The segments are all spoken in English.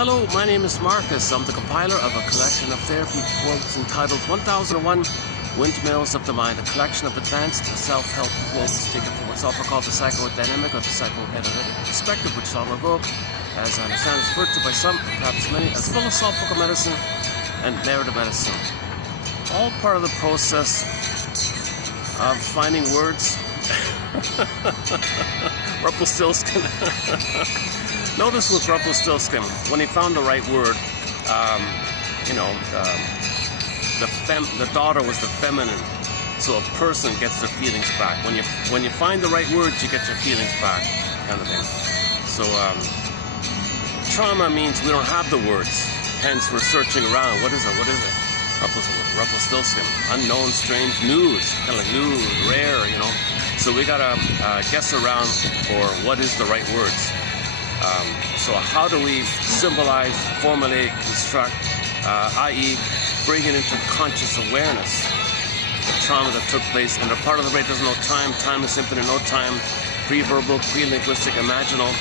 Hello, my name is Marcus. I'm the compiler of a collection of therapy quotes entitled 1001 Windmills of the Mind, a collection of advanced self-help quotes taken from what's often called the psychodynamic or the psychoanalytic perspective, which I'll revoke, as I understand, is referred to by some, perhaps many, as philosophical medicine and narrative medicine. All part of the process of finding words. Rumpelstiltskin. Notice with Rumpelstiltskin, when he found the right word, the daughter was the feminine, so a person gets their feelings back. When you find the right words, you get your feelings back, kind of thing. So trauma means we don't have the words, hence we're searching around. What is it? Rumpelstiltskin, unknown, strange news, kind of like new, rare, So we gotta guess around for what is the right words. So how do we symbolize, formulate, construct, i.e. bring it into conscious awareness, the trauma that took place, and the part of the brain doesn't know time, time is infinite, no time, pre-verbal, pre-linguistic, imaginal,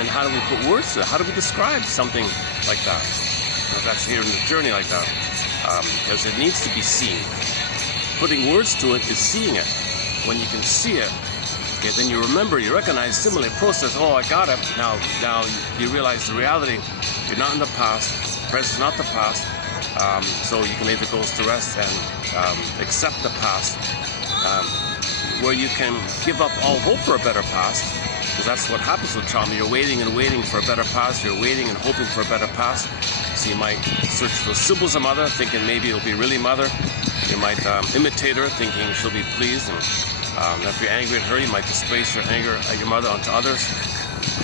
and how do we put words to it? How do we describe something like that? That's here in the journey like that, because it needs to be seen. Putting words to it is seeing it. When you can see it, okay, then you remember, you recognize, simulate, process. Oh, I got it. Now you realize the reality. You're not in the past. Present is not the past. So you can lay the ghost to rest and accept the past. Where you can give up all hope for a better past, because that's what happens with trauma. You're waiting and waiting for a better past. You're waiting and hoping for a better past. So you might search for symbols of mother, thinking maybe it'll be really mother. You might imitate her, thinking she'll be pleased. And if you're angry at her, you might displace your anger at your mother onto others,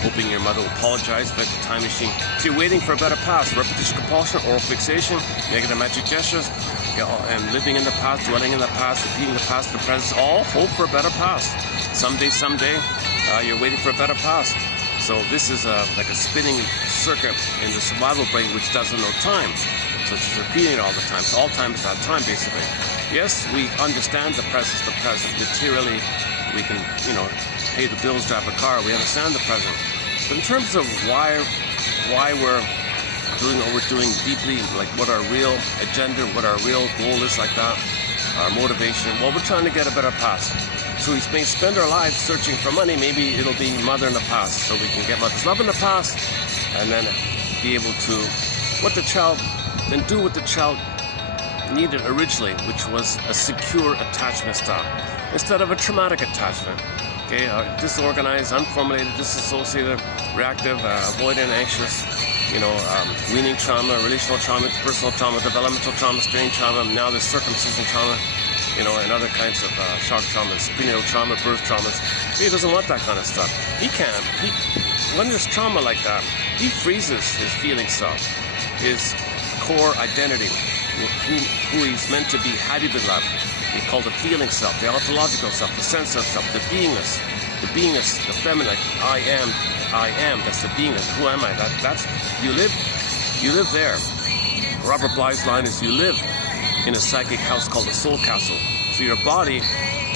hoping your mother will apologize, like the time machine. So you're waiting for a better past. Repetition, compulsion, oral fixation, negative magic gestures, and living in the past, dwelling in the past, repeating the past, the present, all hope for a better past. Someday, you're waiting for a better past. So this is like a spinning circuit in the survival brain which doesn't know time. So it's just repeating it all the time. So all time is not time, basically. Yes, we understand the present. Materially, we can, pay the bills, drive a car. We understand the present. But in terms of why we're doing what we're doing deeply, like what our real agenda, what our real goal is, like that, our motivation, well, we're trying to get a better past. So we may spend our lives searching for money. Maybe it'll be mother in the past, so we can get mother's love in the past, and then be able to do what the child needed originally, which was a secure attachment style, instead of a traumatic attachment. Okay, disorganized, unformulated, disassociated, reactive, avoidant, anxious, weaning trauma, relational trauma, personal trauma, developmental trauma, strain trauma. Now there's circumcision trauma, and other kinds of shock traumas, prenatal trauma, birth traumas. He doesn't want that kind of stuff. He can't. When there's trauma like that, he freezes his feeling self, his core identity, who he's meant to be had he been loved. He called the feeling self, the ontological self, the sense of self, the beingness, the feminine. Like, I am. That's the beingness. Who am I? That's you live there. Robert Bly's line is, you live in a psychic house called the soul castle. So your body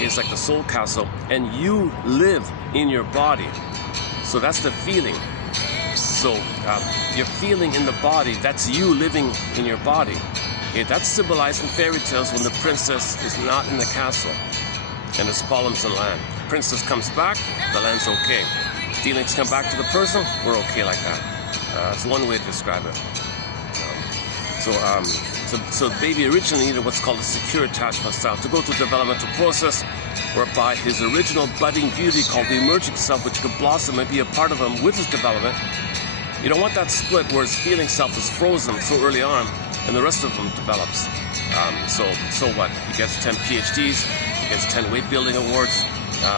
is like the soul castle, and you live in your body. So that's the feeling. So your feeling in the body, that's you living in your body. Okay, that's symbolized in fairy tales when the princess is not in the castle and there's problems in land. The princess comes back, the land's okay. Feelings come back to the person, we're okay like that. That's one way to describe it. So the baby originally needed what's called a secure attachment style to go through the developmental process, whereby his original budding beauty called the emerging self, which could blossom and be a part of him with his development. You don't want that split where his feeling self is frozen so early on and the rest of him develops. So what? He gets 10 PhDs, he gets 10 weight building awards,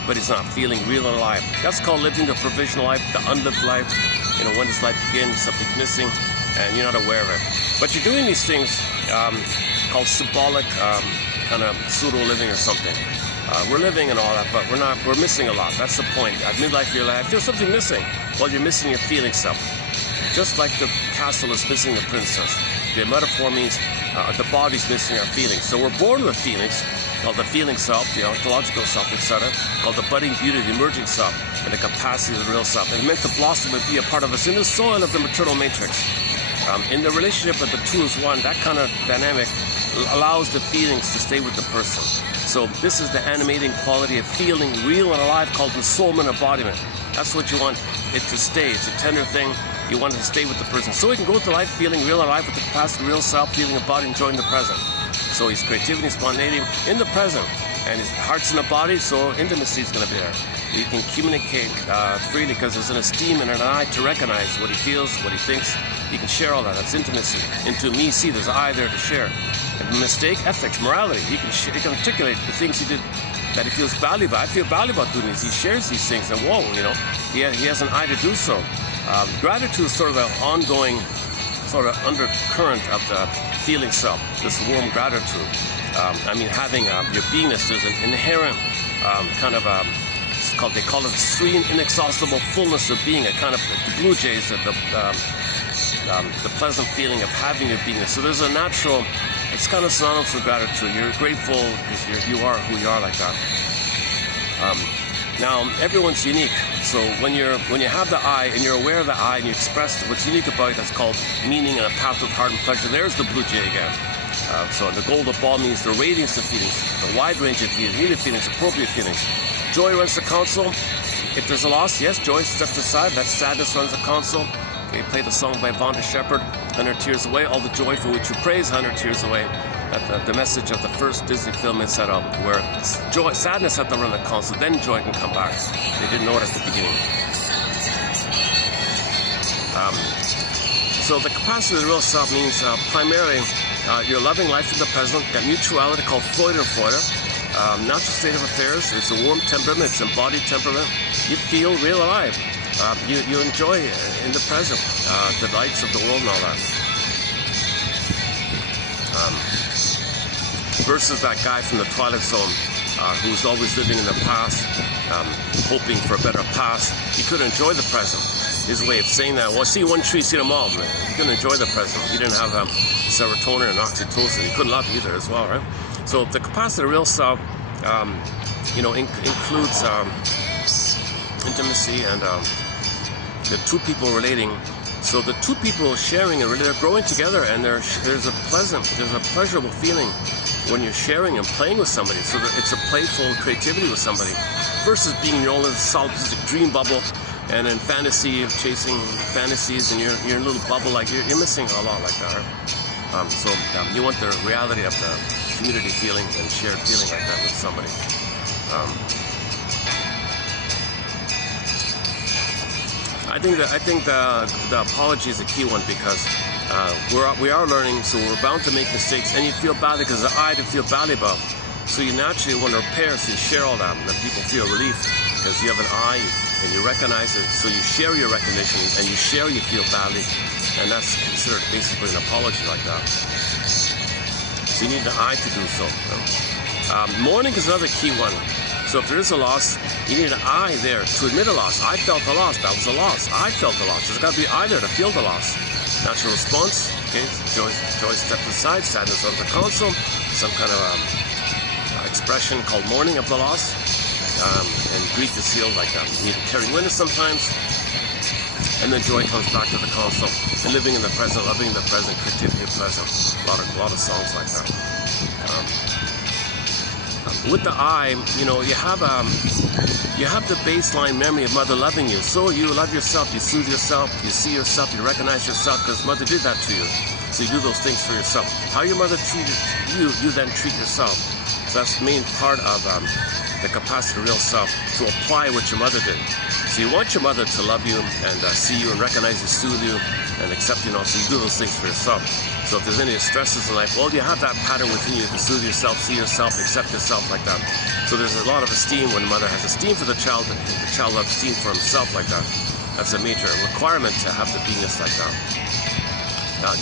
but he's not feeling real and alive. That's called living the provisional life, the unlived life. When does life begin? Something's missing, and you're not aware of it. But you're doing these things called symbolic kind of pseudo-living or something. We're living and all that, but we're missing a lot. That's the point. At midlife of your life, there's something missing. Well, you're missing your feeling self. Just like the castle is missing the princess. The metaphor means the body's missing our feelings. So we're born with feelings, called the feeling self, the ontological self, etc., called the budding beauty, the emerging self. and the capacity of the real self. And meant to blossom and be a part of us in the soil of the maternal matrix. In the relationship of the two as one, that kind of dynamic allows the feelings to stay with the person. So this is the animating quality of feeling real and alive called ensoulment embodiment. That's what you want it to stay. It's a tender thing. You want it to stay with the person. So he can go through life feeling real and alive with the capacity of real self, feeling embodied, enjoying the present. So his creativity, spontaneity in the present. And his heart's in the body, so intimacy is going to be there. You can communicate freely because there's an esteem and an eye to recognize what he feels, what he thinks. He can share all that. That's intimacy. Into me, see, there's an eye there to share. And mistake, ethics, morality. He can articulate the things he did that he feels valuable. I feel valuable about doing this. He shares these things, and whoa, he has an eye to do so. Gratitude is sort of an ongoing sort of undercurrent of the feeling self, this warm gratitude. Having your beingness, there's an inherent they call it serene, inexhaustible fullness of being, a kind of the Blue Jays, the pleasant feeling of having your beingness. So there's a natural, it's kind of synonymous with gratitude. You're grateful because you are who you are like that. Now, everyone's unique. So when you have the I and you're aware of the I and you express what's unique about it, that's called meaning and a path of heart and pleasure. There's the Blue Jay again. So the golden ball means the radiance of feelings, the wide range of feelings, needed feelings, appropriate feelings. Joy runs the console. If there's a loss, yes, joy steps aside. That sadness runs the console. Okay, play the song by Vonda Shepard, 100 Tears Away. All the joy for which you praise, 100 Tears Away. The message of the first Disney film is set up where sadness had to run the console, then joy can come back. They didn't know it at the beginning. So the capacity of the real self means primarily you're loving life in the present, that mutuality called Freude and Freude. Natural state of affairs, it's a warm temperament, it's embodied temperament. You feel real alive. You enjoy in the present the delights of the world and all that. Versus that guy from the Twilight Zone who's always living in the past, hoping for a better past. He couldn't enjoy the present. His way of saying that, well, see one tree, see them all. He couldn't enjoy the present. He didn't have serotonin and oxytocin. He couldn't love either as well, right? So the capacity of real self, includes intimacy and the two people relating. So the two people sharing and they're growing together, and there's a pleasurable feeling when you're sharing and playing with somebody. So that it's a playful creativity with somebody, versus being in your own little solipsistic dream bubble and in fantasy of chasing fantasies, and you're in a little bubble. Like you're missing a lot like that. Right? You want the reality of the community feeling and shared feeling like that with somebody. I think the apology is a key one, because we are learning, so we're bound to make mistakes, and you feel badly because the I to feel badly about. So you naturally want to repair, so you share all that, and then people feel relief because you have an I and you recognize it. So you share your recognition and you share you feel badly, and that's considered basically an apology like that. So you need the I to do so. Mourning is another key one. So if there is a loss, you need an I there to admit a loss. I felt a loss. That was a loss. I felt a loss. There's got to be I there to feel the loss. Natural response. Okay, joy steps aside. Sadness on the console. Some kind of expression called mourning of the loss. And grief is healed like that. You need to carry witness sometimes. And then joy comes back to the console. And living in the present, loving in the present, creativity of present. A lot of songs like that. With the I, you have the baseline memory of mother loving you. So you love yourself, you soothe yourself, you see yourself, you recognize yourself because mother did that to you. So you do those things for yourself. How your mother treated you, you then treat yourself. So that's the main part of the capacity of real self, to apply what your mother did. So you want your mother to love you and see you and recognize you, soothe you, and accept you. So you do those things for yourself. So if there's any stresses in life, well, you have that pattern within you to soothe yourself, see yourself, accept yourself like that. So there's a lot of esteem when the mother has esteem for the child, and the child has esteem for himself like that. That's a major requirement to have the beingness like that.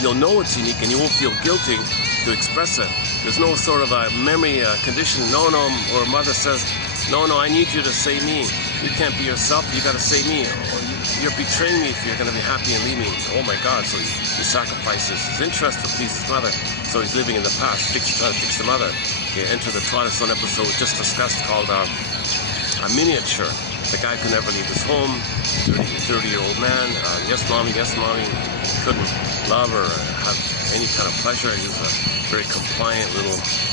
You'll know it's unique and you won't feel guilty to express it. There's no sort of a memory condition. No, or mother says, no, I need you to say me. You can't be yourself, you got to say me. Or you're betraying me if you're going to be happy and leave me. Oh my God, so he sacrifices his interest to please his mother. So he's living in the past, trying to fix the mother. Okay, enter the Twilight Zone episode we just discussed called a miniature. The guy could never leave his home. 30-year-old man. Yes, mommy. Couldn't love or have any kind of pleasure. He was a very compliant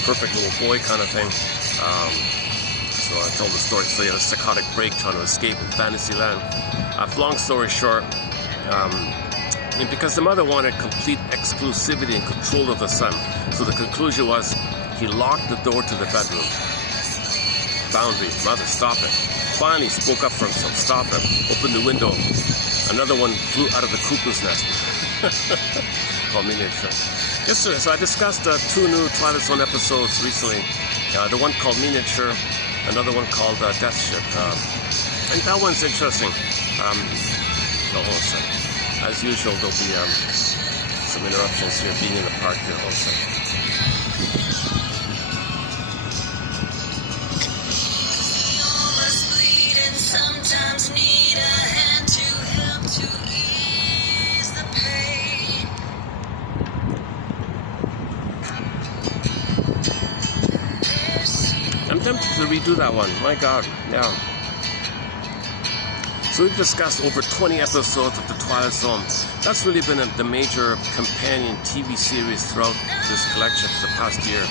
perfect little boy kind of thing. So I told the story. So he had a psychotic break trying to escape in fantasy land. Long story short, because the mother wanted complete exclusivity and control of the son. So the conclusion was he locked the door to the bedroom. Boundary. Mother, stop it. Finally spoke up for himself. Stop him. Opened the window. Another one flew out of the cuckoo's nest. Called Miniature. Yes, sir. So I discussed 2 new Twilight Zone episodes recently. The one called Miniature, another one called Death Ship. And that one's interesting. Hold on a second. As usual, there'll be some interruptions here, being in the park here. Hold on a second. Sometimes need a hand to help to ease the pain. I'm tempted to redo that one. My God, yeah. So we've discussed over 20 episodes of The Twilight Zone. That's really been the major companion TV series throughout this collection for the past year.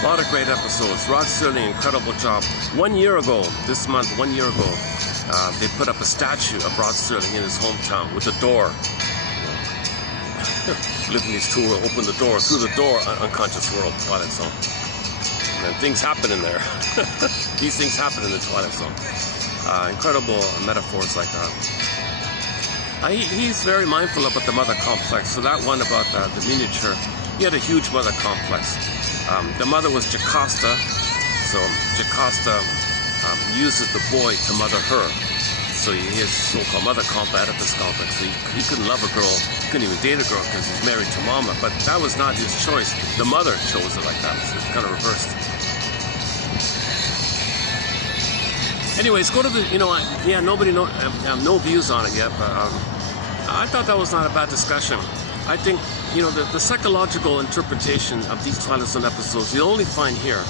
A lot of great episodes. Rod Serling, incredible job. 1 year ago, this month, 1 year ago, they put up a statue of Rod Serling in his hometown with a door. Living his tour, open the door, through the door, unconscious world, Twilight Zone. And things happen in there. These things happen in the Twilight Zone. Incredible metaphors like that. He's very mindful about the mother complex. So that one about the miniature, he had a huge mother complex. The mother was Jocasta, so Jocasta uses the boy to mother her. So he has so-called mother complex, Oedipus complex. So he couldn't love a girl, he couldn't even date a girl because he's married to mama. But that was not his choice. The mother chose it like that. So it's kind of reversed. Anyways, go to the, nobody no views on it yet, but I thought that was not a bad discussion. I think, the psychological interpretation of these Twilight Zone episodes, you only find here.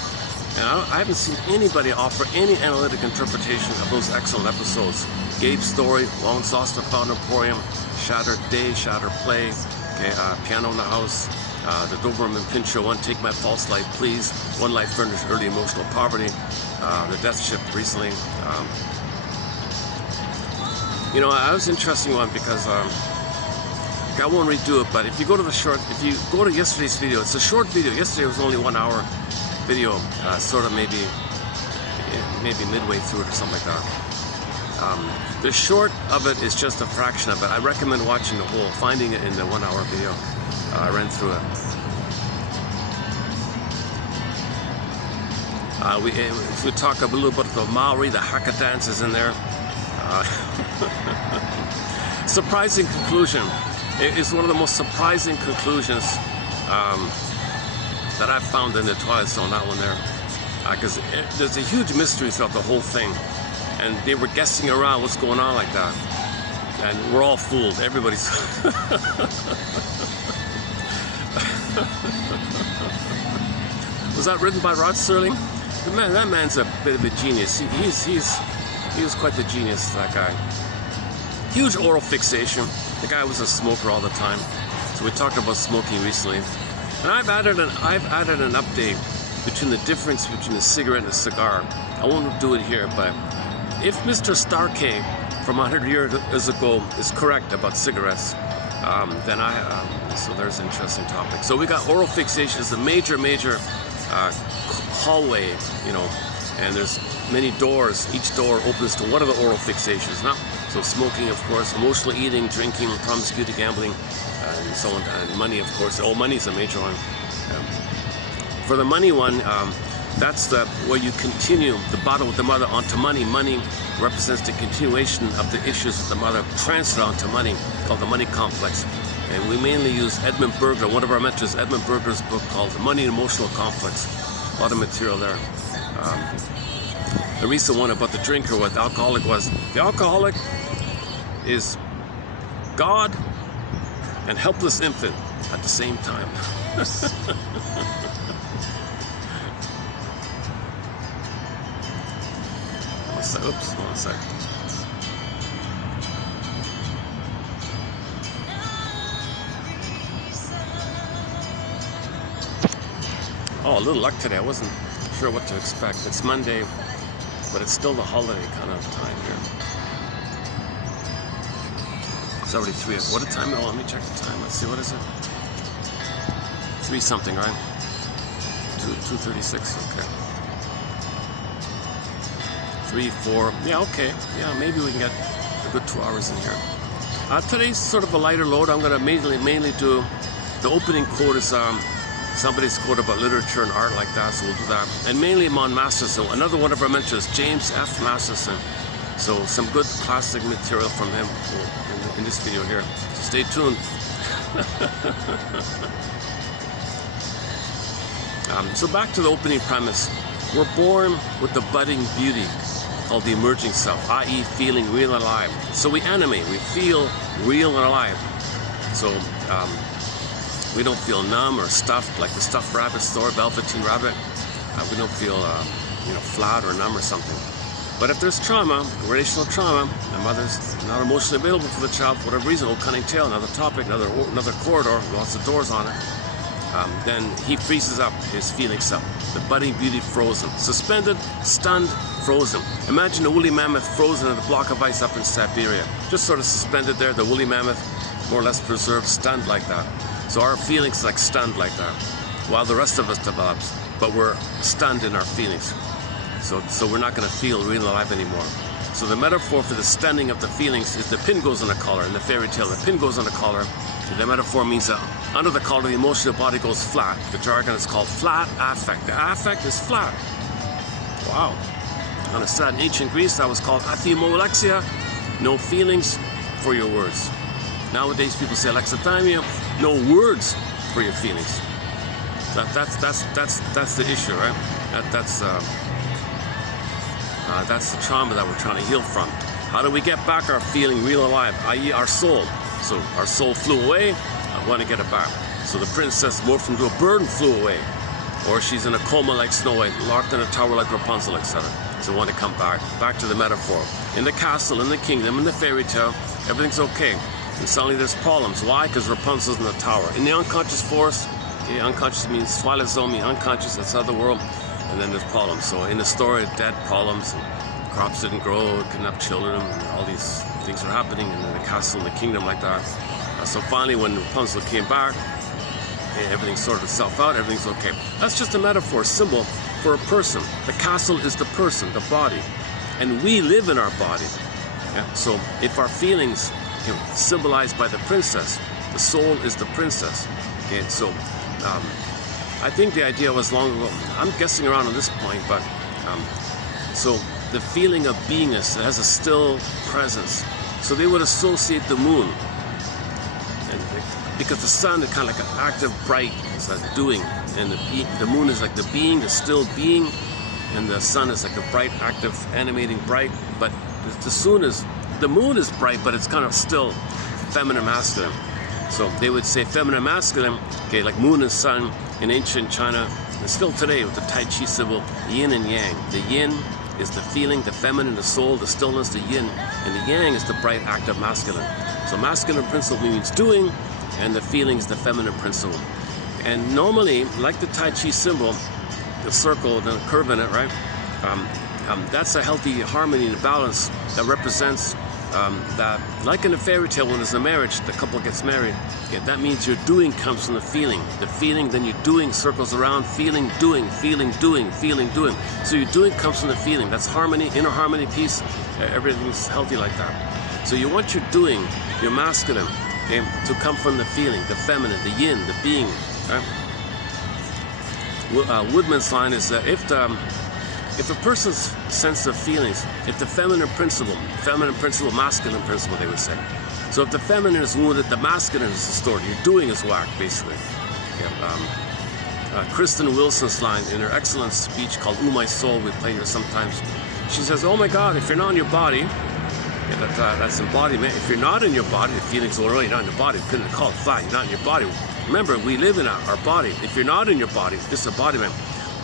And I haven't seen anybody offer any analytic interpretation of those excellent episodes. Gabe's story, Long Saucer Found Emporium, Shattered Day, Shattered Play, Piano in the House, the Doberman Pinscher One, Take My False Light Please, One Life Furnished Early Emotional Poverty, the Death Ship recently. That was an interesting one because I won't redo it, but if you go to yesterday's video, it's a short video. Yesterday was only 1 hour video, sort of maybe midway through it or something like that. The short of it is just a fraction of it. I recommend watching the whole, finding it in the 1 hour video. I ran through it. If we talk a little bit about the Maori, the haka dance is in there. Surprising conclusion. It is one of the most surprising conclusions that I've found in the Twilight Zone, that one there. Because there's a huge mystery throughout the whole thing. And they were guessing around what's going on like that. And we're all fooled. Everybody's... Was that written by Rod Serling? That man's a bit of a genius. He was quite the genius, that guy. Huge oral fixation. The guy was a smoker all the time. So we talked about smoking recently. And I've added an update between the difference between a cigarette and a cigar. I won't do it here, but if Mr. Starkey from 100 years ago is correct about cigarettes, then so there's an interesting topic. So we got oral fixation as a major hallway, and there's many doors. Each door opens to one of the oral fixations. So smoking, of course, emotional eating, drinking, promiscuity, gambling, and so on. And money, of course. Money's a major one. For the money one, that's where you continue the battle with the mother onto money. Money represents the continuation of the issues with the mother transferred onto money, called the money complex. And we mainly use Edmund Berger, one of our mentors, Edmund Berger's book called The Money and Emotional Complex. A lot of material there. The recent one about the drinker, what the alcoholic was. The alcoholic is God and helpless infant at the same time. Oops, one sec. Oh, a little luck today. I wasn't sure what to expect. It's Monday, but it's still the holiday kind of time here. It's already 3. What a time? Oh, let me check the time. Let's see. What is it? 3 something, right? 2:36. Okay. 3, 4. Yeah, okay. Yeah, maybe we can get a good 2 hours in here. Today's sort of a lighter load. I'm going to mainly do the opening quote is somebody's quote about literature and art like that, so we'll do that. And mainly I'm on Masterson. Another one of our mentors, James F. Masterson. So some good classic material from him in this video here. So stay tuned. So back to the opening premise. We're born with the budding beauty called the emerging self, i.e. feeling real and alive. So we animate, we feel real and alive. So we don't feel numb or stuffed like the stuffed rabbit store, Velveteen Rabbit. We don't feel flat or numb or something. But if there's trauma, relational trauma, the mother's not emotionally available for the child for whatever reason, old cunning tale, another topic, another corridor, lots of doors on it, then he freezes up his feeling self. The budding beauty frozen, suspended, stunned, frozen. Imagine a woolly mammoth frozen in a block of ice up in Siberia. Just sort of suspended there, the woolly mammoth more or less preserved, stunned like that. So our feelings like stunned like that, while the rest of us develops, but we're stunned in our feelings. So we're not going to feel real alive anymore. So the metaphor for the stunning of the feelings is the pin goes on the collar. In the fairy tale, the pin goes on the collar. The metaphor means that under the collar, the emotional body goes flat. The jargon is called flat affect. The affect is flat. Wow. On a set in ancient Greece, that was called athemolexia. No feelings for your words. Nowadays, people say alexithymia. No words for your feelings. That's the issue, right? That's the trauma that we're trying to heal from. How do we get back our feeling real alive, i.e. our soul? So our soul flew away, I want to get it back. So the princess morphed into a bird and flew away. Or she's in a coma like Snow White, locked in a tower like Rapunzel, etc. So I want to come back to the metaphor. In the castle, in the kingdom, in the fairy tale, everything's okay. And suddenly there's problems. Why? Because Rapunzel's in the tower. In the unconscious force, unconscious means Twilight Zone, means unconscious outside the world. And then there's problems. So in the story, dead problems, and crops didn't grow, kidnapped children, and all these things are happening in the castle, in the kingdom like that. So finally, when Rapunzel came back, everything sorted itself out, everything's okay. That's just a metaphor, symbol for a person. The castle is the person, the body, and we live in our body. Yeah? So if our feelings, symbolized by the princess, the soul is the princess. Okay, so I think the idea was long ago. I'm guessing around on this point, but so the feeling of beingness, it has a still presence. So they would associate the moon, and because the sun is kind of like an active, bright, it's like doing, and the moon is like the being, the still being, and the sun is like a bright, active, animating, bright. But the moon is bright, but it's kind of still feminine, masculine. So they would say feminine, masculine, okay, like moon and sun in ancient China, and still today with the Tai Chi symbol, yin and yang. The yin is the feeling, the feminine, the soul, the stillness, the yin, and the yang is the bright, active, masculine. So masculine principle means doing, and the feeling is the feminine principle. And normally, like the Tai Chi symbol, the circle, the curve in it, right? That's a healthy harmony and balance that represents that, like in a fairy tale, when there's a marriage, the couple gets married. Okay, that means your doing comes from the feeling. The feeling, then your doing circles around, feeling, doing, feeling, doing, feeling, doing. So your doing comes from the feeling. That's harmony, inner harmony, peace. Everything's healthy like that. So you want your doing, your masculine, okay, to come from the feeling, the feminine, the yin, the being. Right? Woodman's line is that if a person's sense of feelings, if the feminine principle, masculine principle, they would say. So if the feminine is wounded, the masculine is distorted. Your doing is whacked, basically. Yeah, Kristen Wilson's line in her excellent speech called "Ooh, My Soul," we play here sometimes. She says, "Oh my God, if you're not in your body," that's embodiment. If you're not in your body, the feelings are really not in your body. We couldn't call it flat. You're not in your body. Remember, we live in our body. If you're not in your body, disembodiment,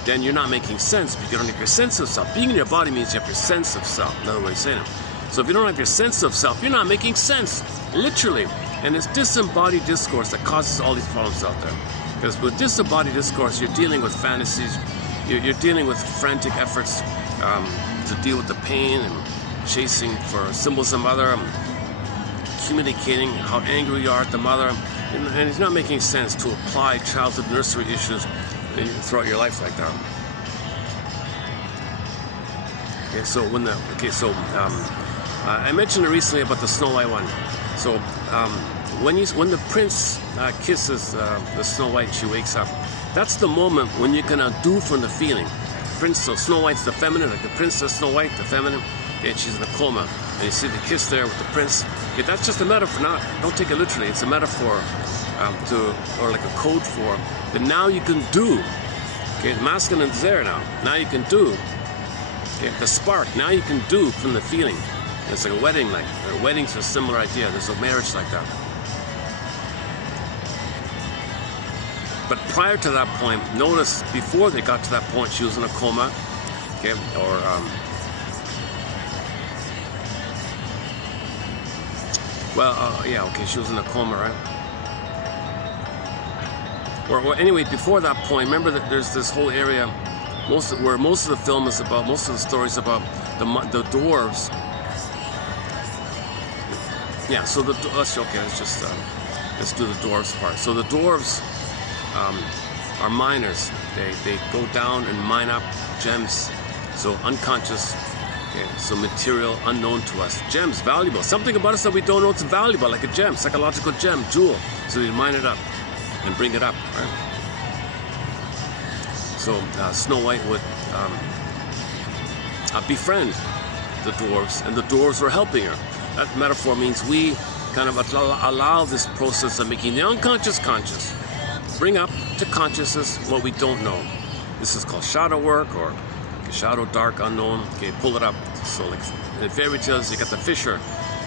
then you're not making sense because you don't have your sense of self. Being in your body means you have your sense of self. Another way of saying it. So if you don't have your sense of self, you're not making sense, literally. And it's disembodied discourse that causes all these problems out there. Because with disembodied discourse, you're dealing with fantasies, you're dealing with frantic efforts to deal with the pain and chasing for symbols of mother, communicating how angry you are at the mother, and it's not making sense to apply childhood nursery issues throughout your life like that. Okay, so I mentioned recently about the Snow White one. So when the prince kisses the Snow White, she wakes up. That's the moment when you're gonna do from the feeling. So Snow White's the feminine, like the princess Snow White, the feminine. Okay, she's in a coma, and you see the kiss there with the prince. Okay, that's just a metaphor. Don't take it literally. It's a metaphor or like a code for. But now you can do. Okay, masculine is there now. Now you can do. Okay, the spark. Now you can do from the feeling. It's like a wedding, like weddings are a similar idea. There's a marriage like that. But prior to that point, notice before they got to that point, she was in a coma. Okay, or she was in a coma, right? Or anyway, before that point, remember that there's this whole area, most of the film is about, most of the stories about the dwarves. Yeah, so let's do the dwarves part. So the dwarves are miners. They go down and mine up gems. So unconscious. Okay, so material unknown to us. Gems, valuable. Something about us that we don't know it's valuable, like a gem, psychological gem, jewel. So they mine it up and bring it up, right? So Snow White would befriend the dwarves, and the dwarves were helping her. That metaphor means we kind of allow this process of making the unconscious conscious. Bring up to consciousness what we don't know. This is called shadow work, or shadow, dark, unknown. Okay, pull it up. So like in fairy tales, you got the fisher,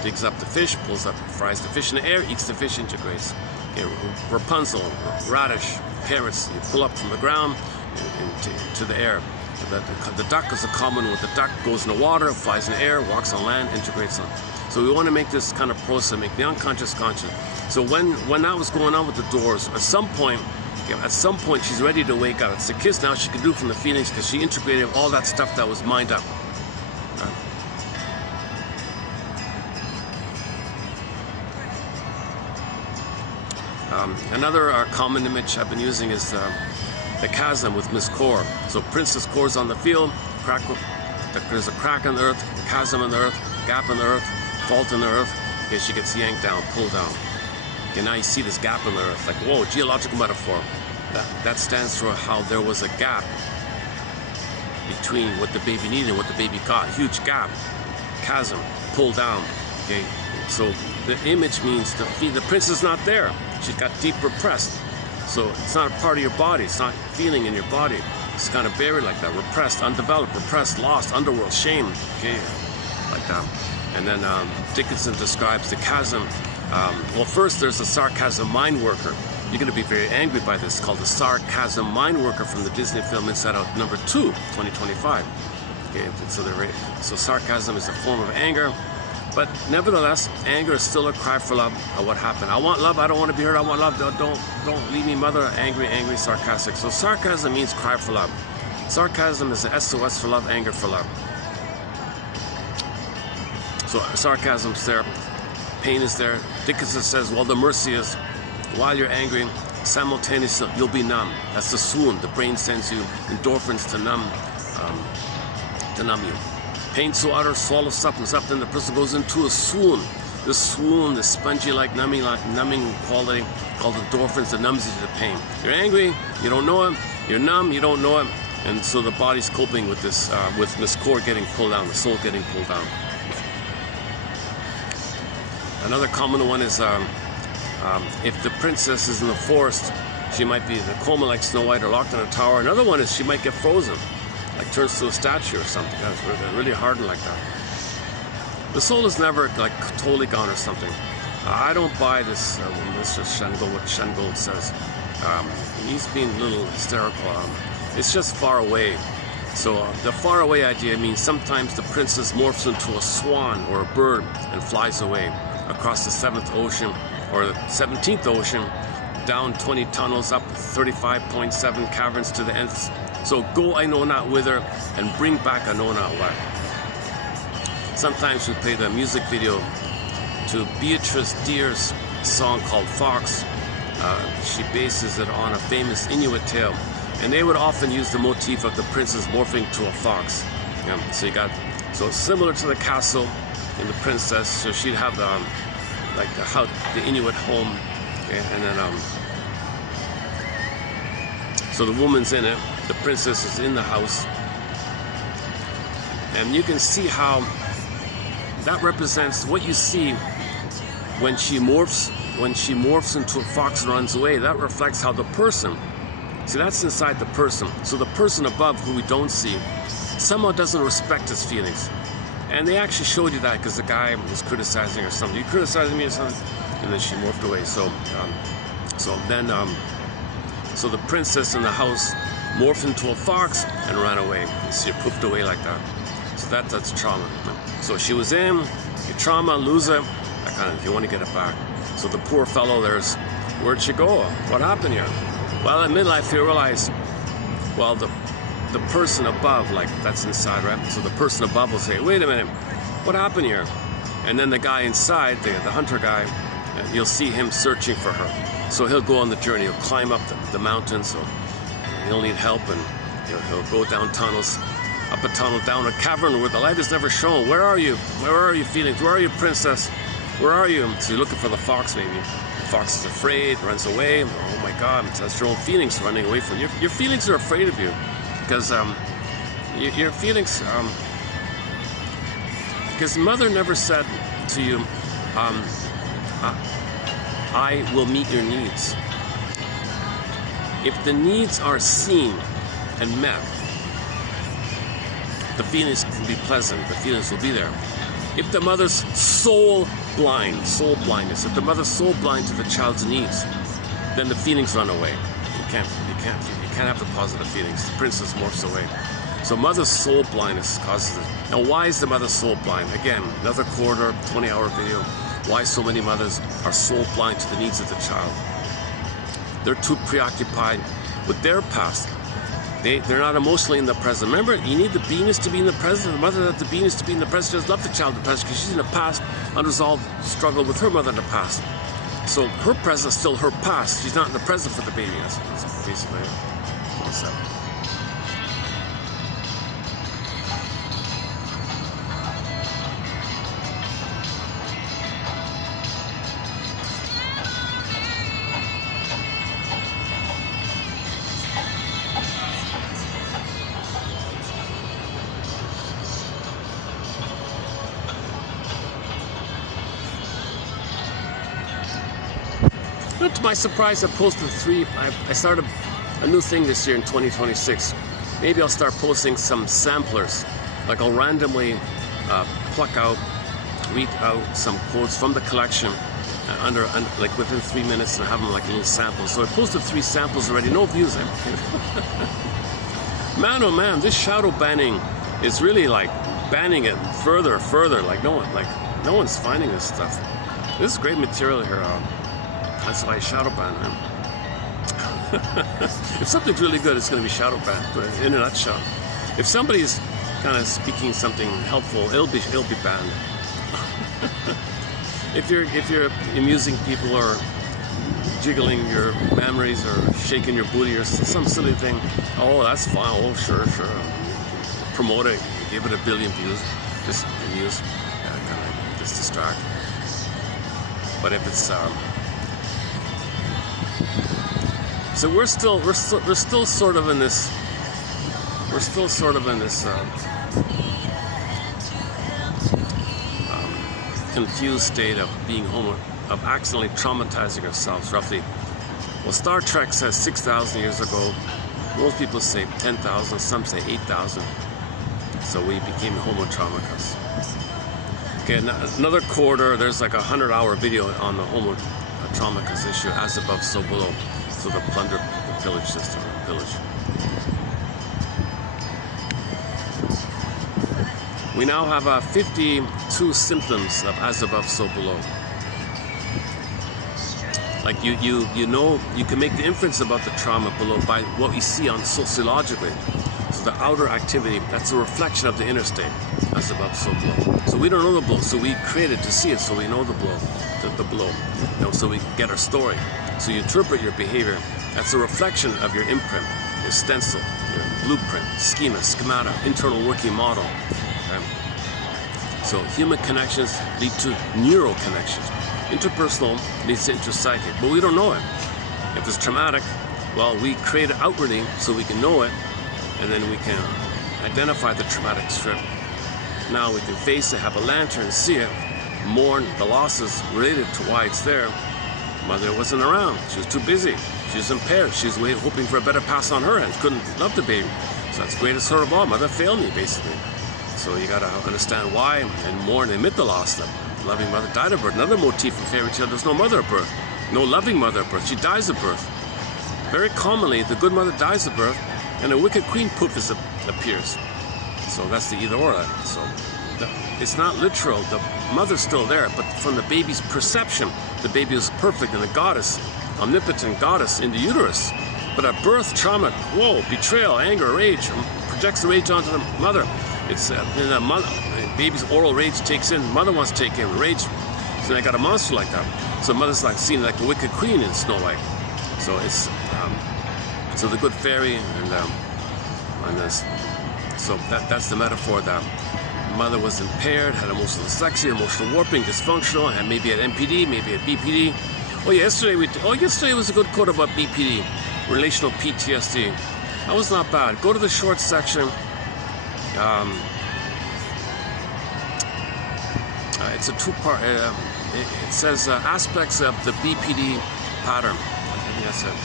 digs up the fish, pulls up, fries the fish in the air, eats the fish, integrates. Okay, Rapunzel, radish, carrots, you pull up from the ground to the air. The duck is a common one. The duck goes in the water, flies in the air, walks on land, integrates on. So we want to make this kind of process, make the unconscious conscious. So when that was going on with the doors, at some point she's ready to wake up. It's a kiss now she can do from the feelings, because she integrated all that stuff that was mined up. Another common image I've been using is the chasm with Miss Core. So Princess Core's on the field, there's a crack in the earth, a chasm in the earth, gap in the earth, fault in the earth. Okay, she gets yanked down, pulled down. Okay, now you see this gap in the earth, like, whoa, geological metaphor. That stands for how there was a gap between what the baby needed and what the baby got. Huge gap, chasm, pulled down. Okay, so the image means the prince is not there. She got deep repressed. So it's not a part of your body. It's not feeling in your body. It's kind of buried like that, repressed, undeveloped, repressed, lost, underworld, shame. Okay, like that. And then Dickinson describes the chasm. Well, first there's the sarcasm mind worker. You're going to be very angry by this. It's called the sarcasm mind worker from the Disney film Inside Out #2, 2025. Okay, so sarcasm is a form of anger, but nevertheless, anger is still a cry for love. What happened? I want love. I don't want to be hurt. I want love. Don't leave me, mother. Angry, sarcastic. So sarcasm means cry for love. Sarcasm is an SOS for love, anger for love. So sarcasm's there. Pain is there. Dickinson says, well, the mercy is, while you're angry, simultaneously you'll be numb. That's the swoon. The brain sends you endorphins to numb you. Pain so utter, swallow something, then the person goes into a swoon. The swoon, the spongy numbing quality called endorphins that numbs you to the pain. You're angry, you don't know it. You're numb, you don't know it. And so the body's coping with this, with Miss Core getting pulled down, the soul getting pulled down. Another common one is if the princess is in the forest, she might be in a coma like Snow White or locked in a tower. Another one is she might get frozen, like turns to a statue or something. That's really hardened like that. The soul is never like totally gone or something. I don't buy this. Mr. Shengold, what Shengold says. He's being a little hysterical. It's just far away. So the far away idea means sometimes the princess morphs into a swan or a bird and flies away across the 7th ocean or the 17th ocean down 20 tunnels, up 35.7 caverns to the nth. So go I know not whither, and bring back I know not what. Sometimes we play the music video to Beatrice Deer's song called Fox. She bases it on a famous Inuit tale, and they would often use the motif of the princess morphing to a fox. So you got, so similar to the castle in the princess, so she'd have like the Inuit home, and then so the woman's in it, the princess is in the house, and you can see how that represents what you see when she morphs into a fox and runs away. That reflects how the person, see, that's inside the person. So the person above, who we don't see, somehow doesn't respect his feelings. And they actually showed you that because the guy was criticizing her or something. You criticizing me or something? And then she morphed away. So so the princess in the house morphed into a fox and ran away. You see her poofed away like that. So that's trauma. So she was in, you trauma, lose it, that kind of, you want to get it back. So the poor fellow, where'd she go? What happened here? Well, at midlife, he realized, well, the person above, like, that's inside, right? So the person above will say, wait a minute, what happened here? And then the guy inside, the hunter guy, you'll see him searching for her. So he'll go on the journey, he'll climb up the mountain, so he'll need help, and he'll go down tunnels, up a tunnel, down a cavern where the light is never shown. Where are you? Where are you, feelings? Where are you, princess? Where are you? So you're looking for the fox, maybe. The fox is afraid, runs away. Oh my God, that's your own feelings running away from you. Your feelings are afraid of you. Because your feelings, because mother never said to you, I will meet your needs. If the needs are seen and met, the feelings can be pleasant, the feelings will be there. If the mother's soul blindness, if the mother's soul blind to the child's needs, then the feelings run away. You can't have the positive feelings. The princess morphs away. So mother's soul blindness causes it. Now, why is the mother soul blind? Again, another quarter, 20-hour video. Why so many mothers are soul blind to the needs of the child? They're too preoccupied with their past. They're not emotionally in the present. Remember, you need the beingness to be in the present. The mother has the beingness to be in the present. She doesn't love the child in the present because she's in the past, unresolved struggle with her mother in the past. So her present is still her past. She's not in the present for the baby. That's basically it. What's up? To my surprise, I posted 3. I started a new thing this year in 2026. Maybe I'll start posting some samplers. Like I'll randomly read out some quotes from the collection like within 3 minutes, and have them like little samples. So I posted 3 samples already. No views. Man, oh man, this shadow banning is really like banning it further. Like no one's finding this stuff. This is great material here. That's why I shadow ban them. If something's really good, it's going to be shadow banned. But in a nutshell, if somebody's kind of speaking something helpful, it'll be banned. if you're amusing people or jiggling your memories or shaking your booty or some silly thing, oh, that's fine. Oh, sure. Promote it. Give it 1 billion views. Just amuse. Kind of just distract. But if it's so we're still sort of in this confused state of being of accidentally traumatizing ourselves, roughly. Well, Star Trek says 6,000 years ago. Most people say 10,000, some say 8,000. So we became homo traumacus. Okay, another quarter, there's like a 100-hour video on the homo traumacus issue, as above, so below. So the plunder, the pillage system, pillage. We now have 52 symptoms of as above, so below. Like you know, you can make the inference about the trauma below by what we see on sociologically. So the outer activity, that's a reflection of the inner state. That's above, so below. So we don't know the below, so we create it to see it, so we know the below, the below. You know, so we get our story. So you interpret your behavior. That's a reflection of your imprint, your stencil, your blueprint, schema, schemata, internal working model. Okay? So human connections lead to neural connections. Interpersonal leads to interpsychic, but we don't know it. If it's traumatic, well, we create it outwardly so we can know it, and then we can identify the traumatic strip. Now we can face it, have a lantern, see it, mourn the losses related to why it's there. Mother wasn't around. She was too busy. She was impaired. She was hoping for a better pass on her end. Couldn't love the baby. So that's the greatest hurt of all. Mother failed me, basically. So you got to understand why and mourn and admit the loss. The loving mother died of birth. Another motif in fairy tale, there's no mother at birth. No loving mother at birth. She dies at birth. Very commonly, the good mother dies at birth, and a wicked queen poof appears. So that's the either or. So it's not literal. The mother's still there, but from the baby's perception, the baby is perfect and a goddess, omnipotent goddess in the uterus. But at birth, trauma, whoa, betrayal, anger, rage, projects the rage onto the mother. It's in the mother, the baby's oral rage takes in, mother wants to take in rage. So they got a monster like that. So mother's like seen like a wicked queen in Snow White. So it's so the good fairy and this. So that's the metaphor that mother was impaired, had emotional dyslexia, emotional warping, dysfunctional, and maybe had MPD, maybe had BPD. Yesterday was a good quote about BPD, relational PTSD. That was not bad. Go to the short section. It's a two-part. It says aspects of the BPD pattern. I think that's it.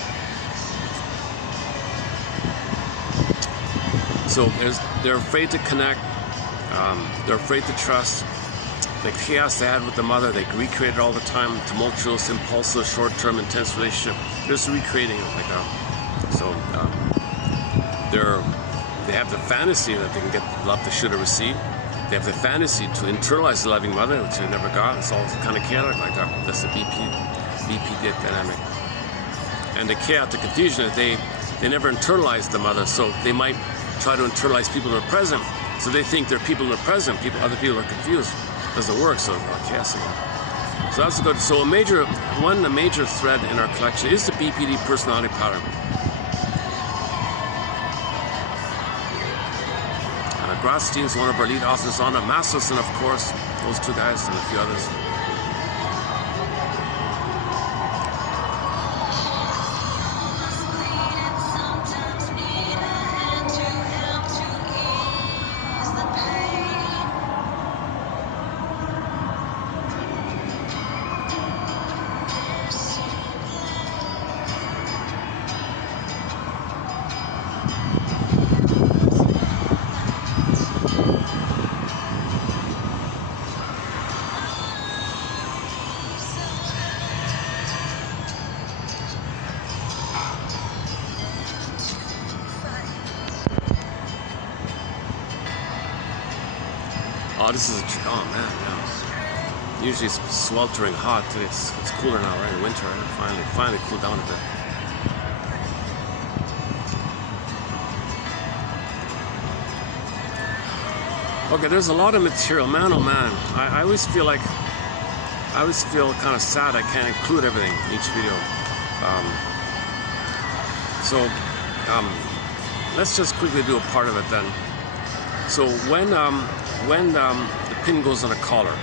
So they're afraid to connect. They're afraid to trust. The chaos they had with the mother, they recreate it all the time. Tumultuous, impulsive, short-term, intense relationship. They're just recreating it like that. So they have the fantasy that they can get love they should have received. They have the fantasy to internalize the loving mother, which they never got. It's all kind of chaotic like that. That's the BP dynamic. And the chaos, the confusion is they never internalize the mother, so they might try to internalize people in the present. So they think they're people in the present. Other people are confused. Doesn't work. So it's chaos again. So that's a good. So a major thread in our collection is the BPD personality pattern. Grotstein is one of our lead authors on it. Masterson, of course, those two guys and a few others. Oh, this is oh man, no. Usually it's sweltering hot. It's cooler now, right? Winter, right? Finally cooled down a bit. Okay, there's a lot of material, man. Oh man, I always feel kind of sad I can't include everything in each video. Let's just quickly do a part of it then. So when the pin goes on a collar,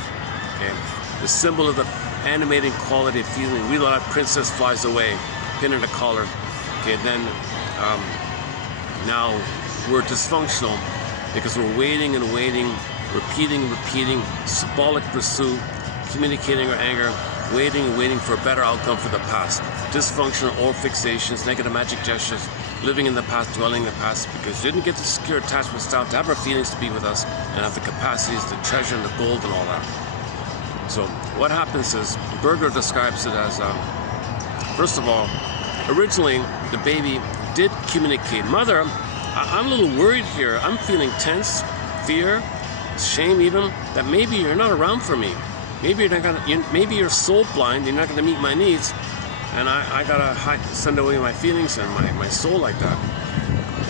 okay, the symbol of the animating quality of feeling, we let princess flies away, pin in the collar, okay, then now we're dysfunctional because we're waiting and waiting, repeating, symbolic pursuit, communicating our anger, waiting and waiting for a better outcome for the past. Dysfunctional or fixations, negative magic gestures, living in the past, dwelling in the past, because we didn't get the secure attachment style to have our feelings to be with us and have the capacities, the treasure and the gold and all that. So what happens is, Berger describes it as, first of all, originally the baby did communicate, mother, I'm a little worried here, I'm feeling tense, fear, shame even, that maybe you're not around for me. Maybe you're soul blind, you're not gonna meet my needs. and I gotta send away my feelings and my soul like that.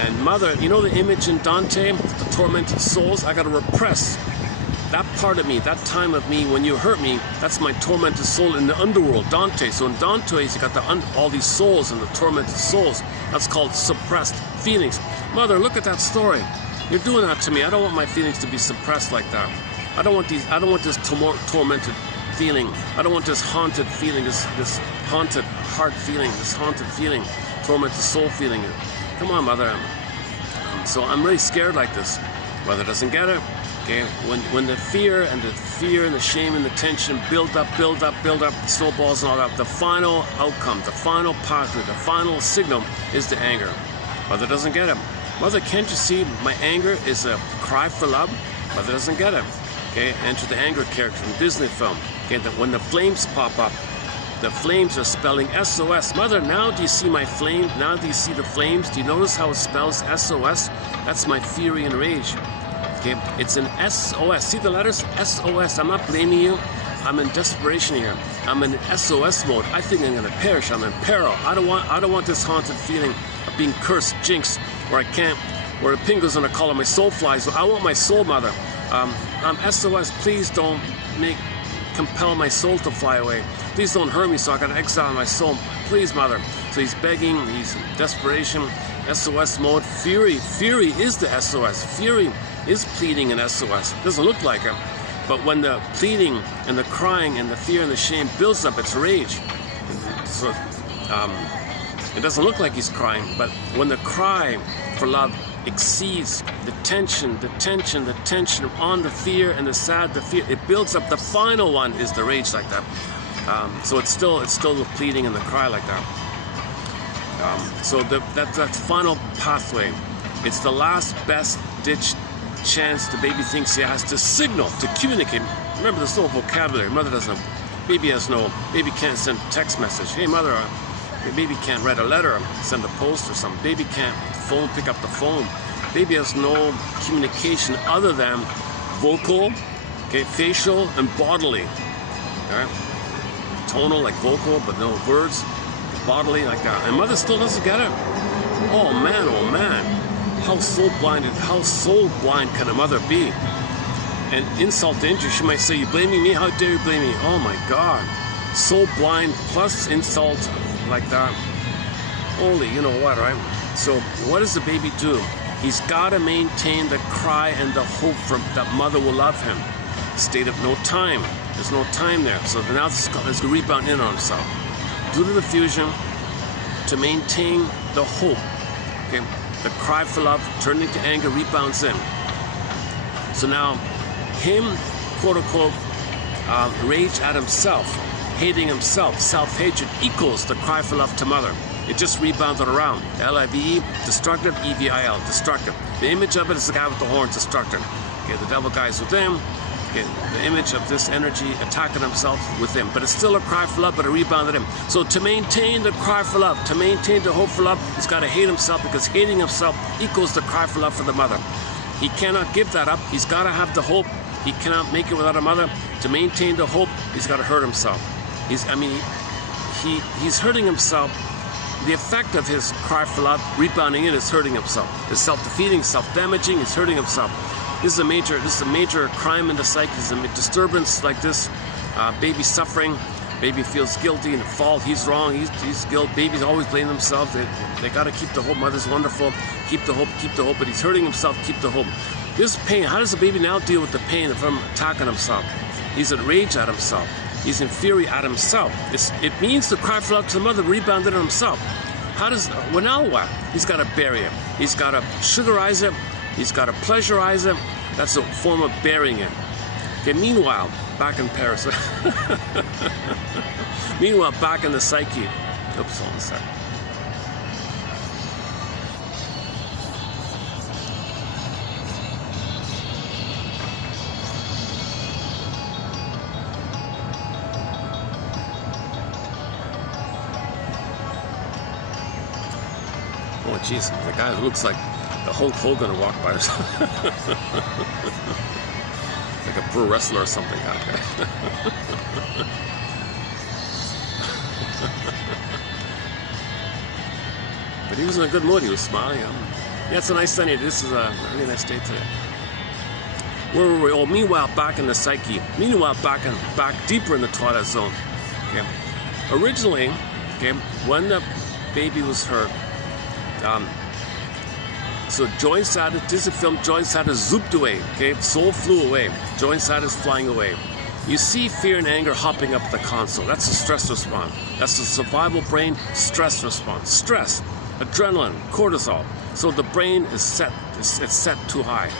And mother, you know the image in Dante, the tormented souls? I gotta repress that part of me, that time of me when you hurt me. That's my tormented soul in the underworld, Dante. So in Dante's, you got all these souls and the tormented souls. That's called suppressed feelings. Mother, look at that story. You're doing that to me. I don't want my feelings to be suppressed like that. I don't want this tormented feeling. I don't want this haunted feeling, this haunted heart feeling, this haunted feeling, tormented soul feeling. Come on, mother. So I'm really scared like this. Mother doesn't get it. Okay, when the fear and the shame and the tension build up, snowballs and all that, the final outcome, the final pathway, the final signal is the anger. Mother doesn't get it. Mother, can't you see my anger is a cry for love? Mother doesn't get it. Okay, enter the anger character from Disney film. Okay, that when the flames pop up, the flames are spelling SOS. Mother, now do you see my flame? Now do you see the flames? Do you notice how it spells SOS? That's my fury and rage. Okay, it's an SOS. See the letters? SOS. I'm not blaming you. I'm in desperation here. I'm in SOS mode. I think I'm gonna perish. I'm in peril. I don't want this haunted feeling of being cursed, jinxed, where the penguins gonna call it my soul flies. So I want my soul, mother. SOS. Please don't compel my soul to fly away. Please don't hurt me, so I gotta exile my soul. Please, mother. So he's begging. He's in desperation. SOS mode. Fury is the SOS. Fury is pleading in SOS. Doesn't look like it, but when the pleading and the crying and the fear and the shame builds up, it's rage. So it doesn't look like he's crying, but when the cry for love exceeds the tension on the fear and the sad, the fear, it builds up. The final one is the rage like that. So it's still the pleading and the cry like that. So that final pathway, it's the last best ditch chance the baby thinks he has to signal, to communicate. Remember, there's no vocabulary. Mother doesn't. Baby can't send a text message. Hey, mother, baby can't write a letter, send a post or something. Baby can't pick up the phone. Baby has no communication other than vocal, okay, facial, and bodily. All right, tonal like vocal, but no words. Bodily like that. And mother still doesn't get it. Oh man. How soul blind can a mother be? And insult to injury, she might say, you blaming me? How dare you blame me? Oh my God. Soul blind plus insult like that. Holy, you know what, right? So what does the baby do? He's got to maintain the cry and the hope that mother will love him. State of no time. There's no time there. So now it's the rebound in on himself. Due to the fusion, to maintain the hope, okay, the cry for love turning to anger rebounds in. So now, him, quote unquote, rage at himself, hating himself, self-hatred equals the cry for love to mother. It just rebounded around. L-I-V-E, destructive, E-V-I-L, destructive. The image of it is the guy with the horns, destructive. Okay, the devil guy's with him. Okay, the image of this energy attacking himself with him. But it's still a cry for love, but it rebounded him. So to maintain the cry for love, to maintain the hope for love, he's got to hate himself, because hating himself equals the cry for love for the mother. He cannot give that up. He's got to have the hope. He cannot make it without a mother. To maintain the hope, he's got to hurt himself. He's he's hurting himself. The effect of his cry for love rebounding in is hurting himself. It's self-defeating, self-damaging. He's hurting himself. This is a major crime in the psyche. It's a disturbance like this. Baby suffering. Baby feels guilty and fault. He's wrong. He's guilt. Babies always blame themselves. They got to keep the hope. Mother's wonderful. Keep the hope. But he's hurting himself. Keep the hope. This pain. How does the baby now deal with the pain of him attacking himself? He's in rage at himself. He's in fury at himself. It means the cry for love to the mother rebounded on himself. Well, now what? He's got to bury it. He's got to sugarize it. He's got to pleasurize it. That's a form of burying it. Okay, meanwhile, back in Paris. Meanwhile, back in the psyche. Oops, hold on a sec. Oh, jeez, the guy looks like the Hulk Hogan to walk by or something. Like a pro wrestler or something. But he was in a good mood. He was smiling. Yeah, it's a nice sunny. This is a really nice day today. Where were we? Oh, meanwhile, back in the psyche. Meanwhile, back deeper in the twilight zone. Okay. Originally, okay, when the baby was hurt, so Joy Satis, this is a film, Joy Satis zooped away, okay? Soul flew away. Joy Satis flying away. You see fear and anger hopping up the console. That's a stress response. That's the survival brain stress response. Stress, adrenaline, cortisol. So the brain is set, it's set too high.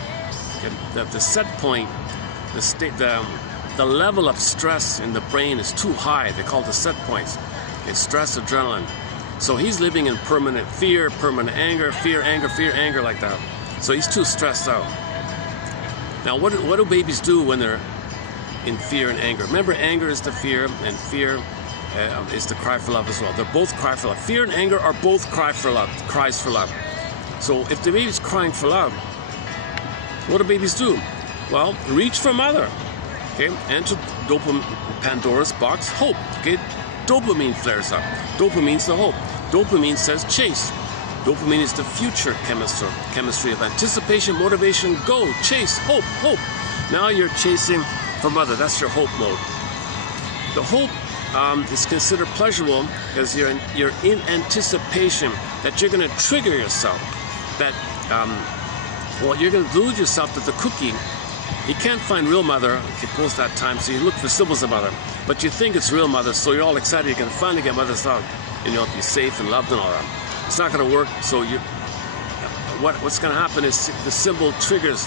Okay? The set point, the level of stress in the brain is too high. They call it the set points. It's stress, adrenaline. So he's living in permanent fear, permanent anger, fear, anger like that. So he's too stressed out. Now, what do babies do when they're in fear and anger? Remember, anger is the fear, and fear is the cry for love as well. They're both cry for love. Fear and anger are both cries for love. So if the baby's crying for love, what do babies do? Well, reach for mother. Okay, enter dopamine, Pandora's box, hope. Okay, dopamine flares up. Dopamine's the hope. Dopamine says chase. Dopamine is the future chemistry of anticipation, motivation, go, chase, hope. Now you're chasing for mother. That's your hope mode. The hope is considered pleasurable because you're in anticipation that you're going to trigger yourself. That you're going to delude yourself that the cookie. You can't find real mother post that time, so you look for symbols of mother. But you think it's real mother, so you're all excited you can finally get mother's love, and you'll be safe and loved and all that. It's not going to work. So what's going to happen is the symbol triggers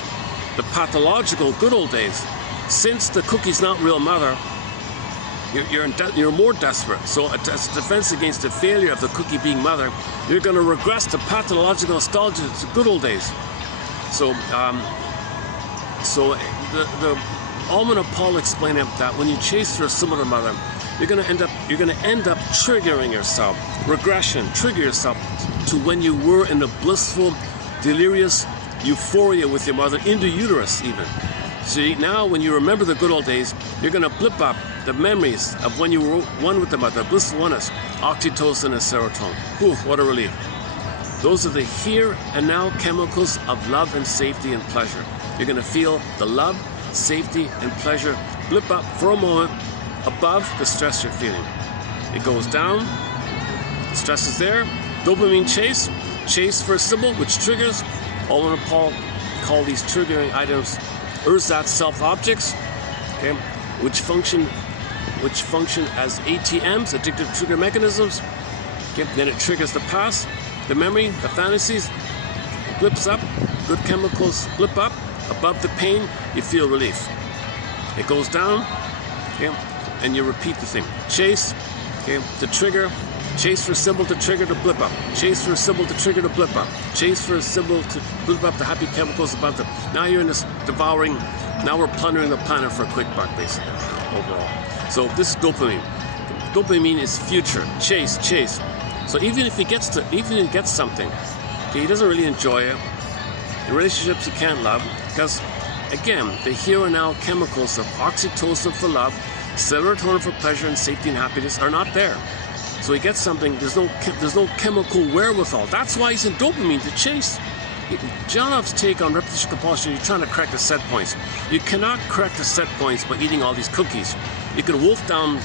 the pathological good old days. Since the cookie's not real mother, you're more desperate. So as a defense against the failure of the cookie being mother, you're going to regress to pathological nostalgia to good old days. So the Almond of Paul explained that when you chase for a similar mother, you're going to end up triggering yourself, regression, trigger yourself to when you were in a blissful, delirious euphoria with your mother, into uterus even. See, now when you remember the good old days, you're going to blip up the memories of when you were one with the mother, blissful oneness, oxytocin and serotonin. Whew, what a relief. Those are the here and now chemicals of love and safety and pleasure. You're going to feel the love, safety, and pleasure blip up for a moment above the stress you're feeling. It goes down, stress is there, dopamine chase for a symbol, which triggers. Almond of Paul call these triggering items ersatz self-objects, okay, which function as ATMs, addictive trigger mechanisms. Okay, then it triggers the past, the memory, the fantasies, it blips up, good chemicals blip up, above the pain, you feel relief. It goes down, okay, and you repeat the thing. Chase, okay, the trigger, chase for a symbol to trigger to blip up. Chase for a symbol to trigger to blip up. Chase for a symbol to blip up the happy chemicals above them. Now you're in this devouring, now we're plundering the planet for a quick buck, basically, overall. So this is dopamine. Dopamine is future, chase. So even if he gets something, okay, he doesn't really enjoy it. In relationships he can't love, because again, the here and now chemicals of oxytocin for love, serotonin for pleasure and safety and happiness are not there. So he gets something, there's no chemical wherewithal. That's why he's in dopamine, to chase. Johnov's take on repetition compulsion, you're trying to correct the set points. You cannot correct the set points by eating all these cookies. You can wolf down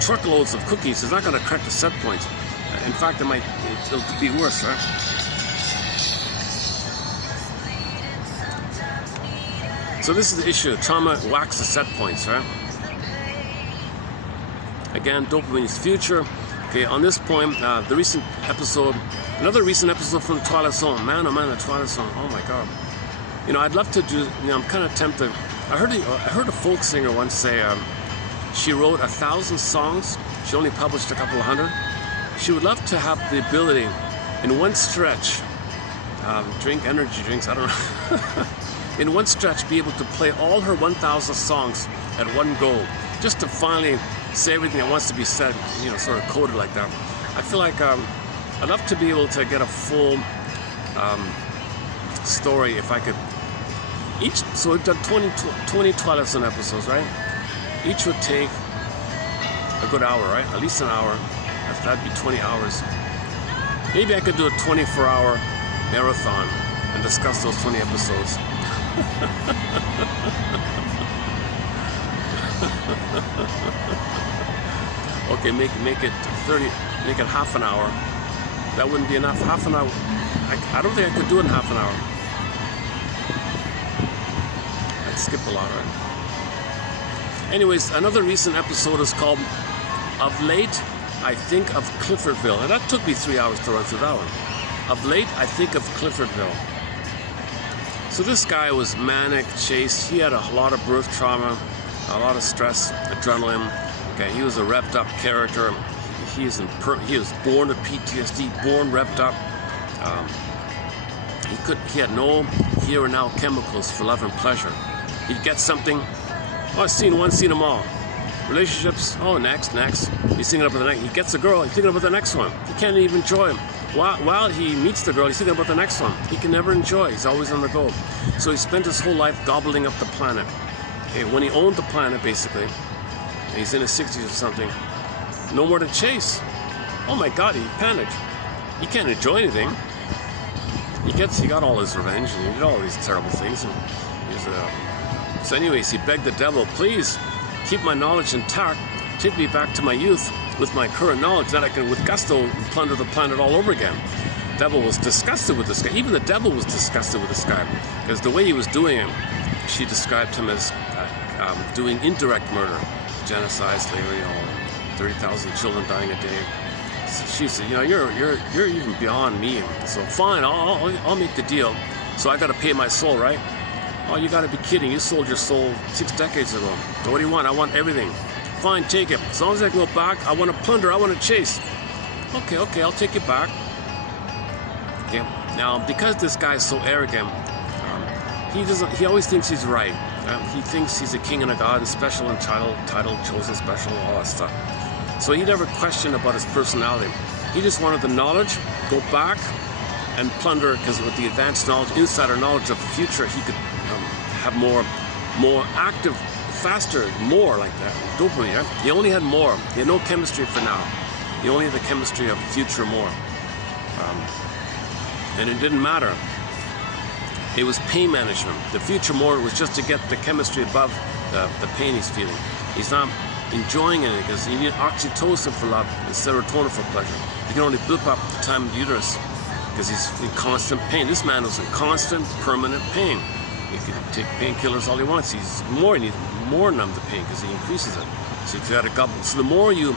truckloads of cookies. It's not going to correct the set points. In fact, it'll be worse, right? So this is the issue. Trauma whacks the set points, right? Again, dopamine is future. Okay, on this point, another recent episode from the Twilight Zone. Man, oh man, the Twilight Zone. Oh my God. You know, I'd love to do. You know, I'm kind of tempted. I heard a folk singer once say she wrote 1,000 songs. She only published a couple of hundred. She would love to have the ability, in one stretch, drink energy drinks. I don't know. In one stretch, be able to play all her 1,000 songs at one go, just to finally say everything that wants to be said, you know, sort of coded like that. I feel like I'd love to be able to get a full story if I could. So we've done 20 Twilight Zone episodes, right? Each would take a good hour, right? At least an hour. That'd be 20 hours. Maybe I could do a 24-hour marathon and discuss those 20 episodes. Okay, make it 30, make it half an hour. That wouldn't be enough. Half an hour. I don't think I could do it in half an hour. I'd skip a lot, right? Anyways, another recent episode is called Of Late, I Think of Cliffordville. And that took me 3 hours to run through that one. Of Late, I Think of Cliffordville. So this guy was manic, chased. He had a lot of birth trauma, a lot of stress, adrenaline. Okay, he was a revved up character. He was born with PTSD, born revved up. He had no here and now chemicals for love and pleasure. He'd get something. Oh, seen them all. Relationships. Oh, next. He's thinking about the next. He gets a girl. He's thinking about the next one. He can't even enjoy him. While he meets the girl, he's thinking about the next one. He can never enjoy. He's always on the go. So he spent his whole life gobbling up the planet. Okay, when he owned the planet, basically, he's in his 60s or something, no more to chase. Oh my God, he panicked. He can't enjoy anything. He got all his revenge, and he did all these terrible things. And so anyways, he begged the devil, please keep my knowledge intact. Take me back to my youth with my current knowledge, that I can, with gusto, plunder the planet all over again. The devil was disgusted with this guy. Even the devil was disgusted with this guy, because the way he was doing it, she described him as doing indirect murder, genocide, slavery, 30,000 children dying a day. So she said, you're even beyond me. So fine, I'll make the deal. So I got to pay my soul, right? Oh, you got to be kidding! You sold your soul 6 decades ago. So what do you want? I want everything. Fine, take it. As long as I can go back, I want to plunder, I want to chase. Okay, I'll take it back. Okay. Now, because this guy is so arrogant, he always thinks he's right. He thinks he's a king and a god, and special, entitled, chosen, special, all that stuff. So he never questioned about his personality. He just wanted the knowledge, go back and plunder, because with the advanced knowledge, insider knowledge of the future, he could have more active, faster, more like that. Dopamine, right? He only had more. He had no chemistry for now. He only had the chemistry of future more. And it didn't matter. It was pain management. The future more was just to get the chemistry above the pain he's feeling. He's not enjoying it because you need oxytocin for love and serotonin for pleasure. You can only blip up the time of uterus because he's in constant pain. This man was in constant, permanent pain. He can take painkillers all he wants. He needs more numb the pain because he increases it. So you got to gobble. So the more you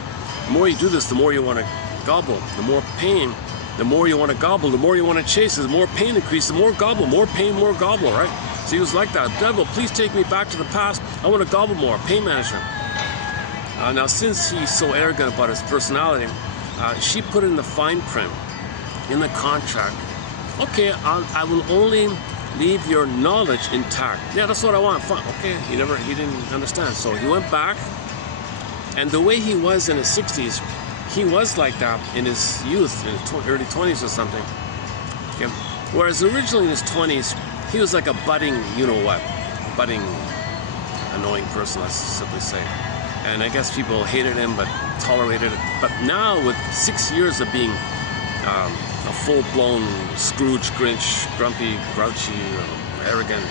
do this, the more you want to gobble. The more pain, the more you want to gobble. The more you want to chase. The more pain increases. The more gobble. More pain, more gobble. Right? So he was like that. Devil, please take me back to the past. I want to gobble more. Pain management. Now, since he's so arrogant about his personality, she put in the fine print in the contract. Okay, I will only leave your knowledge intact. Yeah, that's what I want. Fine. Okay, he didn't understand. So he went back, and the way he was in his 60s, he was like that in his youth, in his early 20s or something. Okay. Whereas originally in his 20s, he was like a budding, budding annoying person, let's simply say. And I guess people hated him, but tolerated it. But now, with 6 years of being a full-blown Scrooge, Grinch, grumpy, grouchy, arrogant,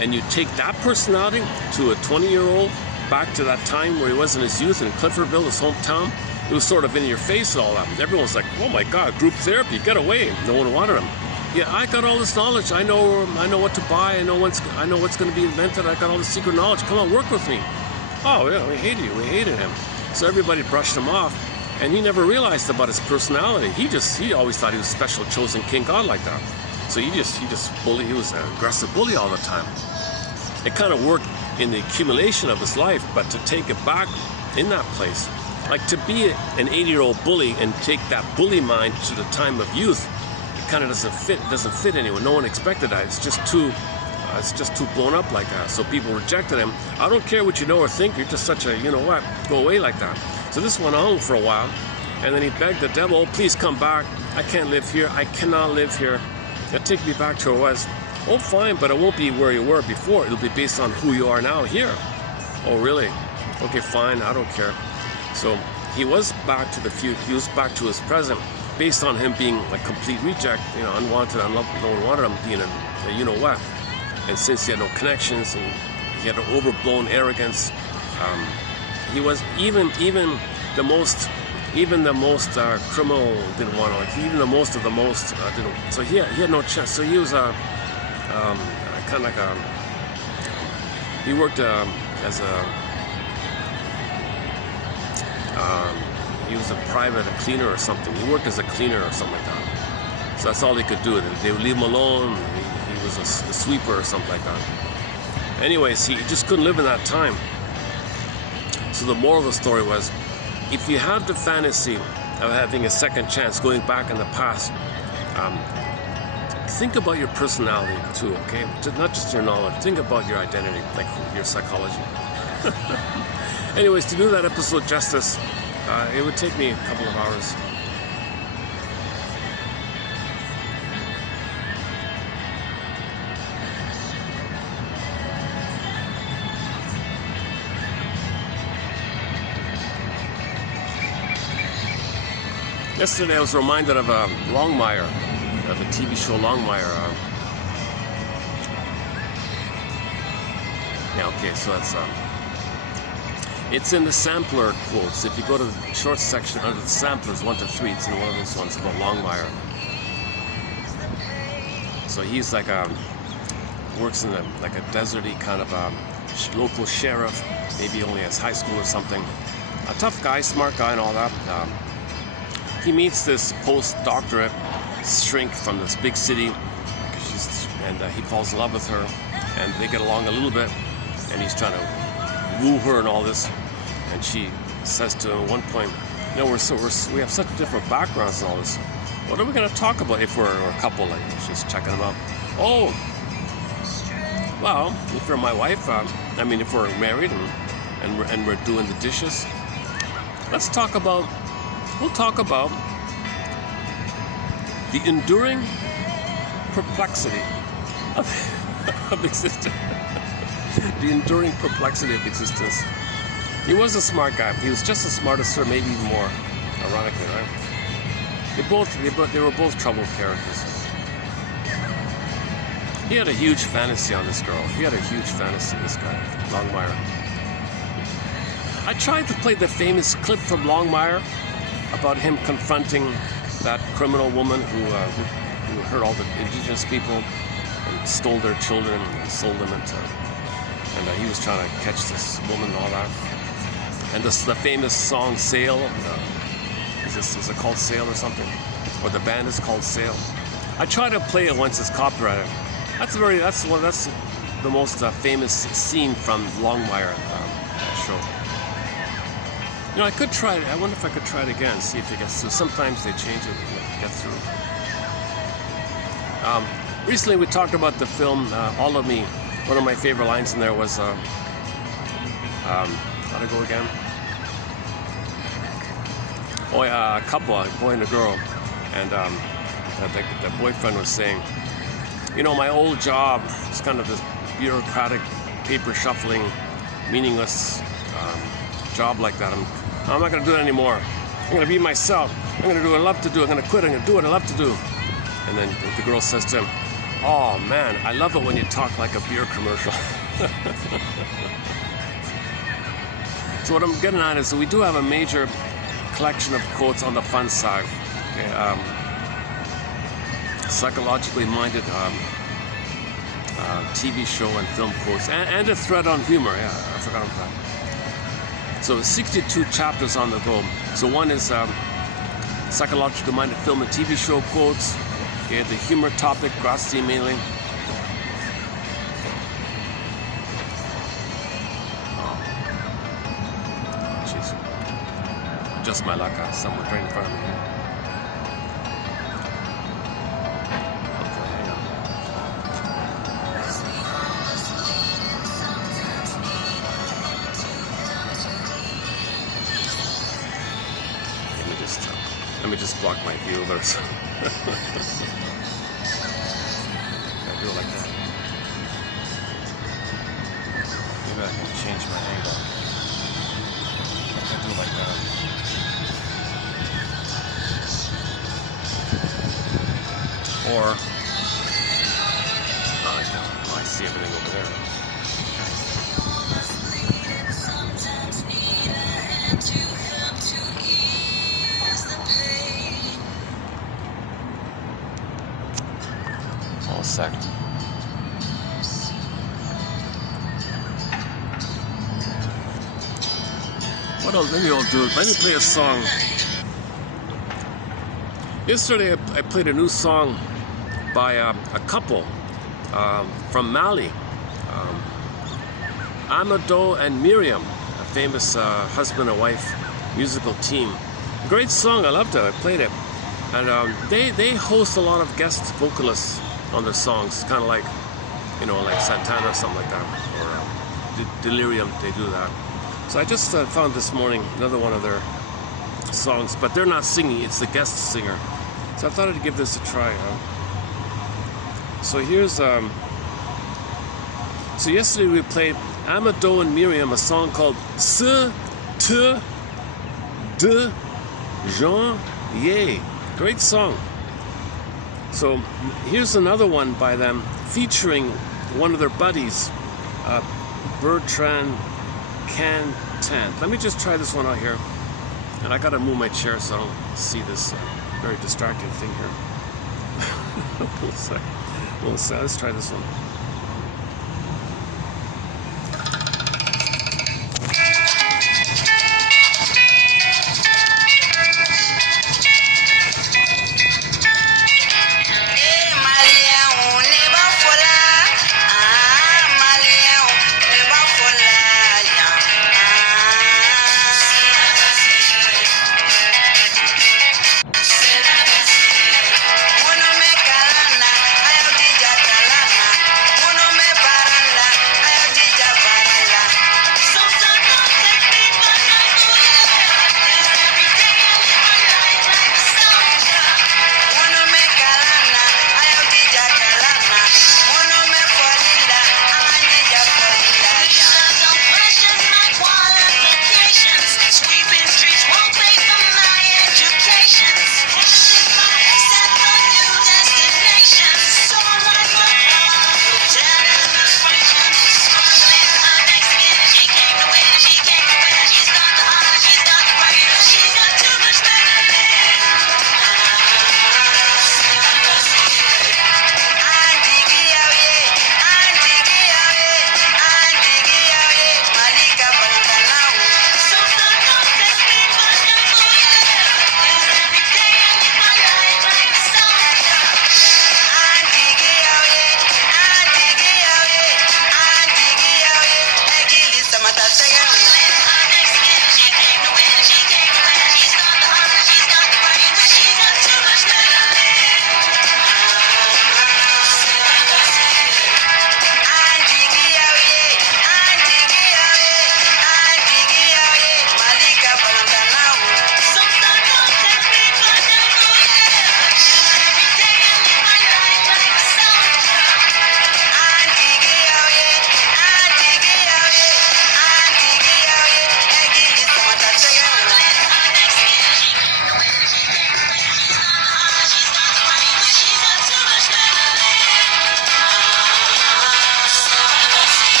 and you take that personality to a 20-year-old back to that time where he was in his youth in Cliffordville, his hometown, it was sort of in your face and all that. Everyone was like, oh my God, group therapy, get away. No one wanted him. Yeah, I got all this knowledge. I know what to buy. I know what's going to be invented. I got all this secret knowledge. Come on, work with me. Oh yeah, we hated you. We hated him. So everybody brushed him off, and he never realized about his personality. He always thought he was special, chosen king god like that. So he just bully. He was an aggressive bully all the time. It kind of worked in the accumulation of his life, but to take it back in that place, like to be an 80-year-old bully and take that bully mind to the time of youth, it kind of doesn't fit. It doesn't fit anyone. No one expected that. It's just too blown up like that. So people rejected him. I don't care what you know or think. You're just such a, go away like that. So this went on for a while. And then he begged the devil, oh, please come back. I can't live here. I cannot live here. Take me back to where I was. Oh, fine, but it won't be where you were before. It'll be based on who you are now here. Oh, really? Okay, fine. I don't care. So he was back to the future. He was back to his present. based on him being a complete reject, unwanted, unloved, no one wanted him, being a you know what. And since he had no connections and he had an overblown arrogance, he was even the most criminal didn't want to, like, even the most of the most didn't. So he had no chance. So he was kind of like he worked as he was a cleaner or something. He worked as a cleaner or something like that. So that's all he could do. They would leave him alone. He was a sweeper or something like that. Anyways, he just couldn't live in that time. So the moral of the story was, if you have the fantasy of having a second chance, going back in the past, think about your personality too, okay? Not just your knowledge. Think about your identity, like your psychology. Anyways, to do that episode justice, it would take me a couple of hours. Yesterday I was reminded of Longmire, of the TV show Longmire. So that's it's in the sampler quotes. If you go to the short section under the samplers 1 to 3, it's in one of those ones about Longmire. So he's like works in a deserty kind of local sheriff, maybe only has high school or something. A tough guy, smart guy, and all that. He meets this postdoctorate shrink from this big city, and he falls in love with her, and they get along a little bit, and he's trying to woo her and all this, and she says to him at one point, we have such different backgrounds and all this. What are we going to talk about if we're a couple? Like, she's checking them out. Oh, well, if you're my wife, if we're married and we're doing the dishes, we'll talk about the enduring perplexity of existence. The enduring perplexity of existence. He was a smart guy. He was just as smart as her, maybe even more, ironically, right? They were both troubled characters. He had a huge fantasy on this girl. He had a huge fantasy, this guy, Longmire. I tried to play the famous clip from Longmire about him confronting that criminal woman who hurt all the indigenous people and stole their children and sold them into. And he was trying to catch this woman and all that. And the famous song "Sail." Is it called "Sail" or something? Or the band is called "Sail." I tried to play it once. It's copyrighted. That's the most famous scene from Longmire show. I could try it. I wonder if I could try it again, see if it gets through. Sometimes they change it to get through. Recently we talked about the film All of Me. One of my favorite lines in there was, how'd it go again? Oh yeah, a couple, a boy and a girl. And the boyfriend was saying, my old job is kind of this bureaucratic, paper shuffling, meaningless job like that. I'm not going to do it anymore. I'm going to be myself. I'm going to do what I love to do. I'm going to quit. I'm going to do what I love to do. And then the girl says to him, "Oh man, I love it when you talk like a beer commercial." So what I'm getting at is that we do have a major collection of quotes on the fun side. Okay, psychologically minded TV show and film quotes, and a thread on humor. Yeah, I forgot about that. So 62 chapters on the go. So one is psychologically minded film and TV show quotes. Okay, the humor topic, grassy mainly. Oh, jeez. Just my luck, someone right in front of me. Okay, hang on. Let me just block my view there. So. I do it like that. Maybe I can change my angle. I do it like that. or I see everything over there. Sometimes need a hand to help to ease the pain. Hold a sec. What else? Maybe I'll do it. Let me play a song. Yesterday I played a new song by a couple from Mali, Amadou and Miriam, a famous husband and wife musical team. Great song, I loved it. I played it, and they host a lot of guest vocalists on their songs, kind of like, you know, like Santana or something like that, or Delirium. They do that. So I just found this morning another one of their songs, but they're not singing, it's the guest singer. So I thought I'd give this a try. So here's, so yesterday we played Amadou and Miriam, a song called Ce Te De Jean Ye. Great song. So here's another one by them featuring one of their buddies, Bertrand Cantan. Let me just try this one out here. And I gotta move my chair so I don't see this very distracting thing here. Let's try this one.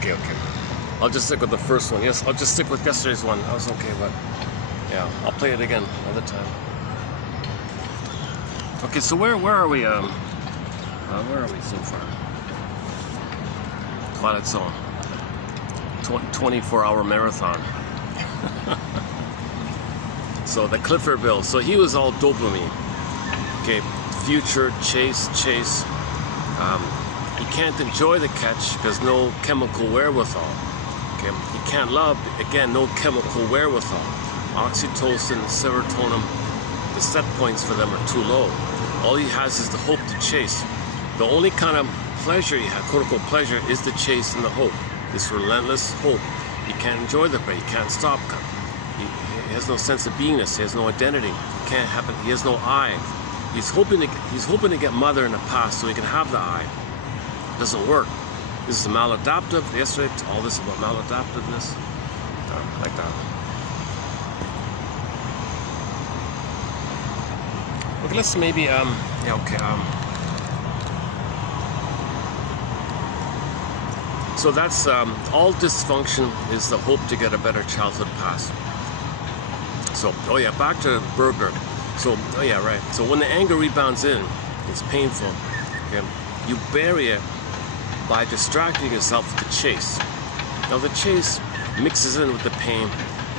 Okay. I'll just stick with the first one. Yes, I'll just stick with yesterday's one. That was okay, but yeah, I'll play it again another time. Okay, so where are we? Where are we so far? Twilight Zone. 24-hour marathon. So the Clifford Bill. So he was all dopamine. Okay, future, chase. He can't enjoy the catch because no chemical wherewithal. Okay, he can't love, again, no chemical wherewithal. Oxytocin, serotonin, the set points for them are too low. All he has is the hope to chase. The only kind of pleasure he has, quote-unquote pleasure, is the chase and the hope. This relentless hope. He can't enjoy the play, he can't stop. He has no sense of beingness. He has no identity. He can't happen. He has no I. He's hoping to get mother in the past so he can have the I. It doesn't work. This is maladaptive. Yesterday, all this about maladaptiveness, like that. Okay, let's maybe So that's all dysfunction is the hope to get a better childhood past. So, back to burglar. So, right. So when the anger rebounds in, it's painful. Okay? You bury it by distracting yourself with the chase. Now the chase mixes in with the pain,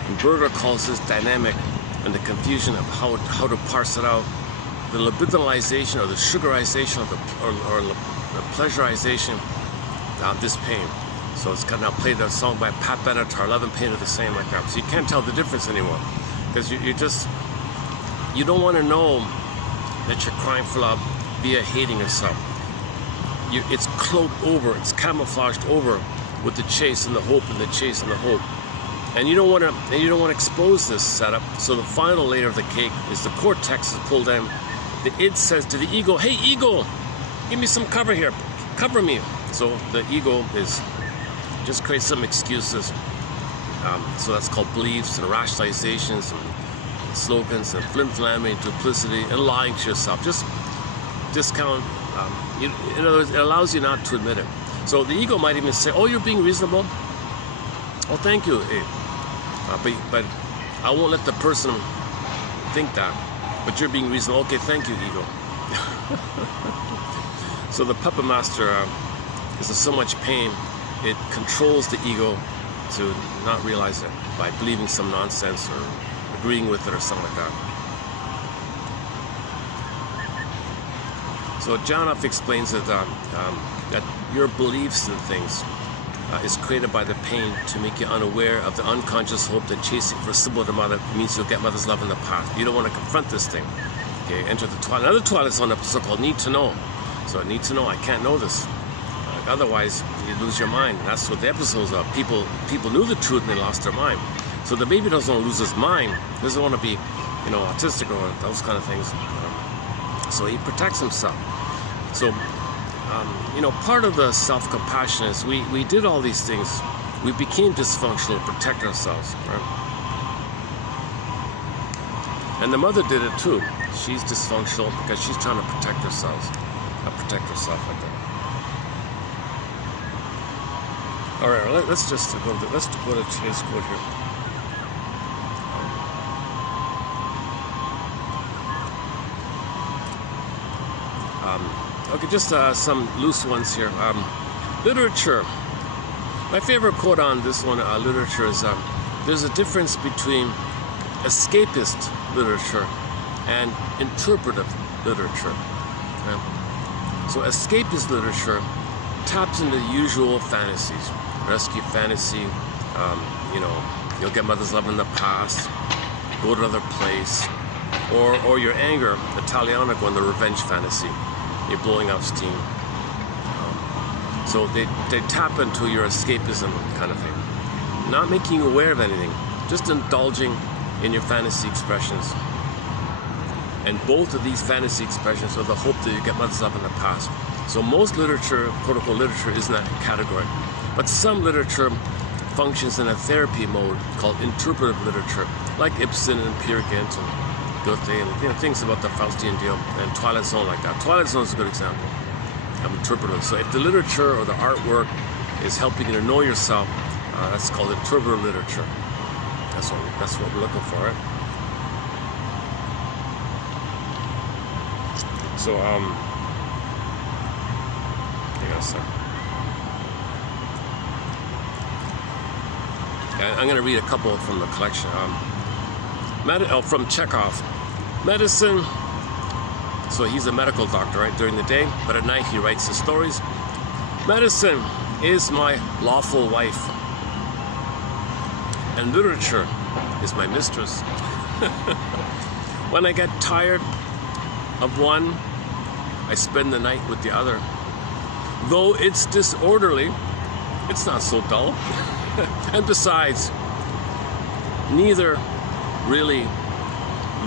and Berger calls this dynamic and the confusion of how to parse it out. The libidinalization or the sugarization of or the pleasurization of this pain. So it's kind of played that song by Pat Benatar, Love and Pain are the same, like that. So you can't tell the difference anymore. Because you don't want to know that you're crying for love via hating yourself. It's cloaked over, it's camouflaged over with the chase and the hope and the chase and the hope. And you don't want to expose this setup. So the final layer of the cake is the cortex is pulled in. The id says to the ego, hey ego, give me some cover here, cover me. So the ego just creates some excuses. So that's called beliefs and rationalizations and slogans and flim-flamming, duplicity, and lying to yourself. Just discount. In other words, it allows you not to admit it. So the ego might even say, oh, you're being reasonable. Oh, thank you. But I won't let the person think that. But you're being reasonable. Okay, thank you, ego. So the puppet master is in so much pain, it controls the ego to not realize it by believing some nonsense or agreeing with it or something like that. So Janoff explains that your beliefs in things is created by the pain to make you unaware of the unconscious hope that chasing for a sibling mother means you'll get mother's love in the past. You don't want to confront this thing. Okay, enter the Twilight. Another Twilight Zone episode called Need to Know. So I need to know. I can't know this. Otherwise, you lose your mind. That's what the episodes are. People knew the truth and they lost their mind. So the baby doesn't want to lose his mind. He doesn't want to be, autistic or those kind of things. So he protects himself. So, part of the self-compassion is we did all these things. We became dysfunctional to protect ourselves, right? And the mother did it too. She's dysfunctional because she's trying to protect herself like that. All right, let's just go to today's quote here. Okay, just some loose ones here. Literature. My favorite quote on this one, literature, is there's a difference between escapist literature and interpretive literature. Okay? So escapist literature taps into the usual fantasies. Rescue fantasy, you'll get mother's love in the past, go to another place, or your anger, the Italianic one, the revenge fantasy. You're blowing off steam. So they tap into your escapism kind of thing. Not making you aware of anything, just indulging in your fantasy expressions. And both of these fantasy expressions are the hope that you get mother's love in the past. So most literature, quote-unquote literature, is in that category. But some literature functions in a therapy mode called interpretive literature, like Ibsen and Peer Gynt and Goethe, and things about the Faustian deal, and Twilight Zone like that. Twilight Zone is a good example of interpretive. So if the literature or the artwork is helping you to know yourself, that's called interpretive literature. That's what we're looking for, right? So, hang on a second. I'm going to read a couple from the collection. From Chekhov. Medicine. So he's a medical doctor, right, during the day, but at night he writes his stories. Medicine is my lawful wife, and literature is my mistress. When I get tired of one, I spend the night with the other. Though it's disorderly, it's not so dull. And besides, neither really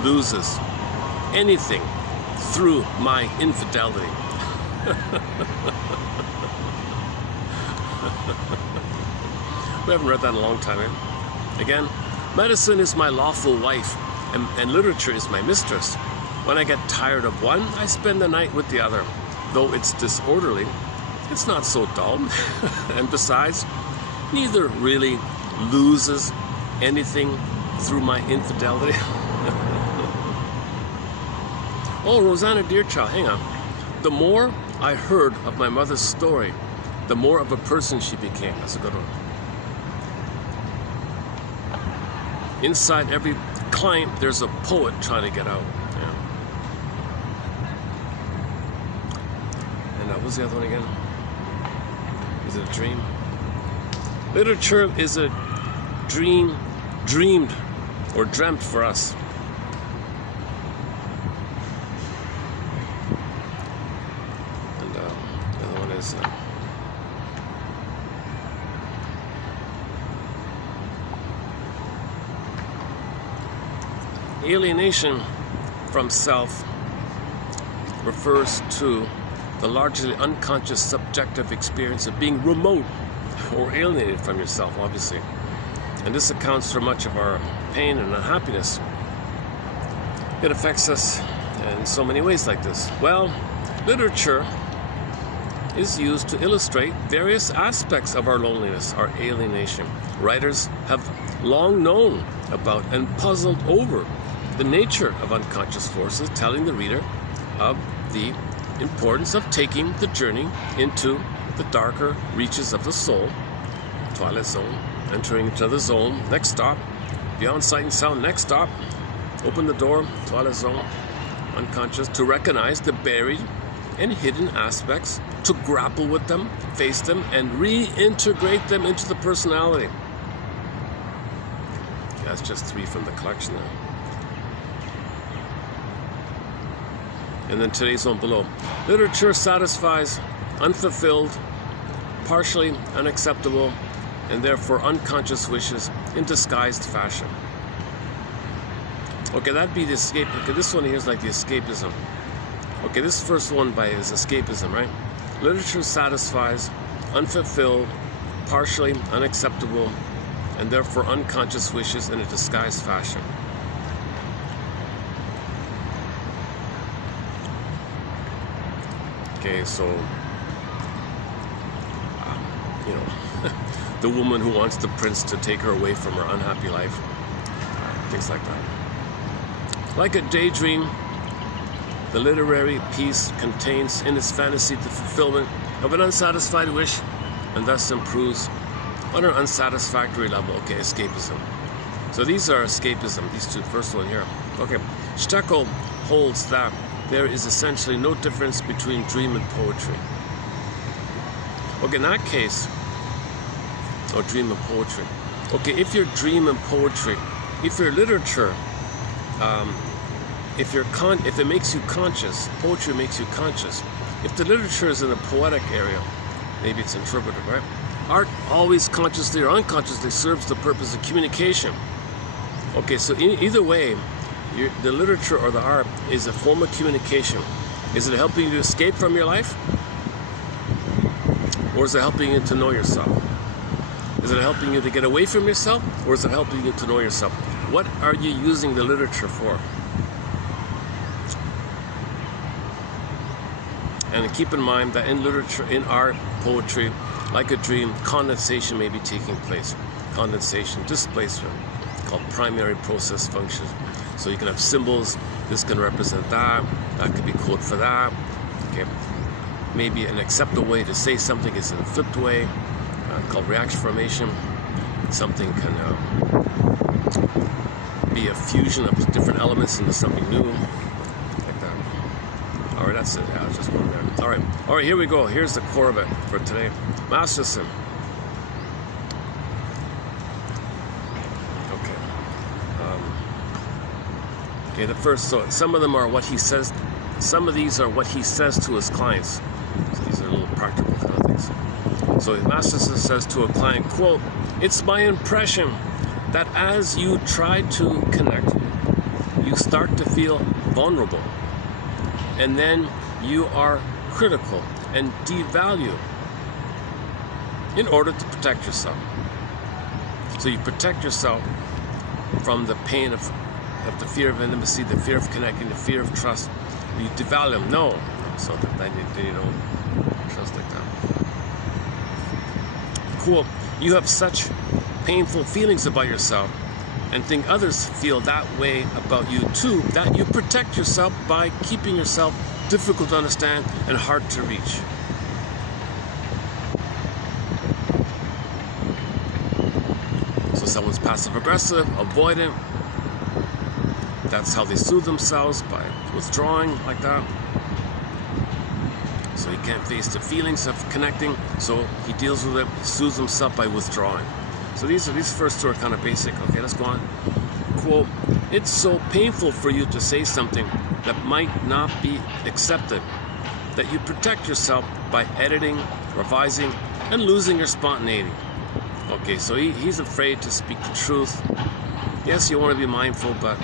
loses anything through my infidelity. We haven't read that in a long time, eh? Again, medicine is my lawful wife, and literature is my mistress. When I get tired of one, I spend the night with the other. Though it's disorderly, it's not so dull. And besides, neither really loses anything through my infidelity. Oh, Rosanna Deerchild, hang on. The more I heard of my mother's story, the more of a person she became. That's a good one. Inside every client, there's a poet trying to get out. Yeah. And what was the other one again? Is it a dream? Literature is a dream, dreamed or dreamt for us. And the other one is alienation from self refers to the largely unconscious subjective experience of being remote or alienated from yourself, obviously. And this accounts for much of our pain and unhappiness. It affects us in so many ways like this. Well, literature is used to illustrate various aspects of our loneliness, our alienation. Writers have long known about and puzzled over the nature of unconscious forces, telling the reader of the importance of taking the journey into the darker reaches of the soul, twilight zone, entering into the zone, next stop, beyond sight and sound, next stop, open the door, twilight zone, unconscious, to recognize the buried and hidden aspects, to grapple with them, face them, and reintegrate them into the personality. That's just 3 from the collection now. And then today's one below. Literature satisfies unfulfilled, partially unacceptable, and therefore unconscious wishes in disguised fashion. Okay, that'd be the escape. Okay, this one here is like the escapism. Okay, this first one is escapism, right? Literature satisfies unfulfilled, partially unacceptable, and therefore unconscious wishes in a disguised fashion. Okay, so, you know, the woman who wants the prince to take her away from her unhappy life, things like that. Like a daydream, the literary piece contains in its fantasy the fulfillment of an unsatisfied wish and thus improves on an unsatisfactory level. Okay, escapism. So these are escapism, these two, first one here. Okay, Stekel holds that there is essentially no difference between dream and poetry. Okay, in that case, or dream and poetry. Okay, if your dream and poetry, if your literature, if it makes you conscious, poetry makes you conscious. If the literature is in a poetic area, maybe it's interpretive, right? Art always consciously or unconsciously serves the purpose of communication. Okay, so either way, the literature or the art is a form of communication. Is it helping you to escape from your life? Or is it helping you to know yourself? Is it helping you to get away from yourself? Or is it helping you to know yourself? What are you using the literature for? And keep in mind that in literature, in art, poetry, like a dream, condensation may be taking place. Condensation, displacement, called primary process functions. So you can have symbols, this can represent that could be code for that. Okay, maybe an acceptable way to say something is in a flipped way, called reaction formation. Something can be a fusion of different elements into something new, like that. All right, that's it. Yeah, just one there. All right, here we go. Here's the core of it for today. Masterson. Okay, the first, so some of them are what he says, some of these are what he says to his clients. So these are little practical kind of things. So Masterson says to a client, quote, "It's my impression that as you try to connect, you start to feel vulnerable. And then you are critical and devalue in order to protect yourself. So you protect yourself from the pain of the fear of intimacy, the fear of connecting, the fear of trust. You devalue them. No. So that they don't trust like that. Cool. You have such painful feelings about yourself and think others feel that way about you too, that you protect yourself by keeping yourself difficult to understand and hard to reach. So someone's passive aggressive, avoidant. That's how they soothe themselves, by withdrawing like that. So he can't face the feelings of connecting, so he deals with it, soothes himself by withdrawing. So these first two are kind of basic. Okay, let's go on. Quote, it's so painful for you to say something that might not be accepted that you protect yourself by editing, revising, and losing your spontaneity. Okay, so he's afraid to speak the truth. Yes, you want to be mindful, but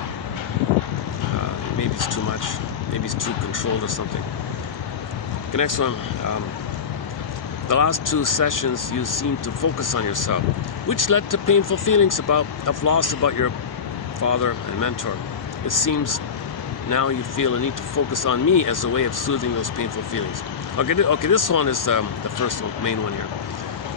maybe it's too much. Maybe it's too controlled or something. The next one. The last two sessions, you seem to focus on yourself, which led to painful feelings of loss about your father and mentor. It seems now you feel a need to focus on me as a way of soothing those painful feelings. Okay, this one is the first one, main one here.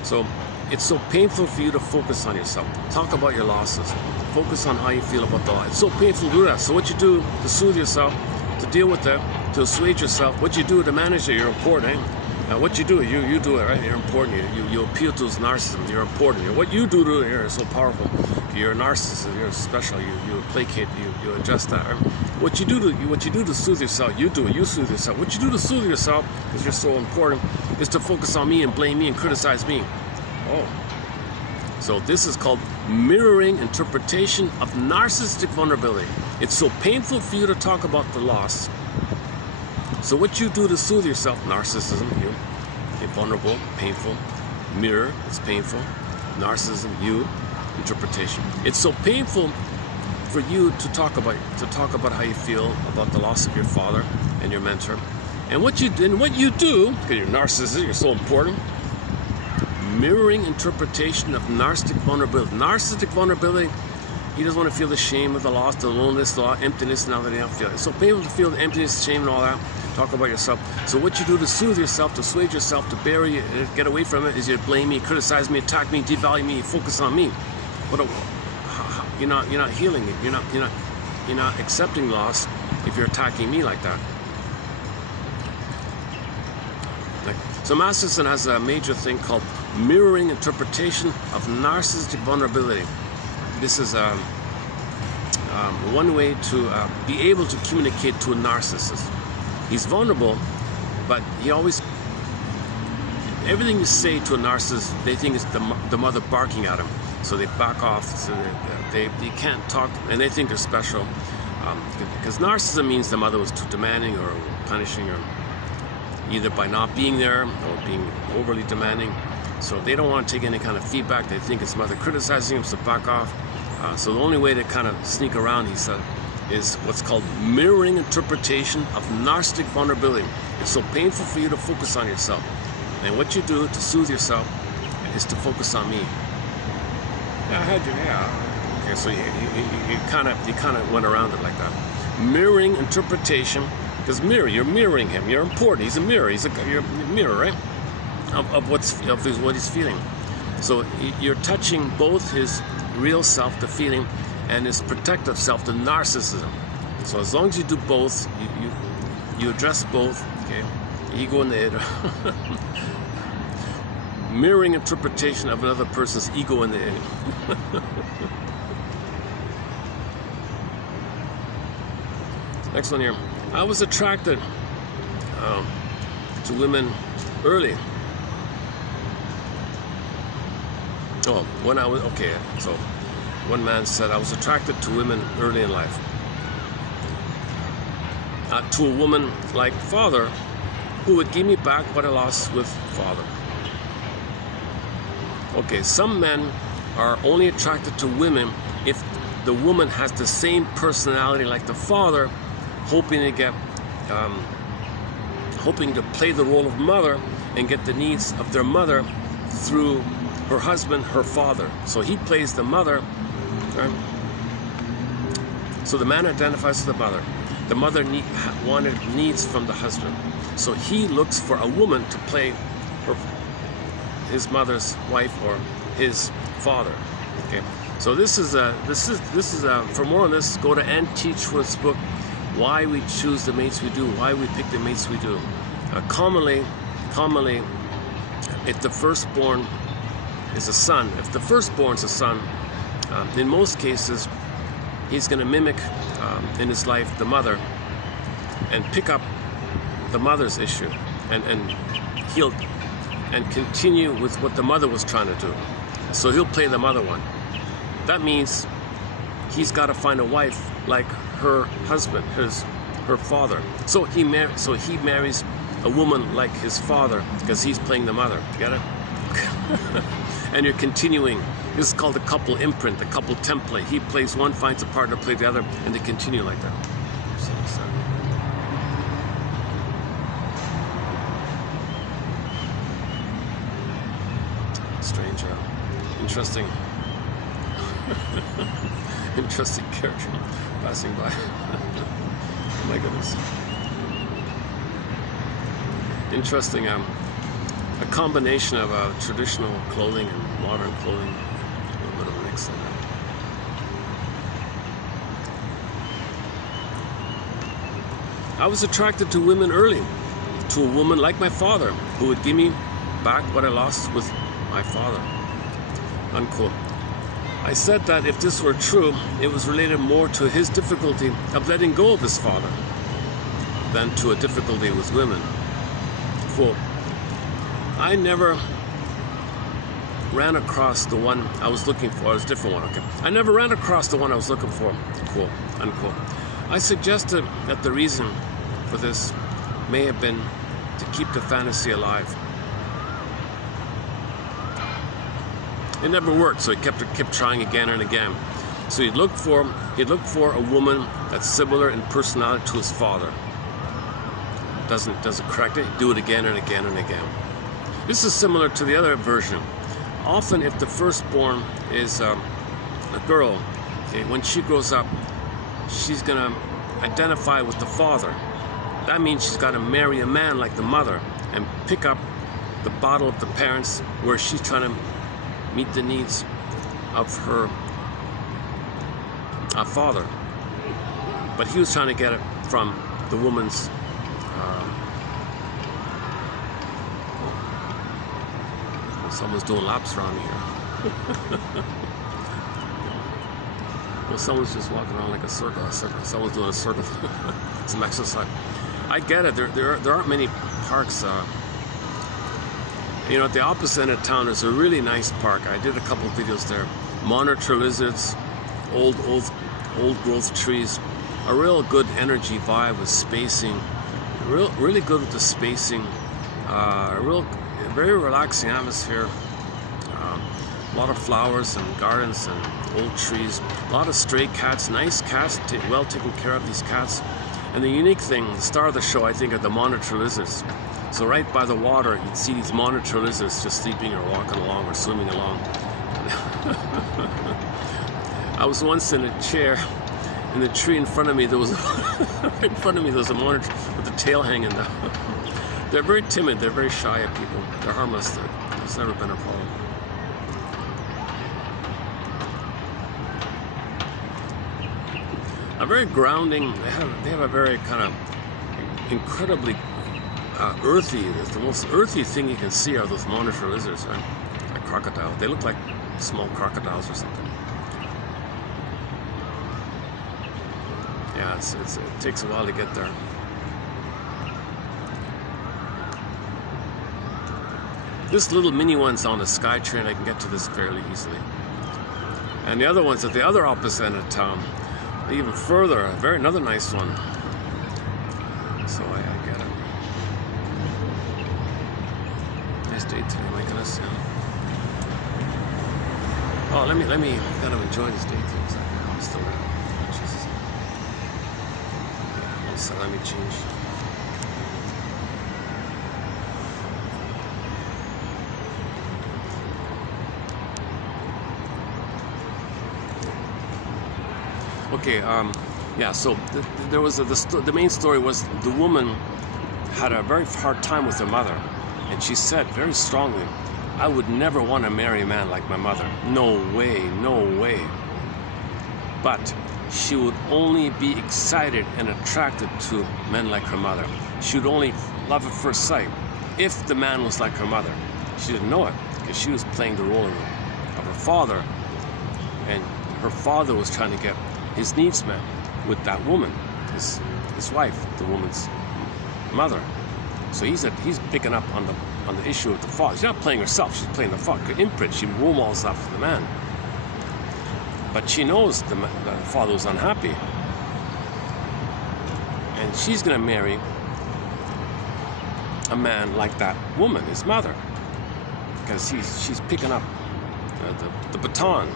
So it's so painful for you to focus on yourself. Talk about your losses. Focus on how you feel about the loss. It's so painful to do that. So what you do to soothe yourself, to deal with that, to assuage yourself, what you do to manage it, you're important. What you do, you do it, right? You're important. You appeal to his narcissism. You're important. What you do to it here is so powerful. You're a narcissist. You're special. You placate. You adjust that. Right? What you do to soothe yourself, you do it. You soothe yourself. What you do to soothe yourself, because you're so important, is to focus on me and blame me and criticize me. Oh, so this is called mirroring interpretation of narcissistic vulnerability. It's so painful for you to talk about the loss. So what you do to soothe yourself, narcissism, you, okay, vulnerable, painful, mirror, it's painful, narcissism, you, interpretation. It's so painful for you to talk about how you feel about the loss of your father and your mentor. And what you do, because you're narcissistic, you're so important, mirroring interpretation of narcissistic vulnerability. Narcissistic vulnerability, he doesn't want to feel the shame of the loss, the loneliness, the emptiness, now that they don't feel it. It's so painful to feel the emptiness, shame, and all that. Talk about yourself. So what you do to soothe yourself, to assuage yourself, to bury it, get away from it, is you blame me, criticize me, attack me, devalue me, focus on me. You're not healing it. You're not accepting loss if you're attacking me like that. So Masterson has a major thing called mirroring interpretation of narcissistic vulnerability. This is one way to be able to communicate to a narcissist. He's vulnerable, but everything you say to a narcissist, they think it's the mother barking at him. So they back off, so they can't talk, and they think they're special. Because narcissism means the mother was too demanding or punishing, or either by not being there or being overly demanding. So they don't want to take any kind of feedback. They think it's mother criticizing him, so back off. So the only way to kind of sneak around, he said, is what's called mirroring interpretation of narcissistic vulnerability. It's so painful for you to focus on yourself. And what you do to soothe yourself is to focus on me. Okay, so you kind of went around it like that. Mirroring interpretation, because you're mirroring him. You're important. He's a mirror. You're a mirror, right? Of what he's feeling. So you're touching both his real self, the feeling, and his protective self, the narcissism. So as long as you do both, you address both, okay? Ego and the id. Mirroring interpretation of another person's ego and the id. Next one here. I was attracted to women early. So one man said, I was attracted to women early in life. To a woman like father who would give me back what I lost with father. Okay, some men are only attracted to women if the woman has the same personality like the father, hoping to play the role of mother and get the needs of their mother through her husband, her father. So he plays the mother. Right? So the man identifies with the mother. The mother wanted needs from the husband. So he looks for a woman to play his mother's wife or his father. Okay. So this is for more on this, go to Ann Teachworth's book, Why We Choose the Mates We Do, Why We Pick the Mates We Do. Commonly, if the firstborn is a son, in most cases, he's going to mimic in his life the mother and pick up the mother's issue and he'll and continue with what the mother was trying to do. So he'll play the mother one. That means he's got to find a wife like her husband, her father. So he marries a woman like his father because he's playing the mother. Get it? And you're continuing. This is called the couple imprint, the couple template. He plays one, finds a partner, plays the other, and they continue like that. So, strange, interesting, interesting character passing by. Oh my goodness. Interesting. A combination of traditional clothing and modern clothing. A little bit of a mix of that. I was attracted to women early, to a woman like my father who would give me back what I lost with my father. Unquote. I said that if this were true, it was related more to his difficulty of letting go of his father than to a difficulty with women. Quote, I never ran across the one I was looking for. It was a different one, okay. I never ran across the one I was looking for, quote, unquote. I suggested that the reason for this may have been to keep the fantasy alive. It never worked, so he kept trying again and again. So he'd look for a woman that's similar in personality to his father. Doesn't correct it, do it again and again and again. This is similar to the other version. Often if the firstborn is a girl, okay, when she grows up, she's gonna identify with the father. That means she's gotta marry a man like the mother and pick up the bottle of the parents where she's trying to meet the needs of her father. But he was trying to get it from the woman's someone's doing laps around here. Well, someone's just walking around like a circle. Someone's doing a circle. Some exercise. I get it. There aren't many parks. You know, at the opposite end of town, there's a really nice park. I did a couple of videos there. Monitor lizards, old growth trees. A real good energy vibe with spacing. Really good with the spacing. Very relaxing atmosphere. A lot of flowers and gardens and old trees. A lot of stray cats, nice cats, well taken care of, these cats. And the unique thing, the star of the show, I think, are the monitor lizards. So right by the water, you'd see these monitor lizards just sleeping or walking along or swimming along. I was once in a chair in the tree in front of me. There was right in front of me there was a monitor with the tail hanging down. They're very timid. They're very shy of people. They're harmless. There's never been a problem. A very grounding. They have a very kind of incredibly earthy. The most earthy thing you can see are those monitor lizards, right? Like crocodiles. They look like small crocodiles or something. Yeah, it takes a while to get there. This little mini one's on the SkyTrain. I can get to this fairly easily. And the other one's at the other opposite end of town, even further. Another nice one. So I get it. Nice day today, my goodness. Yeah. Oh, let me, gotta enjoy this daydream. I'm still around. Jesus. Okay, so let me change. Okay, yeah, so there was the main story was the woman had a very hard time with her mother, and she said very strongly, I would never want to marry a man like my mother. No way, no way. But she would only be excited and attracted to men like her mother. She would only love at first sight if the man was like her mother. She didn't know it because she was playing the role of her father, and her father was trying to get his needs met with that woman, his wife, the woman's mother. So he's picking up on the issue of the father. She's not playing herself, she's playing the father. Imprint, she role models after the man. But she knows the father was unhappy. And she's gonna marry a man like that woman, his mother. Because she's picking up the baton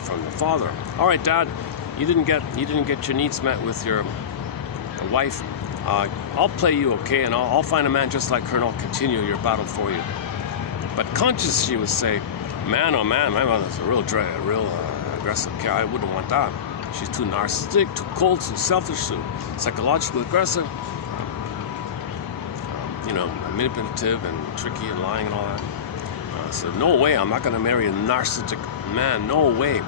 from the father. All right, Dad, you didn't get your needs met with your wife. I'll play you, okay, and I'll find a man just like her, and I'll continue your battle for you. But conscious, she would say, man, oh man, my mother's a real aggressive character. I wouldn't want that. She's too narcissistic, too cold, too selfish, too psychologically aggressive, manipulative and tricky and lying and all that. So no way, I'm not going to marry a narcissistic man, no way.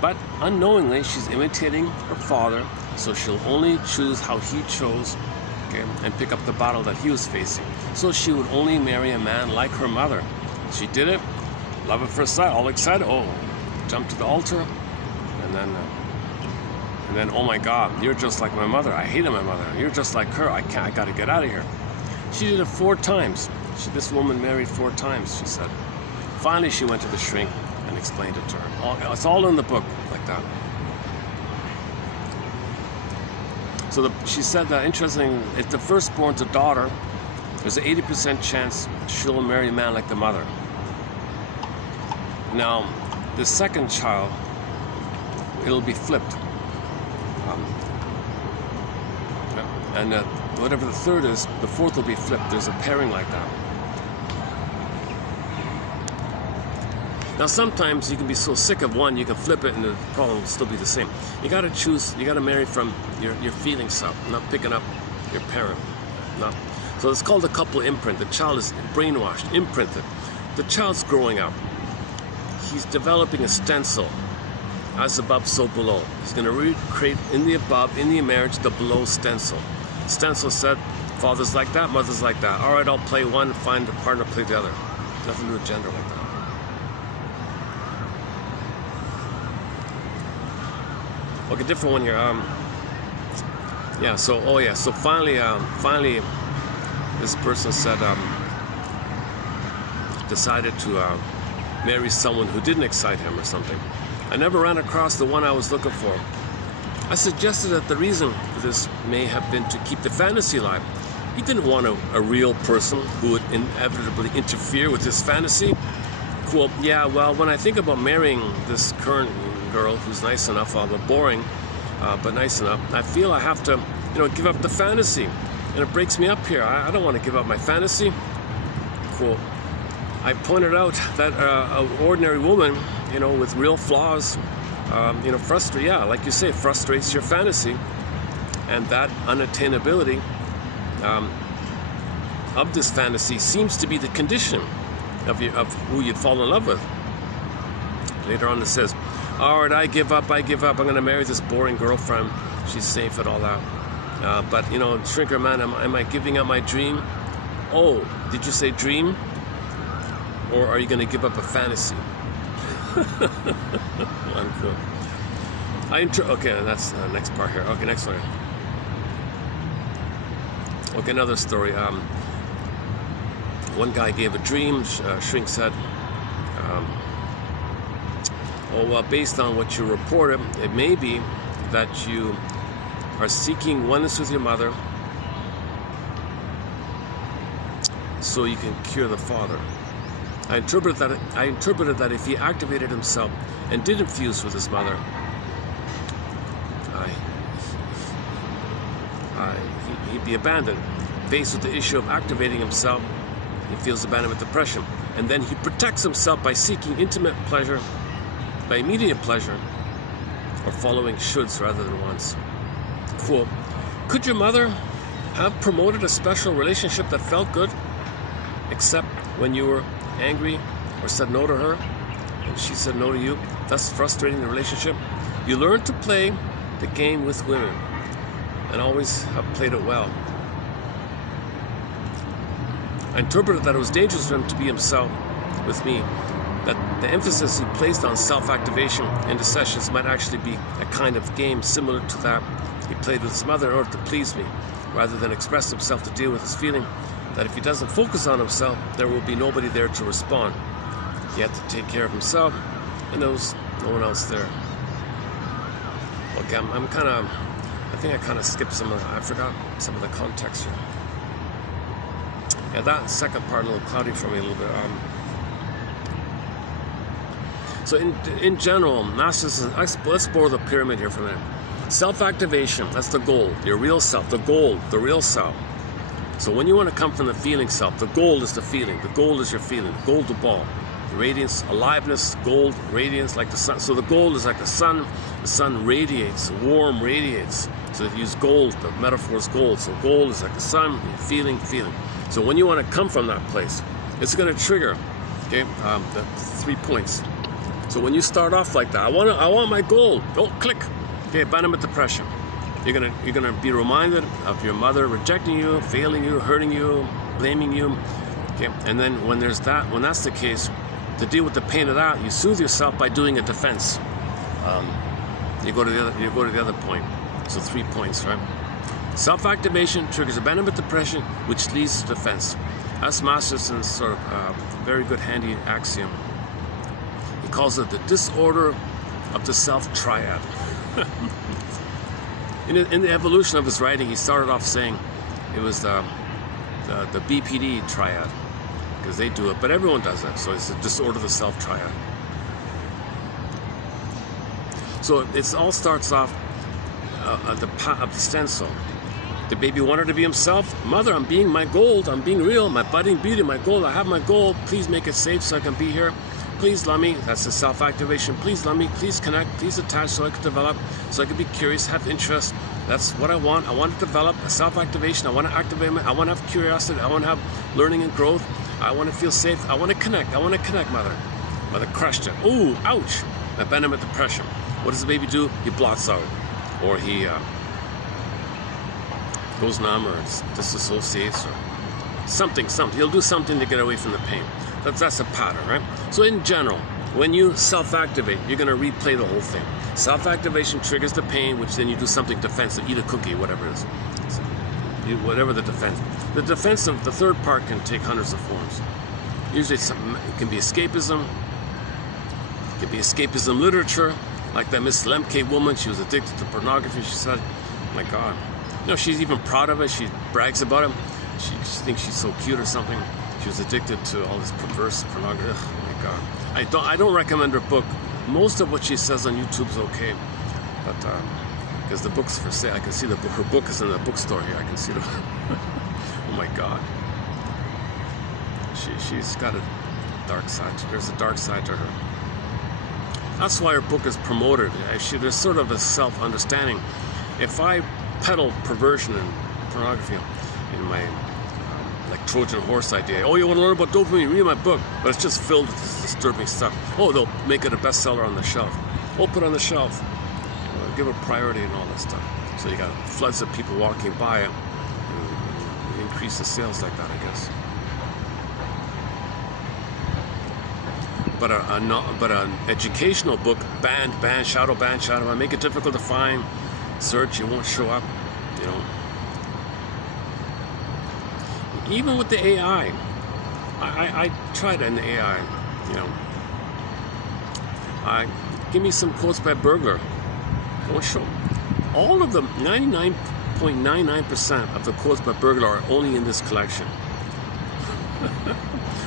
But unknowingly, she's imitating her father, so she'll only choose how he chose, okay, and pick up the battle that he was facing. So she would only marry a man like her mother. She did it, love at first sight, all excited, jump to the altar, and then, oh my God, you're just like my mother. I hated my mother. You're just like her. I got to get out of here. She did it 4 times. This woman married 4 times, she said. Finally, she went to the shrink and explained it to her. It's all in the book, like that. So she said that, interesting, if the firstborn's a daughter, there's an 80% chance she'll marry a man like the mother. Now, the second child, it'll be flipped. And whatever the third is, the fourth will be flipped. There's a pairing like that. Now sometimes you can be so sick of one, you can flip it and the problem will still be the same. You got to choose, you got to marry from your feeling self, not picking up your parent. No. So it's called a couple imprint. The child is brainwashed, imprinted. The child's growing up. He's developing a stencil, as above, so below. He's going to recreate in the above, in the marriage, the below stencil. Stencil said, father's like that, mother's like that. All right, I'll play one, find a partner, play the other. Nothing to do with gender like that. Okay, different one here. So finally, this person said, decided to marry someone who didn't excite him or something. I never ran across the one I was looking for. I suggested that the reason for this may have been to keep the fantasy alive. He didn't want a real person who would inevitably interfere with his fantasy. Quote, yeah, well, when I think about marrying this current girl who's nice enough, although boring, but nice enough, I feel I have to, give up the fantasy. And it breaks me up here. I don't want to give up my fantasy. Quote, I pointed out that an ordinary woman, with real flaws, like you say, frustrates your fantasy. And that unattainability of this fantasy seems to be the condition of who you'd fall in love with. Later on it says, all right, I give up, I'm going to marry this boring girlfriend. She's safe and all that. But, shrinker man, am I giving up my dream? Oh, did you say dream? Or are you going to give up a fantasy? Unquote. Okay, that's the next part here. Okay, next one. Okay, another story. One guy gave a dream. Shrink said, based on what you reported, it may be that you are seeking oneness with your mother so you can cure the father. I interpreted that if he activated himself and didn't fuse with his mother, he'd be abandoned. Faced with the issue of activating himself, he feels abandonment depression. And then he protects himself by seeking intimate pleasure, by immediate pleasure, or following shoulds rather than wants. Quote, could your mother have promoted a special relationship that felt good, except when you were angry or said no to her, and she said no to you, thus frustrating the relationship? You learn to play the game with women, and always have played it well. I interpreted that it was dangerous for him to be himself with me, that the emphasis he placed on self-activation in the sessions might actually be a kind of game similar to that he played with his mother in order to please me, rather than express himself to deal with his feeling that if he doesn't focus on himself, there will be nobody there to respond. He had to take care of himself, and there was no one else there. Okay, I think I kind of skipped I forgot some of the context here. Yeah, that second part a little cloudy for me a little bit. So in general, narcissism, let's explore the pyramid here for a minute. Self-activation, that's the goal, your real self, the goal, the real self. So when you want to come from the feeling self, the goal is the feeling, the goal is your feeling, the gold to ball. Radiance, aliveness, gold, radiance, like the sun. So the gold is like the sun radiates, warm radiates. So if you use gold, the metaphor is gold. So gold is like the sun, feeling. So when you want to come from that place, it's going to trigger, okay, the 3 points. So when you start off like that, I want my goal. Don't click. Okay, abandonment depression. You're gonna be reminded of your mother rejecting you, failing you, hurting you, blaming you. Okay, and then when that's the case, to deal with the pain of that, you soothe yourself by doing a defense. You go to the other point. So 3 points, right? Self-activation triggers abandonment depression, which leads to defense. That's Masterson's sort of very good handy axiom. He calls it the disorder of the self triad. In the evolution of his writing, he started off saying it was the BPD triad, because they do it, but everyone does it. So it's a disorder of the self triad. So it all starts off of the stencil. The baby wanted to be himself. Mother, I'm being my gold. I'm being real. My budding beauty, my gold. I have my goal. Please make it safe so I can be here. Please love me. That's the self-activation. Please love me. Please connect. Please attach so I can develop, so I can be curious, have interest. That's what I want. I want to develop a self-activation. I want to activate. I want to have curiosity. I want to have learning and growth. I want to feel safe. I want to connect. I want to connect, mother. Mother crushed it. Ooh, ouch. Abandonment depression. What does the baby do? He blots out. Or he goes numb or disassociates or something. He'll do something to get away from the pain. That's a pattern, right? So in general, when you self-activate, you're going to replay the whole thing. Self-activation triggers the pain, which then you do something defensive, eat a cookie, whatever it is. So whatever the defense. The defense of the third part can take hundreds of forms. Usually it can be escapism. It can be escapism literature, like that Miss Lemke woman. She was addicted to pornography. She said, oh my God. You know, she's even proud of it. She brags about it. She thinks she's so cute or something. She was addicted to all this perverse pornography. Oh my God. I don't recommend her book. Most of what she says on YouTube is okay, but because the book's for sale, I can see the book. Her book is in the bookstore here. I can see the. Oh my God. She's got a dark side. There's a dark side to her. That's why her book is promoted. There's sort of a self-understanding. If I peddle perversion and pornography in my like Trojan horse idea. Oh, you want to learn about dopamine? Read my book. But it's just filled with this disturbing stuff. Oh, they'll make it a bestseller on the shelf. Oh, put it on the shelf. Give it priority and all that stuff. So you got floods of people walking by it. And increase the sales like that, I guess. But an educational book, ban, shadow, make it difficult to find, search, it won't show up, you know. Even with the AI, I tried in the AI, you know. Give me some quotes by Berger. I won't show. All of them, 99.99% of the quotes by Berger are only in this collection.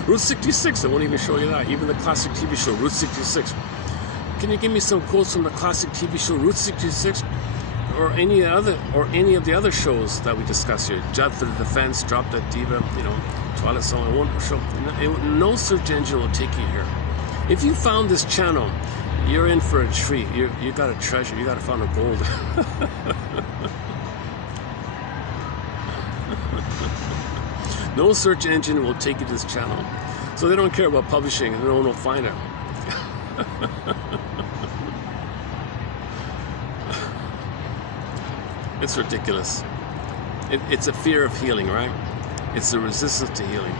Route 66, I won't even show you that. Even the classic TV show, Route 66. Can you give me some quotes from the classic TV show, Route 66? Or any of the other shows that we discuss here? Judd for the Defense, Drop Dead Diva, you know, Twilight Zone. I won't show. No search engine will take you here. If you found this channel, you're in for a treat. You got a treasure. You got to find a gold. No search engine will take you to this channel. So they don't care about publishing, and no one will find it. It's ridiculous. It's a fear of healing, right? It's a resistance to healing.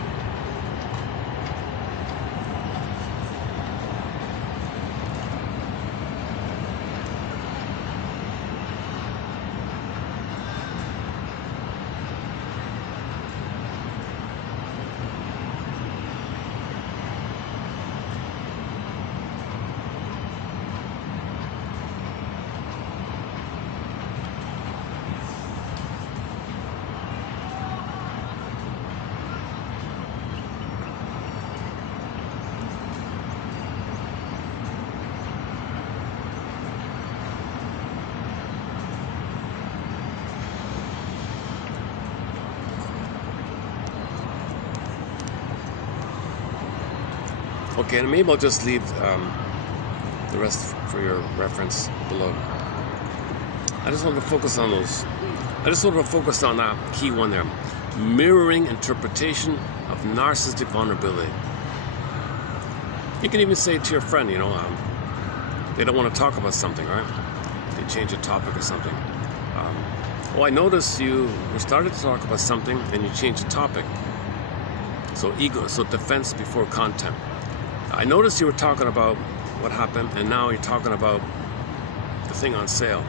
Okay, and maybe I'll just leave the rest for your reference below. I just want to focus on those. I just want to focus on that key one there. Mirroring interpretation of narcissistic vulnerability. You can even say it to your friend, you know, they don't want to talk about something, right? They change a topic or something. Oh, I noticed you started to talk about something and you changed the topic. So defense before content. I noticed you were talking about what happened, and now you're talking about the thing on sale.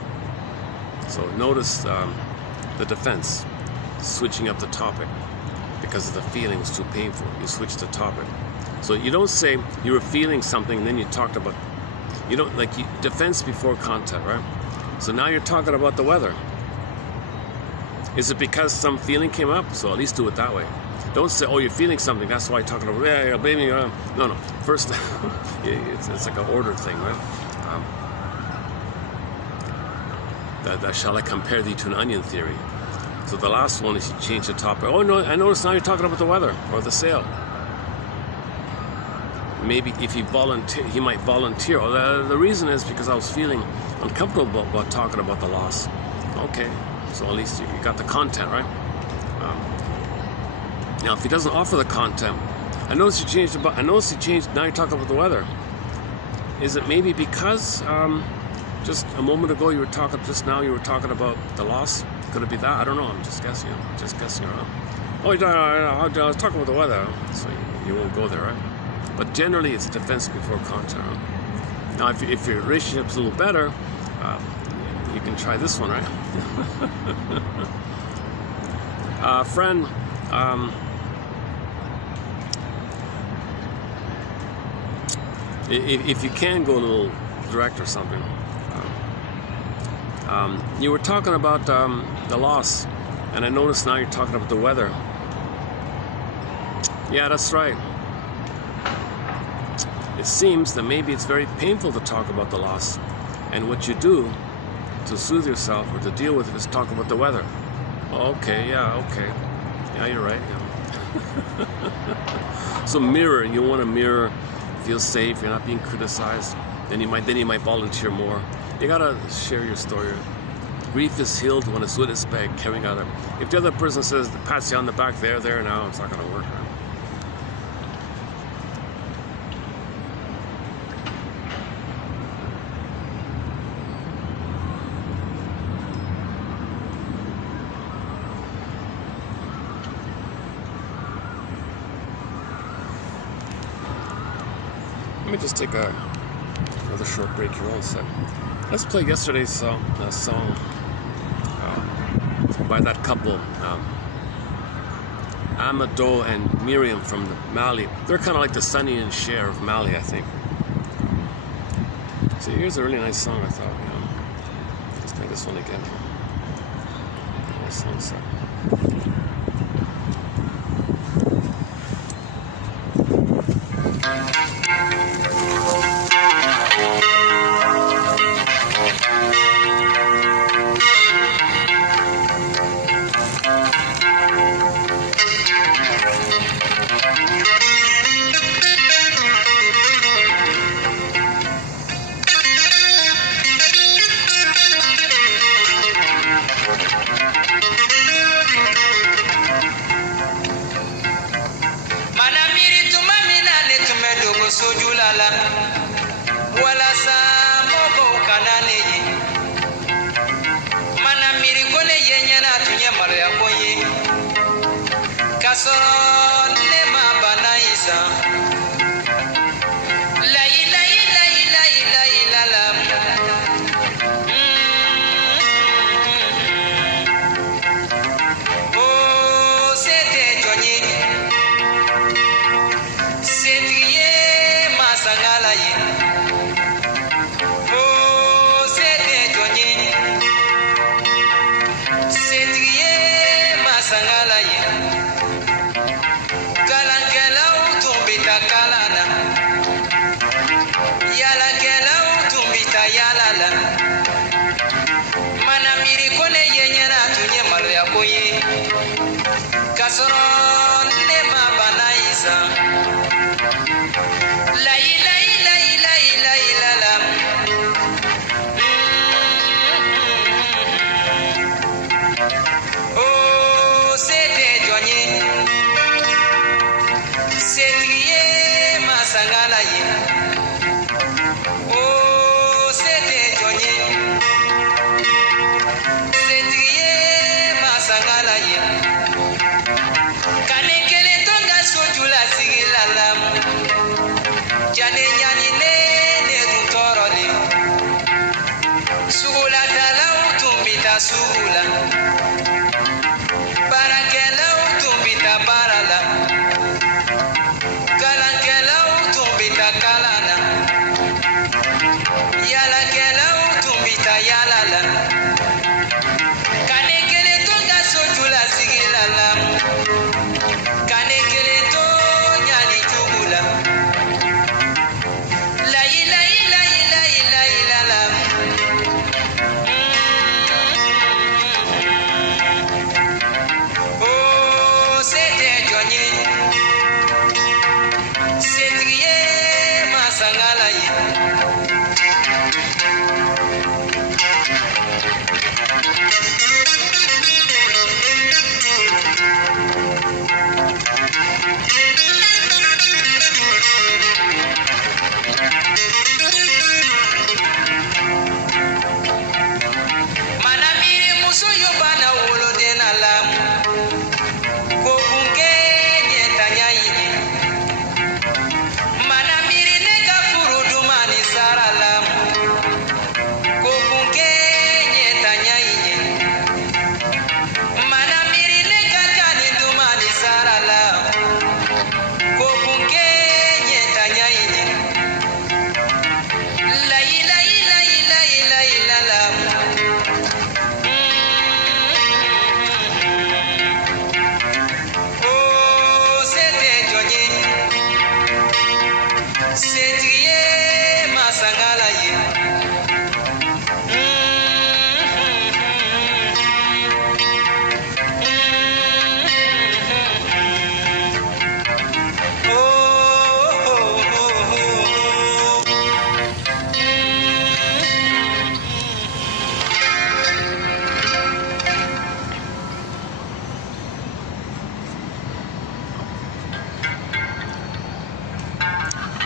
So notice the defense, switching up the topic because the feeling was too painful. You switched the topic. So you don't say you were feeling something and then you talked about, you don't, like, defense before content, right? So now you're talking about the weather. Is it because some feeling came up? So at least do it that way. Don't say, oh, you're feeling something, that's why you're talking about, yeah, baby. No. First, it's like an order thing, right? That shall I compare thee to an onion theory. So the last one is you change the topic. Oh, no, I noticed now you're talking about the weather or the sale. Maybe if he might volunteer. Oh, the reason is because I was feeling uncomfortable about talking about the loss. Okay, so at least you got the content, right? Now, if he doesn't offer the content, I noticed you changed. Now you're talking about the weather. Is it maybe because just a moment ago you were talking about the loss? Could it be that? I don't know. I'm just guessing. Around. Oh, I was talking about the weather, so you won't go there, right? But generally, it's defense before content. Right? Now, if your relationship's a little better, you can try this one, right? Friend. If you can go a little direct or something. You were talking about the loss, and I noticed now you're talking about the weather. Yeah, that's right. It seems that maybe it's very painful to talk about the loss, and what you do to soothe yourself or to deal with it is talk about the weather. Okay, yeah, you're right. Yeah. So mirror. You want to mirror. Feel safe. You're not being criticized. Then you might volunteer more. You gotta share your story. Grief is healed when it's with its bag, carrying out it. If the other person says, pats you on the back, there now, it's not gonna work. Right? Let me just take another short break here. All set. Let's play yesterday's song by that couple, Amadou and Miriam from Mali. They're kind of like the Sonny and Cher of Mali, I think. So here's a really nice song, I thought. Let's play this one again. Nice song set. Kasoron nema banaisa. Lai lai lai lai lai lalam. Oh, c'était Johnny. C'est trié masangalaye. Oh, c'était Johnny. C'est trié masangalaye. Kalankela utumbita kalana. Yala kela utumbita yalala. Manamiri kone yenyana tunye malo ya koye. Kasoron nema banaisa. Lai lai lai lai lai lalam. Oh, c'était Johnny. C'est trié masangalaye. Oh, c'était Johnny. C'est trié masangalaye. Kanekele tonga sojula sigilalam. Jane nyani ne rutorole. Sugula tala utumbita sugula. Barakela utumbita barala. Kalankela utumbita kalana. Yala kela utumbita yalala. Kanekele tonga sojula sigilalam. Kanekele to nyani tugula. Lai lai lai lai lai lalam. Oh, c'était Johnny. C'est trié masangalaye. Manamiri muso yobana wolo dena lam. Kokunge nyetanya yini. Manamiri neka furu dumani sara lam. Kokunge nyetanya yini. Manamiri neka kani dumani sara lam. Kokunge nyetanya yini. Lai lai lai lai lai lalam. Oh, c'était Johnny. C'est trié masangalaye.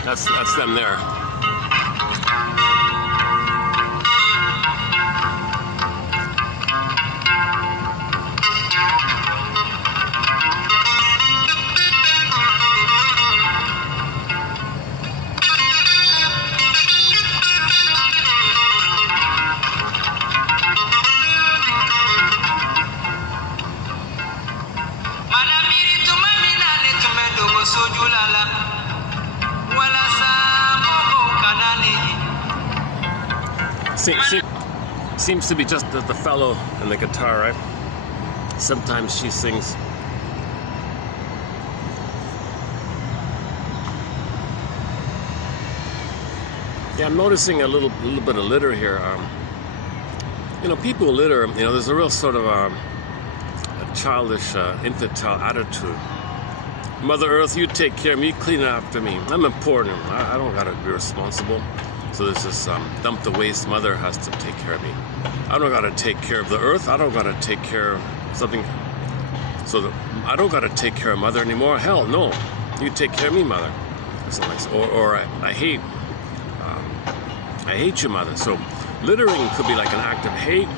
That's them there. Manamiri tumamina ne tumedogo sojulala. Wala samo kanani. Seems to be just the fellow and the guitar, right? Sometimes she sings. Yeah, I'm noticing a little bit of litter here. You know, people who litter, you know, there's a real sort of a childish, infantile attitude. Mother Earth, you take care of me, you clean after me. I'm important. I don't gotta be responsible. So there's this dump the waste. Mother has to take care of me. I don't gotta take care of the earth. I don't gotta take care of something. So I don't gotta take care of Mother anymore. Hell no, you take care of me, Mother. Or I hate you, Mother. So littering could be like an act of hate,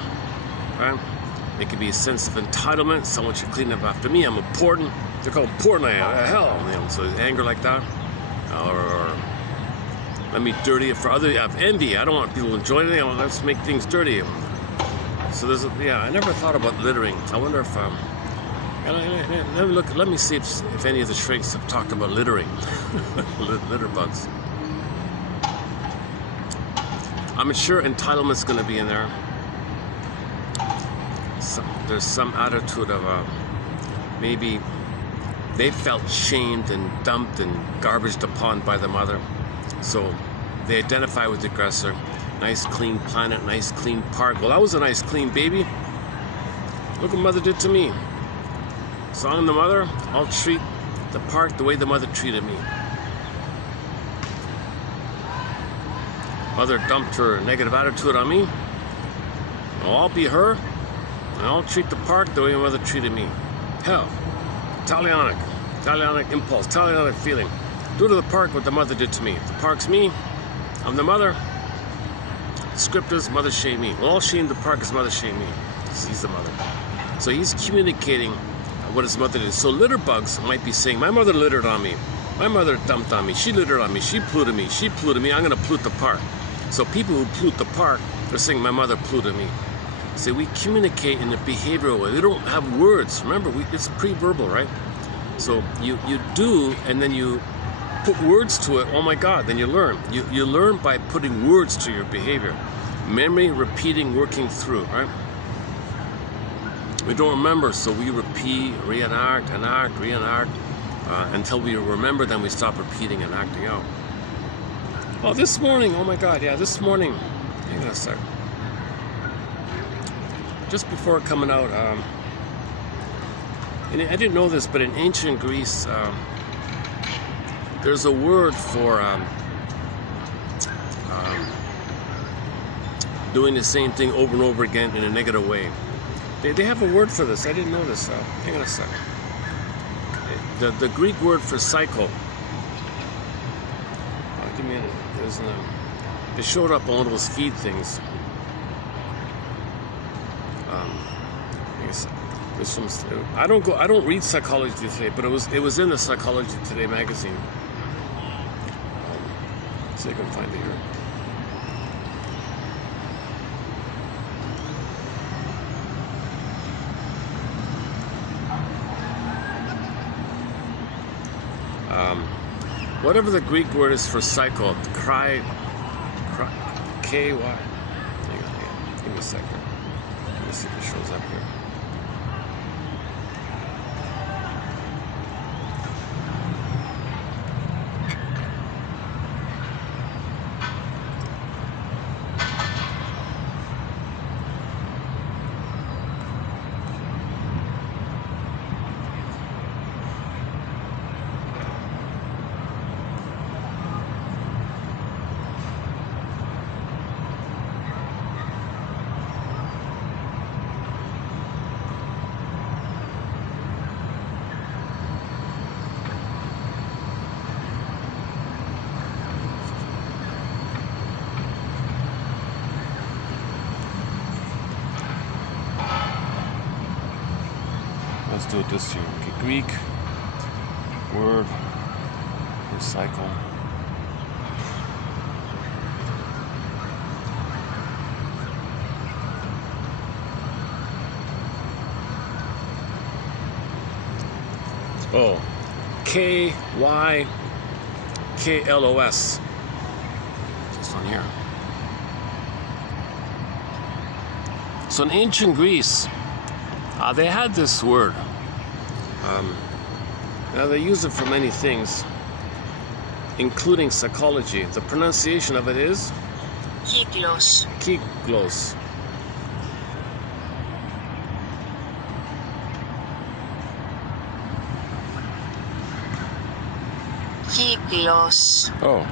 right? It could be a sense of entitlement. Someone should clean up after me. I'm important. They're called important. I am. Hell, you know, so anger like that, or let me dirty it for other. I have envy. I don't want people to enjoy anything. Let's make things dirty. So there's I never thought about littering. I wonder if let me see if any of the shrinks have talked about littering. Litter bugs. I'm sure entitlement's going to be in there. There's some attitude of maybe they felt shamed and dumped and garbaged upon by the mother, so they identify with the aggressor. Nice clean planet, nice clean park. Well, I was a nice clean baby. Look what mother did to me. So I'm the mother. I'll treat the park the way the mother treated me. Mother dumped her negative attitude on me. Well, I'll be her. And I'll treat the park the way my mother treated me. Hell, Italianic impulse, Italianic feeling. Do to the park what the mother did to me. If the park's me, I'm the mother. The script is mother shame me. Well, I'll shame the park as mother shame me. He's the mother. So he's communicating what his mother did. So litter bugs might be saying, my mother littered on me. My mother dumped on me. She littered on me. She polluted me. She polluted me. I'm going to pollute the park. So people who pollute the park, they're saying, my mother polluted me. See, we communicate in a behavioral way. We don't have words. Remember, it's pre-verbal, right? So you do, and then you put words to it. Oh my God, then you learn. You learn by putting words to your behavior. Memory, repeating, working through, right? We don't remember, so we repeat, reenact, until we remember, then we stop repeating and acting out. Oh, this morning, oh my God, yeah, this morning, hang on a sec. Just before coming out, and I didn't know this, but in ancient Greece, there's a word for doing the same thing over and over again in a negative way. They have a word for this. I didn't know this. Hang on a second. The Greek word for cycle. Give me a minute. It showed up on one of those feed things. I don't read Psychology Today, but it was in the Psychology Today magazine. See if I can find it here. Whatever the Greek word is for cycle, K-Y. Hang on. Give me a second. Let me see if it shows up here. Let's do it this year. Okay, Greek word recycle. Oh, K-Y-K-L-O-S. This one here. So in ancient Greece, they had this word. Now they use it for many things, including psychology. The pronunciation of it is Kyklos. Kyklos. Kyklos. Oh.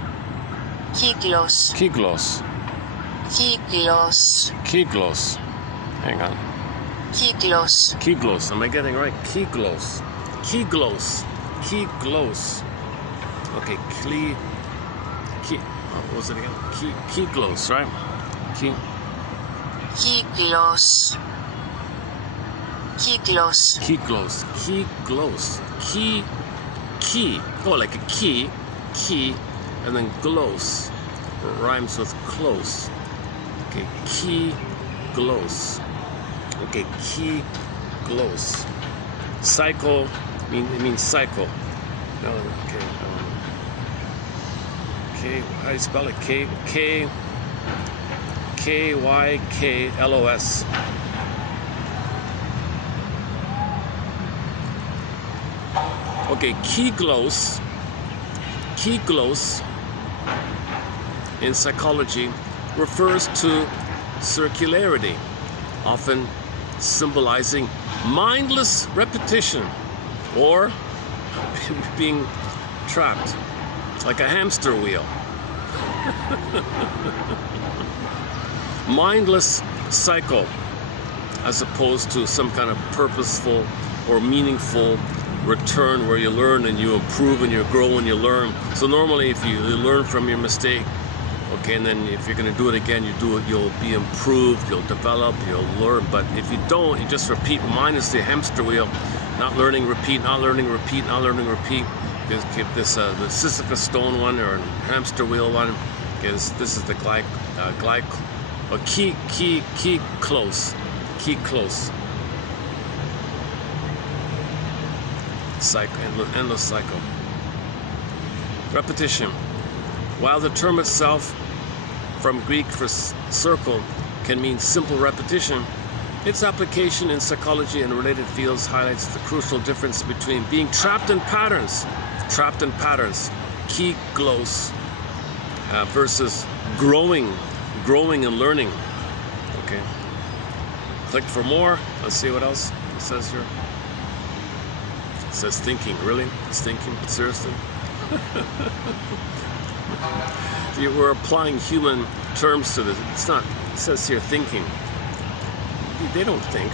Kyklos. Kyklos. Kyklos. Kyklos. Hang on. Kyklos. Kyklos. Am I getting it right? Kyklos. Kyklos. Kyklos. Okay, what was it again? Kyklos, right? Kyklos. Kiglos. Kiglos. Kiglos. Key. Oh, like a key. And then glos. Rhymes with close. Okay, kiglos. Okay, kiglos. Cycle. It means cycle. No, okay. How do you spell it? Kyklos. Okay, kyglos in psychology refers to circularity, often symbolizing mindless repetition or being trapped like a hamster wheel. Mindless cycle as opposed to some kind of purposeful or meaningful return where you learn and you improve and you grow and you learn. So normally if you learn from your mistake, okay, and then if you're going to do it again, you do it, you'll be improved, you'll develop, you'll learn. But if you don't, you just repeat mindlessly, hamster wheel, not learning, repeat, not learning, repeat, not learning, repeat. Just keep this the Sisyphus stone one or hamster wheel one, because this is the key close. Cycle, endless cycle. Repetition. While the term itself, from Greek for circle, can mean simple repetition, its application in psychology and related fields highlights the crucial difference between being trapped in patterns, kyglos, versus growing and learning. Okay. Click for more. Let's see what else it says here. It says thinking. Really? It's thinking? Seriously? We're applying human terms to this. It's not. It says here thinking. They don't think.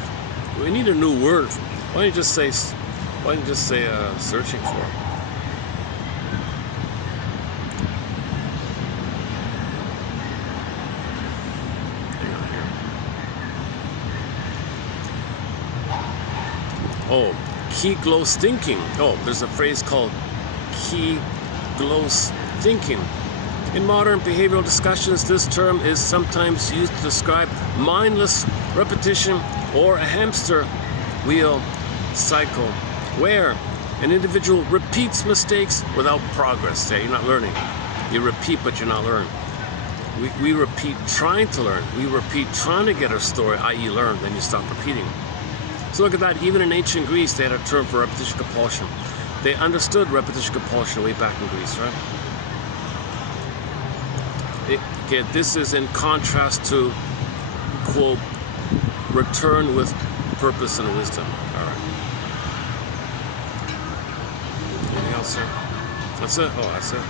We need a new word. Why don't you just say searching for? Oh, kyglos thinking. Oh, there's a phrase called kyglos thinking. In modern behavioral discussions, this term is sometimes used to describe mindless repetition or a hamster wheel cycle, where an individual repeats mistakes without progress. Yeah, you're not learning. You repeat, but you're not learning. We repeat trying to learn. We repeat trying to get our story, i.e. learn, then you stop repeating. So look at that. Even in ancient Greece, they had a term for repetition compulsion. They understood repetition compulsion way back in Greece, right? Okay, this is in contrast to, quote, return with purpose and wisdom. All right. Anything else, sir? That's it? Oh, that's it.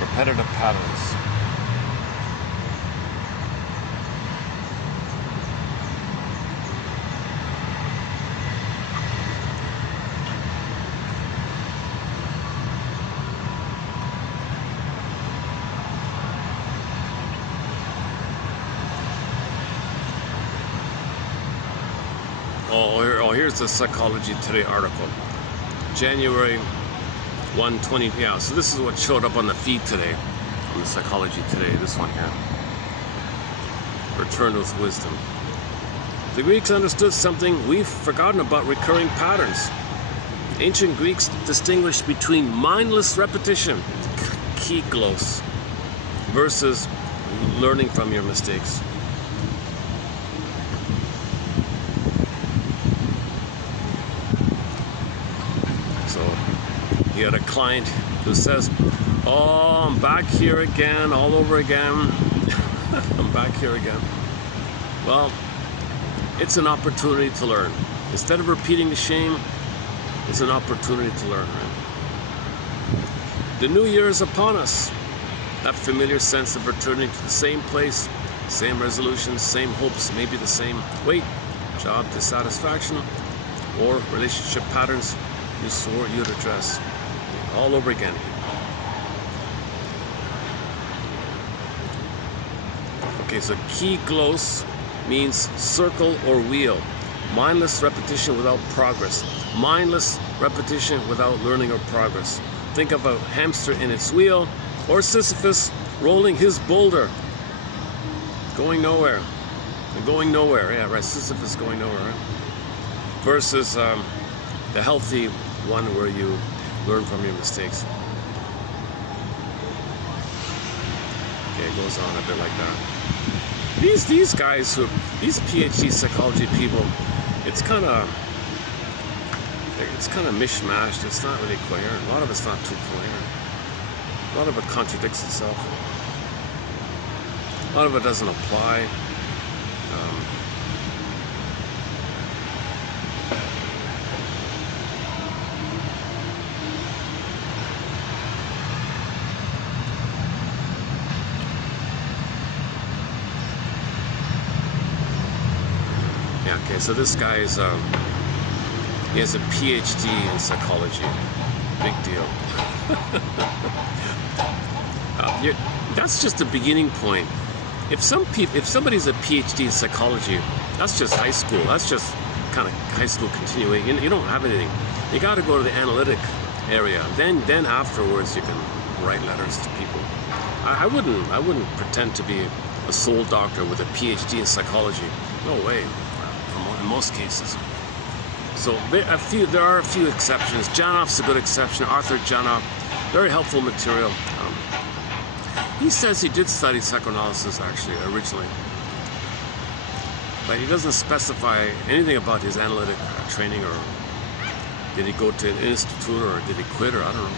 Repetitive patterns. Here's the Psychology Today article. January 120, yeah, so this is what showed up on the feed today, on the Psychology Today, this one here. Return with wisdom. The Greeks understood something we've forgotten about: recurring patterns. Ancient Greeks distinguished between mindless repetition, kyglos, versus learning from your mistakes. You had a client who says, "Oh, I'm back here again, all over again." I'm back here again. Well, it's an opportunity to learn. Instead of repeating the shame, it's an opportunity to learn. Right? The new year is upon us. That familiar sense of returning to the same place, same resolutions, same hopes, maybe the same weight, job dissatisfaction, or relationship patterns you swore you'd address all over again. Okay, so key glose means circle or wheel. Mindless repetition without progress. Mindless repetition without learning or progress. Think of a hamster in its wheel, or Sisyphus rolling his boulder. Going nowhere. Going nowhere, yeah, right. Sisyphus going nowhere, right? Versus the healthy one where you learn from your mistakes. Okay, it goes on a bit like that. These guys these PhD psychology people, it's kind of mishmashed. It's not really coherent. A lot of it's not too coherent. A lot of it contradicts itself. A lot of it doesn't apply. Yeah, okay, so this guy is, he has a PhD in psychology. Big deal. That's just the beginning point. If somebody's a PhD in psychology, that's just high school. That's just kind of high school continuing. You don't have anything. You got to go to the analytic area. Then afterwards you can write letters to people. I wouldn't pretend to be a soul doctor with a PhD in psychology. No way. In most cases. So there are a few exceptions. Janoff's a good exception. Arthur Janoff, very helpful material. He says he did study psychoanalysis actually originally, but he doesn't specify anything about his analytic training, or did he go to an institute, or did he quit, or I don't know.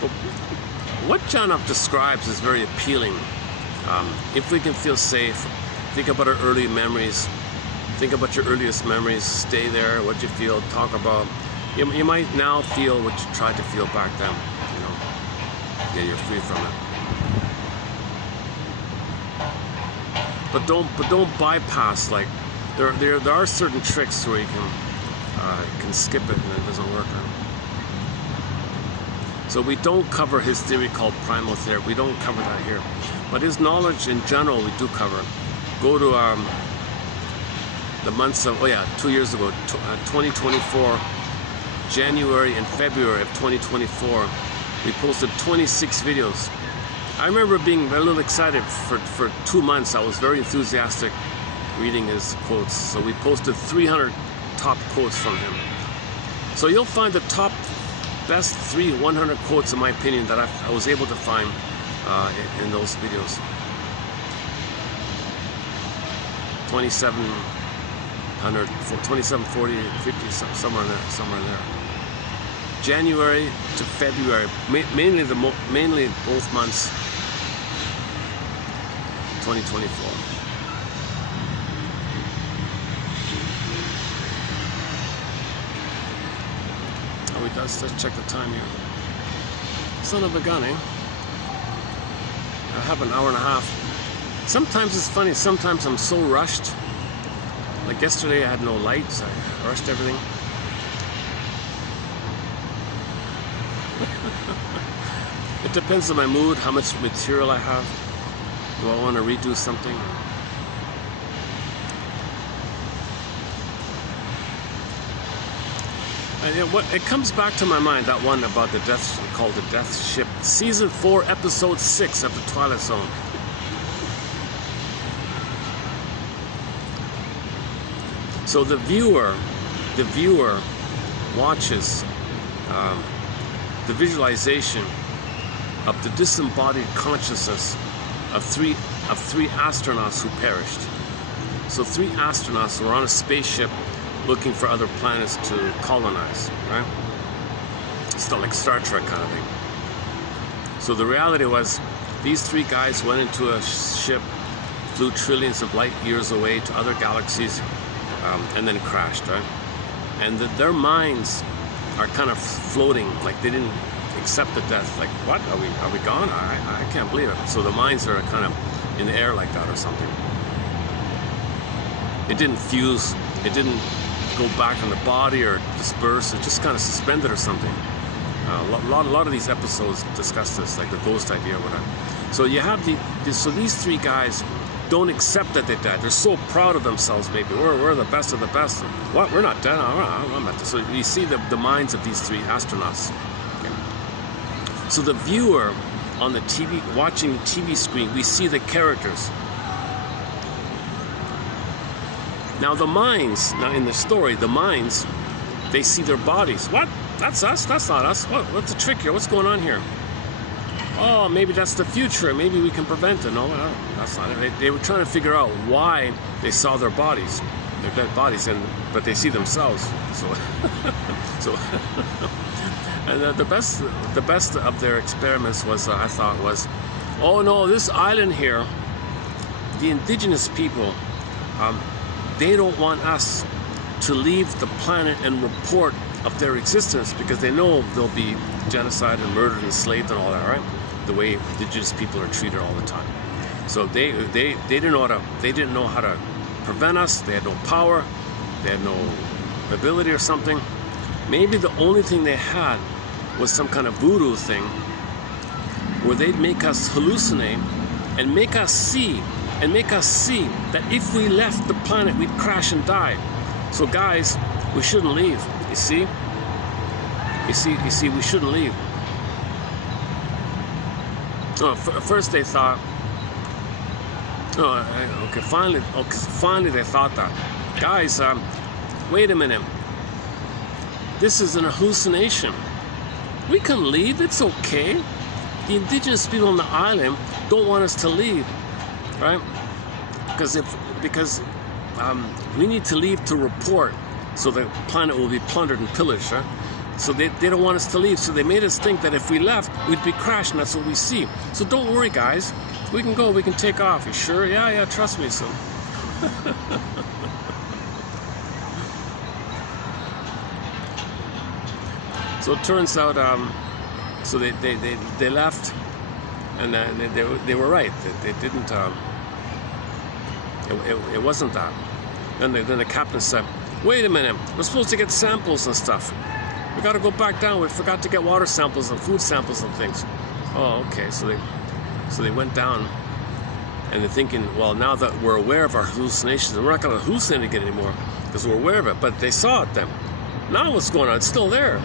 But what Janoff describes is very appealing. If we can feel safe, think about our early memories. Think about your earliest memories. Stay there. What you feel. Talk about. You might now feel what you tried to feel back then. You know. Yeah, you're free from it. But don't bypass. Like there are certain tricks where you can skip it and it doesn't work. Right? So we don't cover his theory called primal therapy. We don't cover that here. But his knowledge in general we do cover. Go to the months of 2 years ago, 2024, January and February of 2024, we posted 26 videos. I remember being a little excited for 2 months. I was very enthusiastic reading his quotes. So we posted 300 top quotes from him. So you'll find the best 100 quotes, in my opinion, that I was able to find in those videos. 2700, 2740, 50, somewhere in there. January to February, mainly both months, 2024. Oh, let's check the time here. Son of a gun, eh? I have an hour and a half. Sometimes it's funny, sometimes I'm so rushed. Like yesterday I had no lights, I rushed everything. It depends on my mood, how much material I have. Do I want to redo something? And it comes back to my mind, that one about the death, called The Death Ship. Season 4, episode 6 of The Twilight Zone. So the viewer watches the visualization of the disembodied consciousness of three astronauts who perished. So 3 astronauts were on a spaceship looking for other planets to colonize, right? It's still like Star Trek kind of thing. So the reality was, these 3 guys went into a ship, flew trillions of light years away to other galaxies, and then crashed, right? And their minds are kind of floating, like they didn't accept the death. Like, what? Are we gone? I can't believe it. So the minds are kind of in the air like that or something. It didn't fuse. It didn't go back on the body or disperse. It just kind of suspended or something. A lot of these episodes discuss this, like the ghost idea or whatever. So you have so these three guys don't accept that they died. They're so proud of themselves, baby. We're the best of the best. What? We're not dead. I'm not dead. So you see the minds of these three astronauts. Okay. So the viewer on the TV, watching the TV screen, we see the characters. Now the minds, now in the story, the minds, they see their bodies. What? That's us? That's not us. What's the trick here? What's going on here? Oh, maybe that's the future. Maybe we can prevent it. No, that's not it. They were trying to figure out why they saw their bodies, their dead bodies, but they see themselves. So, and the best of their experiments was, I thought, was, oh no, this island here, the indigenous people, they don't want us to leave the planet and report of their existence because they know they'll be genocide and murdered and enslaved and all that, right? The way indigenous people are treated all the time. So they didn't know how to prevent us. They had no power. They had no ability or something. Maybe the only thing they had was some kind of voodoo thing where they'd make us hallucinate and make us see that if we left the planet, we'd crash and die. So guys, we shouldn't leave. You see, we shouldn't leave. Oh, first they thought, finally they thought that. Guys, wait a minute. This is an hallucination. We can leave, it's okay. The indigenous people on the island don't want us to leave, right? Because we need to leave to report, so the planet will be plundered and pillaged, right? So they don't want us to leave, so they made us think that if we left, we'd be crashed, and that's what we see. So don't worry, guys. We can go, we can take off. You sure? Yeah, trust me, so. So it turns out, so they left, and they were right. They didn't, it wasn't that. Then the captain said, wait a minute, we're supposed to get samples and stuff. We got to go back down. We forgot to get water samples and food samples and things. Oh, okay. So they went down, and they're thinking, well, now that we're aware of our hallucinations, we're not going to hallucinate again anymore because we're aware of it. But they saw it then. Now what's going on? It's still there.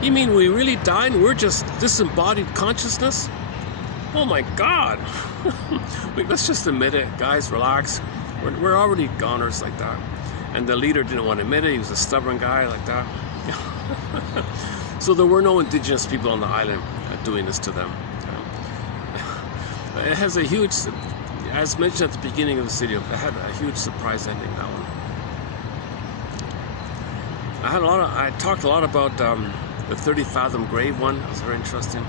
You mean we really died and we're just disembodied consciousness? Oh my God. Let's just admit it, guys. Relax. We're already goners like that. And the leader didn't want to admit it. He was a stubborn guy like that. So there were no indigenous people on the island doing this to them. It has a huge, as mentioned at the beginning of the video, it had a huge surprise ending, that one. I talked a lot about the 30 fathom grave one. That was very interesting.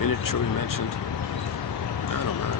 Miniature we mentioned. I don't know.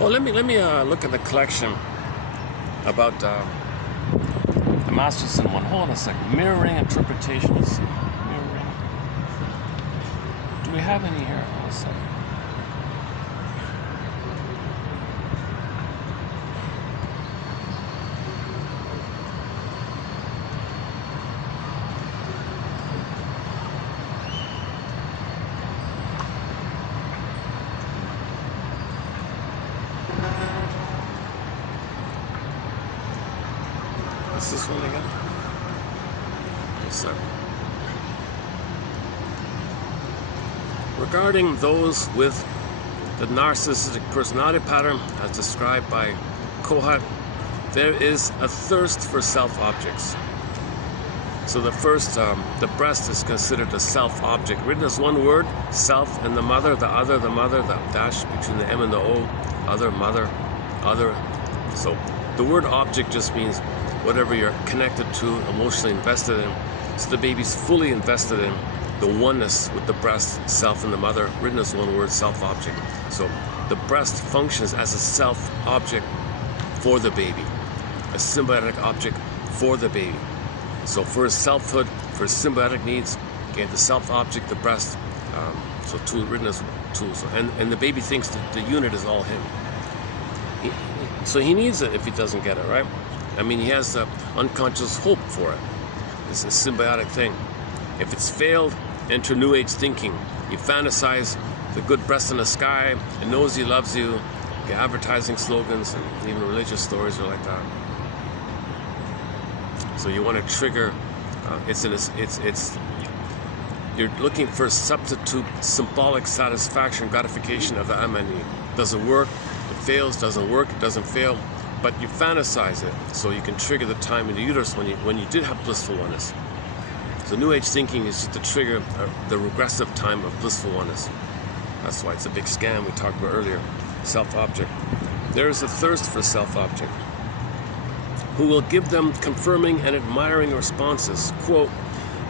Well, let me look at the collection about the Masterson one. Hold on a second. Mirroring interpretations. Mirroring. Do we have any here? Hold on a second. What's this one again? So, regarding those with the narcissistic personality pattern as described by Kohut, there is a thirst for self-objects. So the first, the breast is considered a self-object, written as one word, self, and the mother, the other, the mother, the dash between the M and the O, other, mother, other. So the word object just means whatever you're connected to, emotionally invested in. So the baby's fully invested in the oneness with the breast, self, and the mother, written as one word, self-object. So the breast functions as a self-object for the baby, a symbiotic object for the baby. So for his selfhood, for his symbiotic needs, okay, the self-object, the breast, so tool, written as tools. And the baby thinks that the unit is all him. So he needs it if he doesn't get it, right? I mean, he has the unconscious hope for it. It's a symbiotic thing. If it's failed, enter New Age thinking. You fantasize the good breast in the sky, it knows he loves you. Okay, advertising slogans and even religious stories are like that. So you want to trigger. You're looking for a substitute symbolic satisfaction, gratification of the unmet need. Doesn't work. It fails. Doesn't work. It doesn't fail. But you fantasize it, so you can trigger the time in the uterus when you did have blissful oneness. So New Age thinking is just to trigger the regressive time of blissful oneness. That's why it's a big scam we talked about earlier. Self-object. There is a thirst for self-object, who will give them confirming and admiring responses. Quote,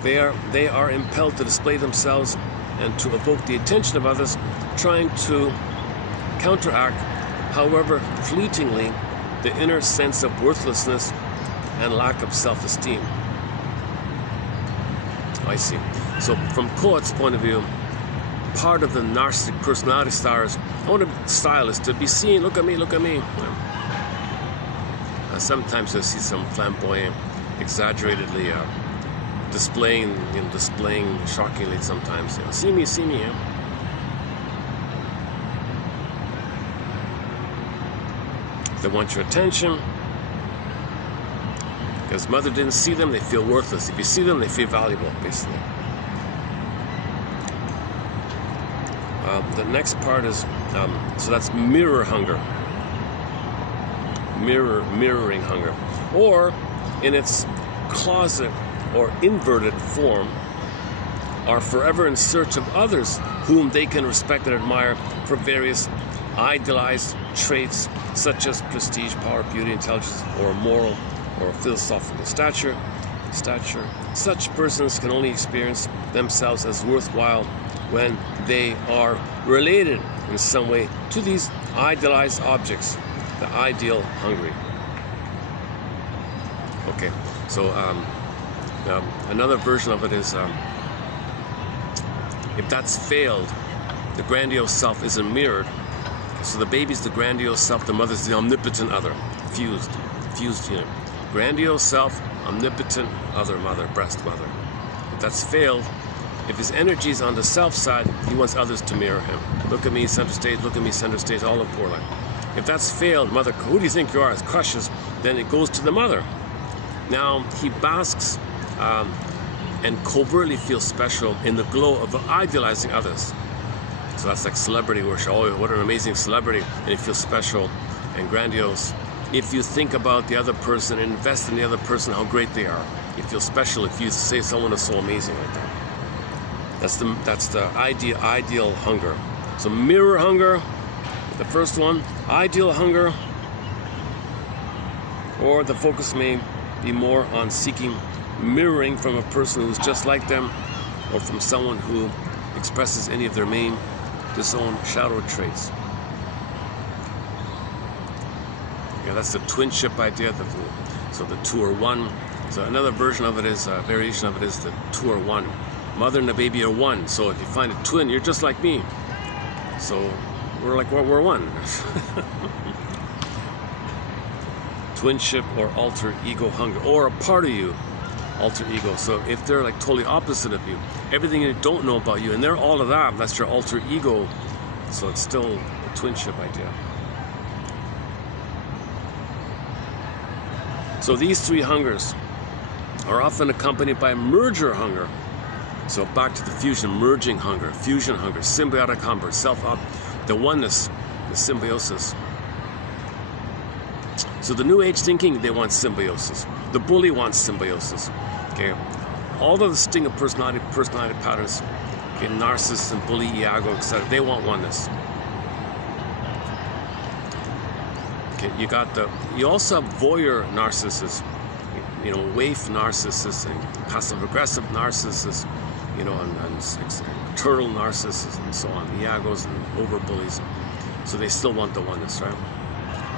they are impelled to display themselves and to evoke the attention of others, trying to counteract, however fleetingly, the inner sense of worthlessness and lack of self-esteem. I see. So from Kohut's point of view, part of the narcissistic personality style is to be seen, look at me, look at me. Sometimes I see some flamboyant, exaggeratedly displaying shockingly sometimes. See me, see me. They want your attention. Because mother didn't see them, they feel worthless. If you see them, they feel valuable, basically. The next part is, so that's mirror hunger. Mirroring hunger. Or, in its closet or inverted form, are forever in search of others whom they can respect and admire for various idealized traits such as prestige, power, beauty, intelligence, or moral or philosophical stature. Such persons can only experience themselves as worthwhile when they are related in some way to these idealized objects, the ideal hungry. Okay, so another version of it is if that's failed, the grandiose self isn't mirrored. So the baby's the grandiose self, the mother's the omnipotent other, fused unit. Grandiose self, omnipotent other, mother, breast mother. If that's failed, if his energy is on the self side, he wants others to mirror him. Look at me, center stage, look at me, center stage, all in poor line. If that's failed, mother, who do you think you are? It crushes, then it goes to the mother. Now, he basks and covertly feels special in the glow of idealizing others. So that's like celebrity worship. Oh, what an amazing celebrity. And he feels special and grandiose. If you think about the other person and invest in the other person, how great they are. You feel special if you say someone is so amazing like that. That's the ideal hunger. So mirror hunger, the first one. Ideal hunger, or the focus may be more on seeking mirroring from a person who's just like them, or from someone who expresses any of their main disowned shadow traits. Yeah, that's the twinship idea. So the two are one. So another version of it is, variation of it is the two are one. Mother and the baby are one. So if you find a twin, you're just like me. So we're one. Twinship or alter ego hunger, or a part of you, alter ego. So if they're like totally opposite of you, everything you don't know about you, and they're all of that, that's your alter ego. So it's still a twinship idea. So these three hungers are often accompanied by merger hunger. So back to the fusion, merging hunger, fusion hunger, symbiotic hunger, the oneness, the symbiosis. So the New Age thinking, they want symbiosis. The bully wants symbiosis. Okay, all of the sting of personality patterns, okay, narcissist and bully, iago, etc. They want oneness. Okay, you also have voyeur narcissists, you know, waif narcissists and passive-aggressive narcissists, you know, and turtle narcissists and so on, iagos and over-bullies. So they still want the oneness, right?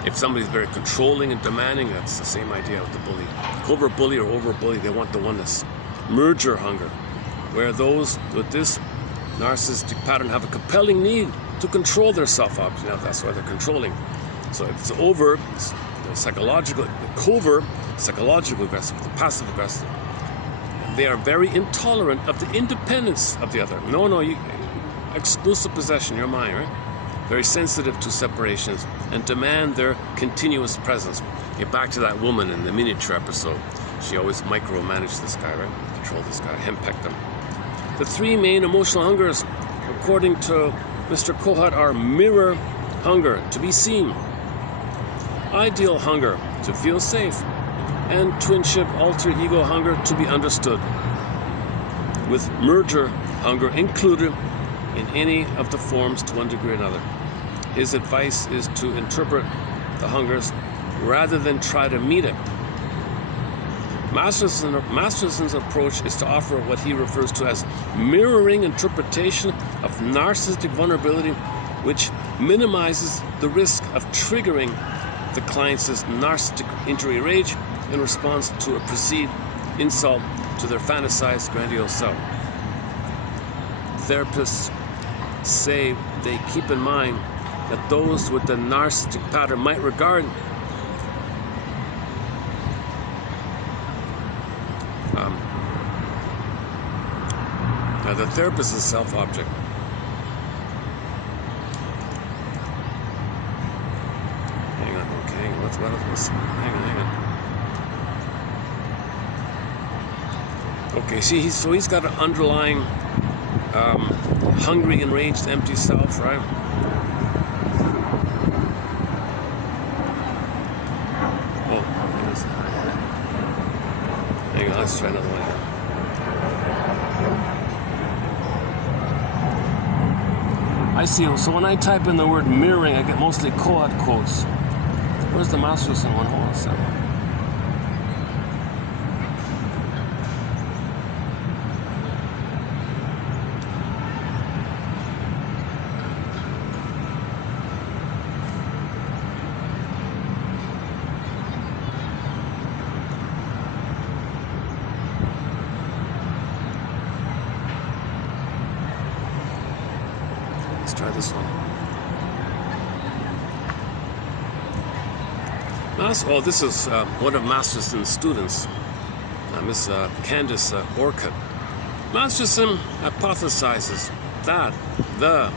If somebody's very controlling and demanding, that's the same idea with the bully. Over-bully or over-bully, they want the oneness. Merger hunger, where those with this narcissistic pattern have a compelling need to control their self-object. Now, that's why they're controlling. So if it's over, it's the psychological, the covert, psychological aggressive, the passive aggressive. They are very intolerant of the independence of the other. No, exclusive possession, you're mine, right? Very sensitive to separations and demand their continuous presence. Get back to that woman in the miniature episode. She always micromanaged this guy, right? Controlled this guy, henpecked him. The three main emotional hungers, according to Mr. Kohut, are mirror hunger, to be seen, ideal hunger, to feel safe, and twinship alter ego hunger, to be understood, with merger hunger included in any of the forms to one degree or another. His advice is to interpret the hungers rather than try to meet it. Masterson's approach is to offer what he refers to as mirroring interpretation of narcissistic vulnerability, which minimizes the risk of triggering the client's narcissistic injury rage in response to a perceived insult to their fantasized grandiose self. Therapists say they keep in mind that those with the narcissistic pattern might regard the therapist is self-object. Hang on, okay, hang on. Okay, see, so he's got an underlying hungry, enraged, empty self, right? Oh, hang on, let's try another one here. I see, so when I type in the word mirroring, I get mostly Kohut quotes. Where's the Masterson one? Hold on a second. Let's try this one. Oh, this is one of Masterson's students, Miss Candace Orcutt. Masterson hypothesizes that the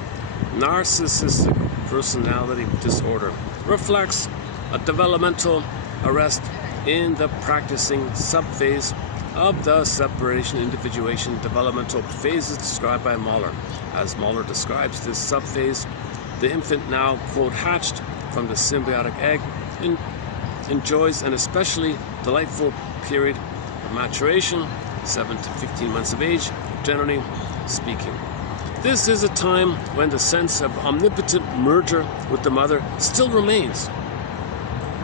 narcissistic personality disorder reflects a developmental arrest in the practicing subphase of the separation individuation developmental phases described by Molinger. As Molinger describes this subphase, the infant, now, quote, hatched from the symbiotic egg, enjoys an especially delightful period of maturation, 7 to 15 months of age, generally speaking. This is a time when the sense of omnipotent merger with the mother still remains,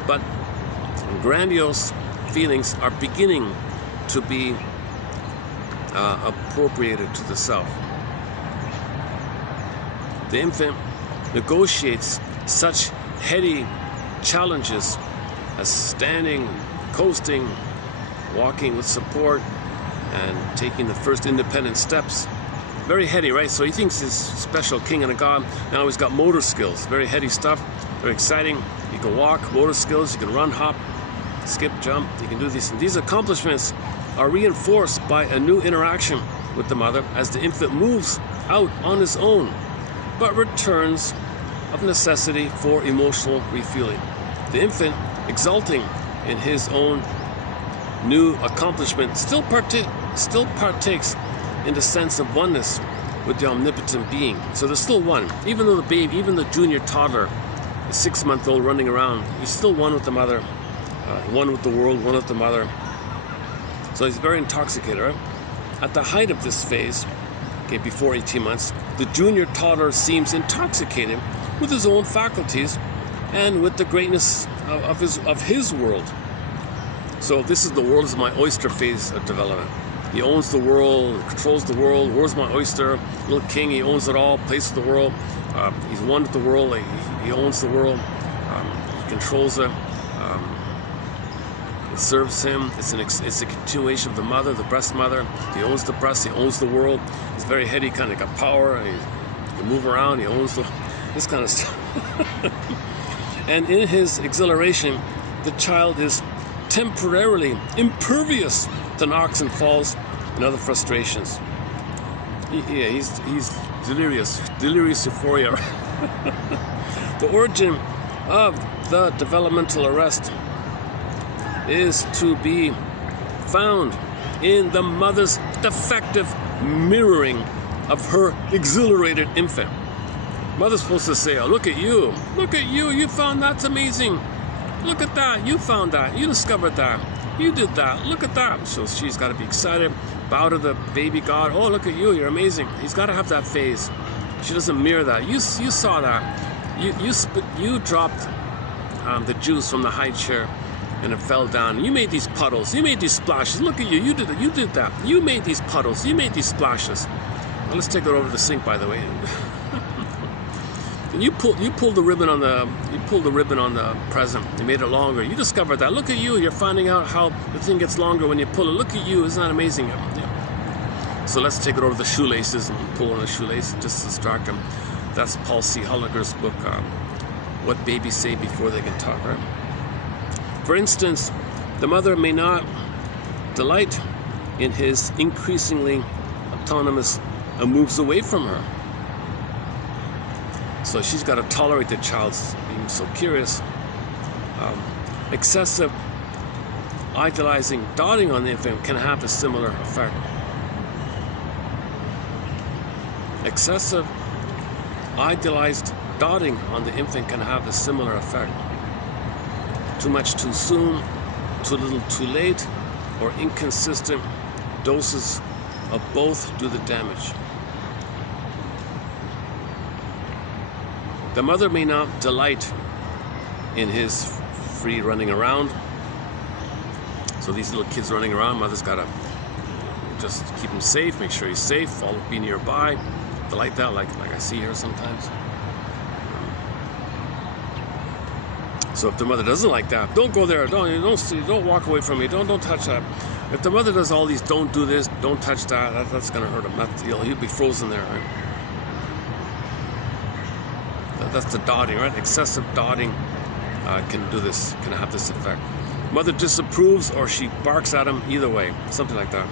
but grandiose feelings are beginning to be appropriated to the self. The infant negotiates such heady challenges as standing, coasting, walking with support, and taking the first independent steps. Very heady, right? So he thinks he's special, king and a god. Now he's got motor skills, very heady stuff, very exciting. You can walk, motor skills, you can run, hop, skip, jump, you can do these. And these accomplishments are reinforced by a new interaction with the mother as the infant moves out on his own, but returns of necessity for emotional refueling. The infant, exulting in his own new accomplishment still partakes in the sense of oneness with the omnipotent being. So there's still one. Even though the baby, even the junior toddler, the 6-month-old running around, he's still one with the mother, one with the world, one with the mother. So he's very intoxicated, right? At the height of this phase, okay, before 18 months, the junior toddler seems intoxicated with his own faculties and with the greatness of his world. So this is the world is my oyster phase of development. He owns the world, controls the world. Where's my oyster? Little king, he owns it all, places the world. He's one with the world, he owns the world. He controls it. It serves him. It's a continuation of the mother, the breast mother. He owns the breast, he owns the world. He's very heady, kind of got power. He can move around, he owns this kind of stuff. And in his exhilaration, the child is temporarily impervious to knocks and falls and other frustrations. He's delirious euphoria. The origin of the developmental arrest is to be found in the mother's defective mirroring of her exhilarated infant. Mother's supposed to say, oh, look at you, you found that's amazing. Look at that, you found that, you discovered that, you did that, look at that. So she's got to be excited, bow to the baby God. Oh, look at you, you're amazing. He's got to have that phase. She doesn't mirror that. You saw that. You dropped the juice from the high chair and it fell down. You made these puddles, you made these splashes. Look at you, you did that. You made these puddles, you made these splashes. Well, let's take it over to the sink, by the way. And you pulled the ribbon on the present. You made it longer. You discovered that. Look at you. You're finding out how the thing gets longer when you pull it. Look at you. Isn't that amazing? Yeah. So let's take it over to the shoelaces and pull on the shoelace just to distract them. That's Paul C. Hulliger's book, What Babies Say Before They Can Talk. Right? For instance, the mother may not delight in his increasingly autonomous moves away from her. So she's got to tolerate the child's being so curious. Excessive idealizing, dotting on the infant can have a similar effect. Excessive idealized dotting on the infant can have a similar effect. Too much too soon, too little too late, or inconsistent doses of both do the damage. The mother may not delight in his free running around. So these little kids running around, mother's got to just keep him safe, make sure he's safe, be nearby. Delight that, like I see here sometimes. So if the mother doesn't like that, don't go there, don't walk away from me, don't touch that. If the mother does all these, don't do this, don't touch that, that's going to hurt him. He'll be frozen there, right? That's the dotting, right? Excessive dotting can do this, can have this effect. Mother disapproves or she barks at him, either way, something like that.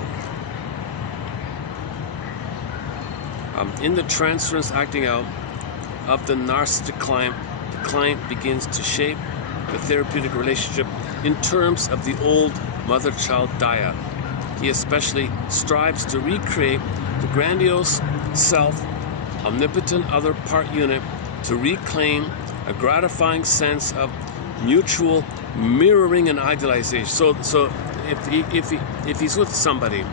In the transference acting out of the narcissistic client, the client begins to shape the therapeutic relationship in terms of the old mother-child dyad. He especially strives to recreate the grandiose self, omnipotent other part unit, to reclaim a gratifying sense of mutual mirroring and idealization. So if he's with somebody,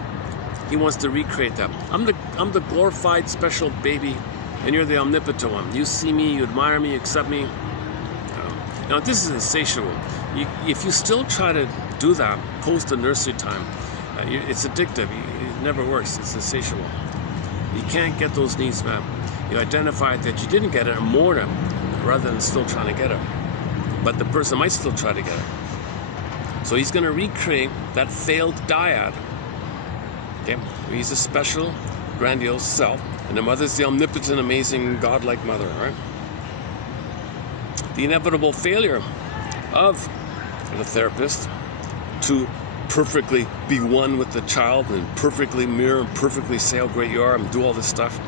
he wants to recreate that. I'm the glorified special baby, and you're the omnipotent one. You see me, you admire me, you accept me. Now this is insatiable. If you still try to do that post the nursery time, it's addictive. It never works. It's insatiable. You can't get those needs met. You identify that you didn't get it and mourn it rather than still trying to get it. But the person might still try to get it. So he's going to recreate that failed dyad. Okay? He's a special, grandiose self, and the mother's the omnipotent, amazing, godlike mother. Right? The inevitable failure of the therapist to perfectly be one with the child and perfectly mirror and perfectly say how great you are and do all this stuff.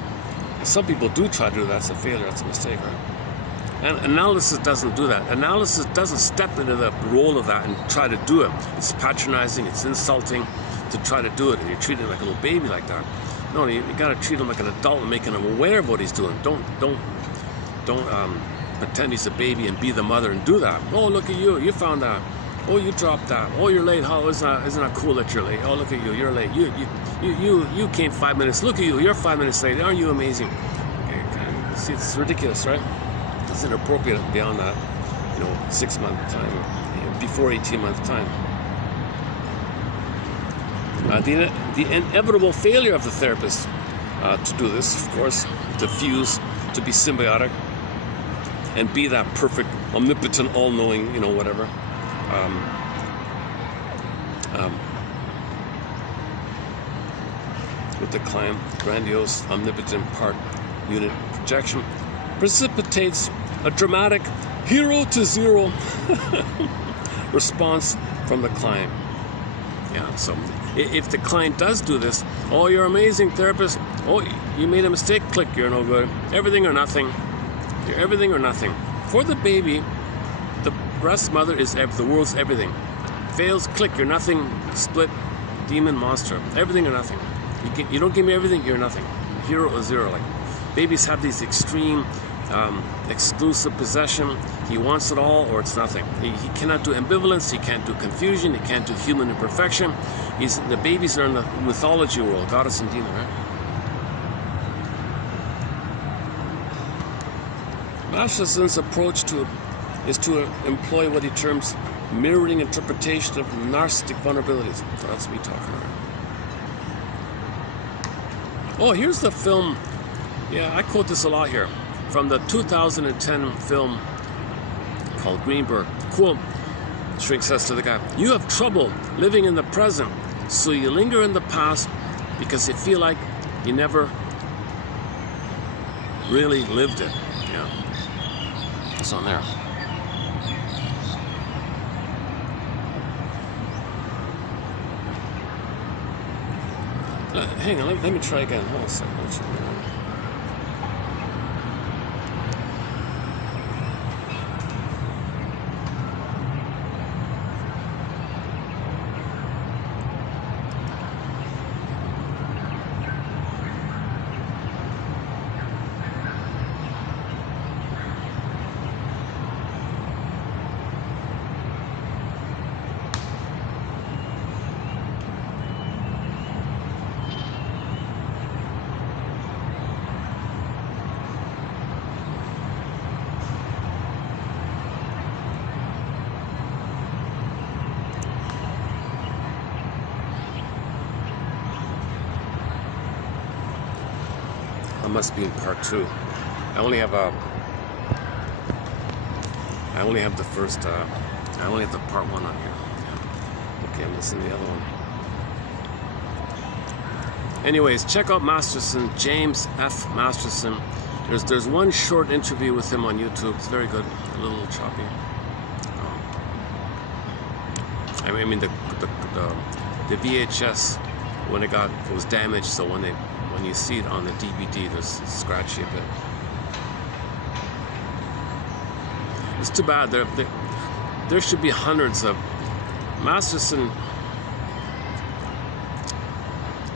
Some people do try to do that. That's a failure. That's a mistake, right? And analysis doesn't do that. Analysis doesn't step into the role of that and try to do it. It's patronizing, it's insulting to try to do it, and you treat him like a little baby like that. No, you got to treat him like an adult and making him aware of what he's doing. Don't pretend he's a baby and be the mother and do that. Oh, look at you, you found that. Oh, you dropped that. Oh, you're late. Oh, isn't that cool that you're late? Oh, look at you, you're late. You came 5 minutes. Look at you, you're 5 minutes late. Aren't you amazing? Okay, see, it's ridiculous, right? It's inappropriate beyond that, 6 month time, before 18 month time. The inevitable failure of the therapist to do this, of course, to fuse, to be symbiotic, and be that perfect, omnipotent, all-knowing, whatever. With the client, grandiose, omnipotent part unit projection precipitates a dramatic hero to zero response from the client. Yeah, so if the client does do this, oh, you're amazing, therapist. Oh, you made a mistake. Click, you're no good. Everything or nothing. You're everything or nothing. For the baby, the breast mother is the world's everything. Fails, click, you're nothing. Split, demon, monster. Everything or nothing. You don't give me everything, you're nothing. Hero or zero. Like babies have these extreme exclusive possession. He wants it all or it's nothing. He cannot do ambivalence, he can't do confusion, he can't do human imperfection. The babies are in the mythology world, goddess and demon, right? Masterson's approach is to employ what he terms mirroring interpretation of narcissistic vulnerabilities. So that's me talking about. Oh, here's the film. Yeah, I quote this a lot here. From the 2010 film called Greenberg. Quote, Shrink says to the guy, you have trouble living in the present, so you linger in the past because you feel like you never really lived it. Yeah. It's on there. Hang on, let me try again. Hold on a second. I must be in part 2. I only have the first. I only have the part 1 on here. Yeah. Okay, I'm missing the other one. Anyways, check out Masterson, James F. Masterson. There's one short interview with him on YouTube. It's very good. A little choppy. I mean the VHS when it was damaged. So when you see it on the DVD, there's scratchy a bit. It's too bad. There should be hundreds of Masterson.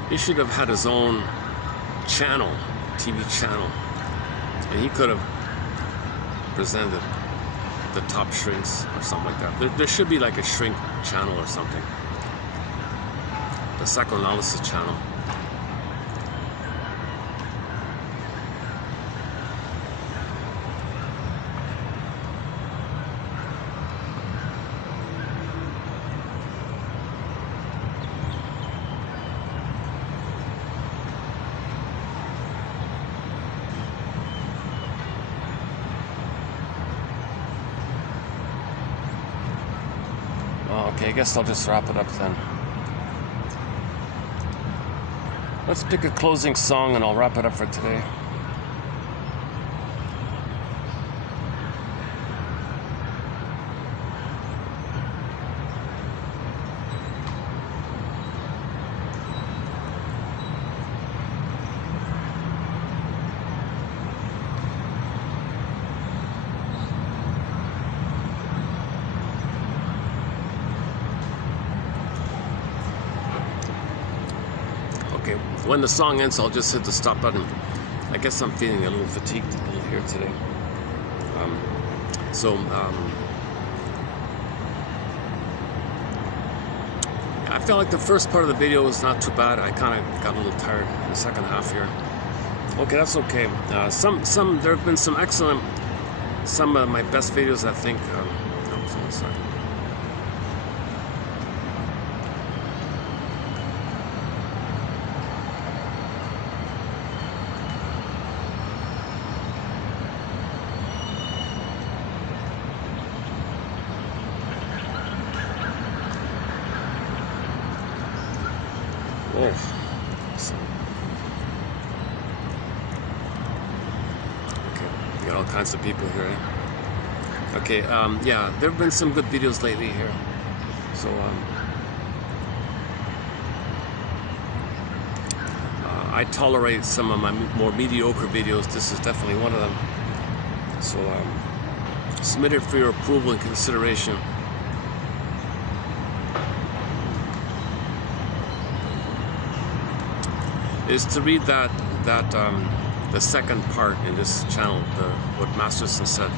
He should have had his own channel, TV channel, and he could have presented the top shrinks or something like that. There should be like a shrink channel or something. The psychoanalysis channel. Okay, I guess I'll just wrap it up then. Let's pick a closing song and I'll wrap it up for today. when the song ends, I'll just hit the stop button. I guess I'm feeling a little fatigued here today. I felt like the first part of the video was not too bad. I kind of got a little tired in the second half here. Okay, that's okay. There have been some excellent, some of my best videos, I think. Sorry. Oh, so, okay, we got all kinds of people here. Eh? Okay, yeah, there have been some good videos lately here. So, I tolerate some of my more mediocre videos. This is definitely one of them. So, submit it for your approval and consideration. Is to read the second part in this channel, what Masterson said.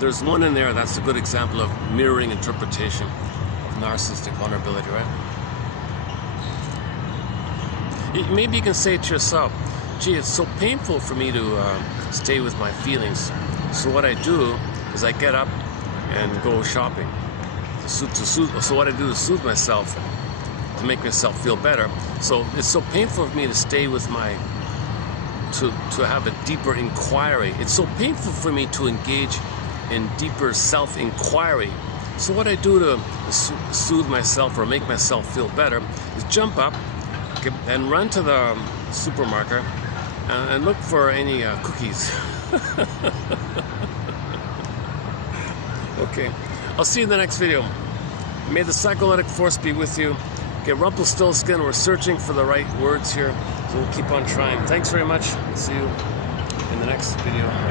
There's one in there that's a good example of mirroring interpretation of narcissistic vulnerability, right? Maybe you can say to yourself, gee, it's so painful for me to stay with my feelings. So what I do is I get up and go shopping. So what I do to soothe myself, to make myself feel better. So it's so painful for me to stay with to have a deeper inquiry. It's so painful for me to engage in deeper self-inquiry. So what I do to soothe myself or make myself feel better is jump up and run to the supermarket and look for any cookies. Okay, I'll see you in the next video. May the psycholytic force be with you. Okay, Rumpelstiltskin, we're searching for the right words here, so we'll keep on trying. Thanks very much. See you in the next video.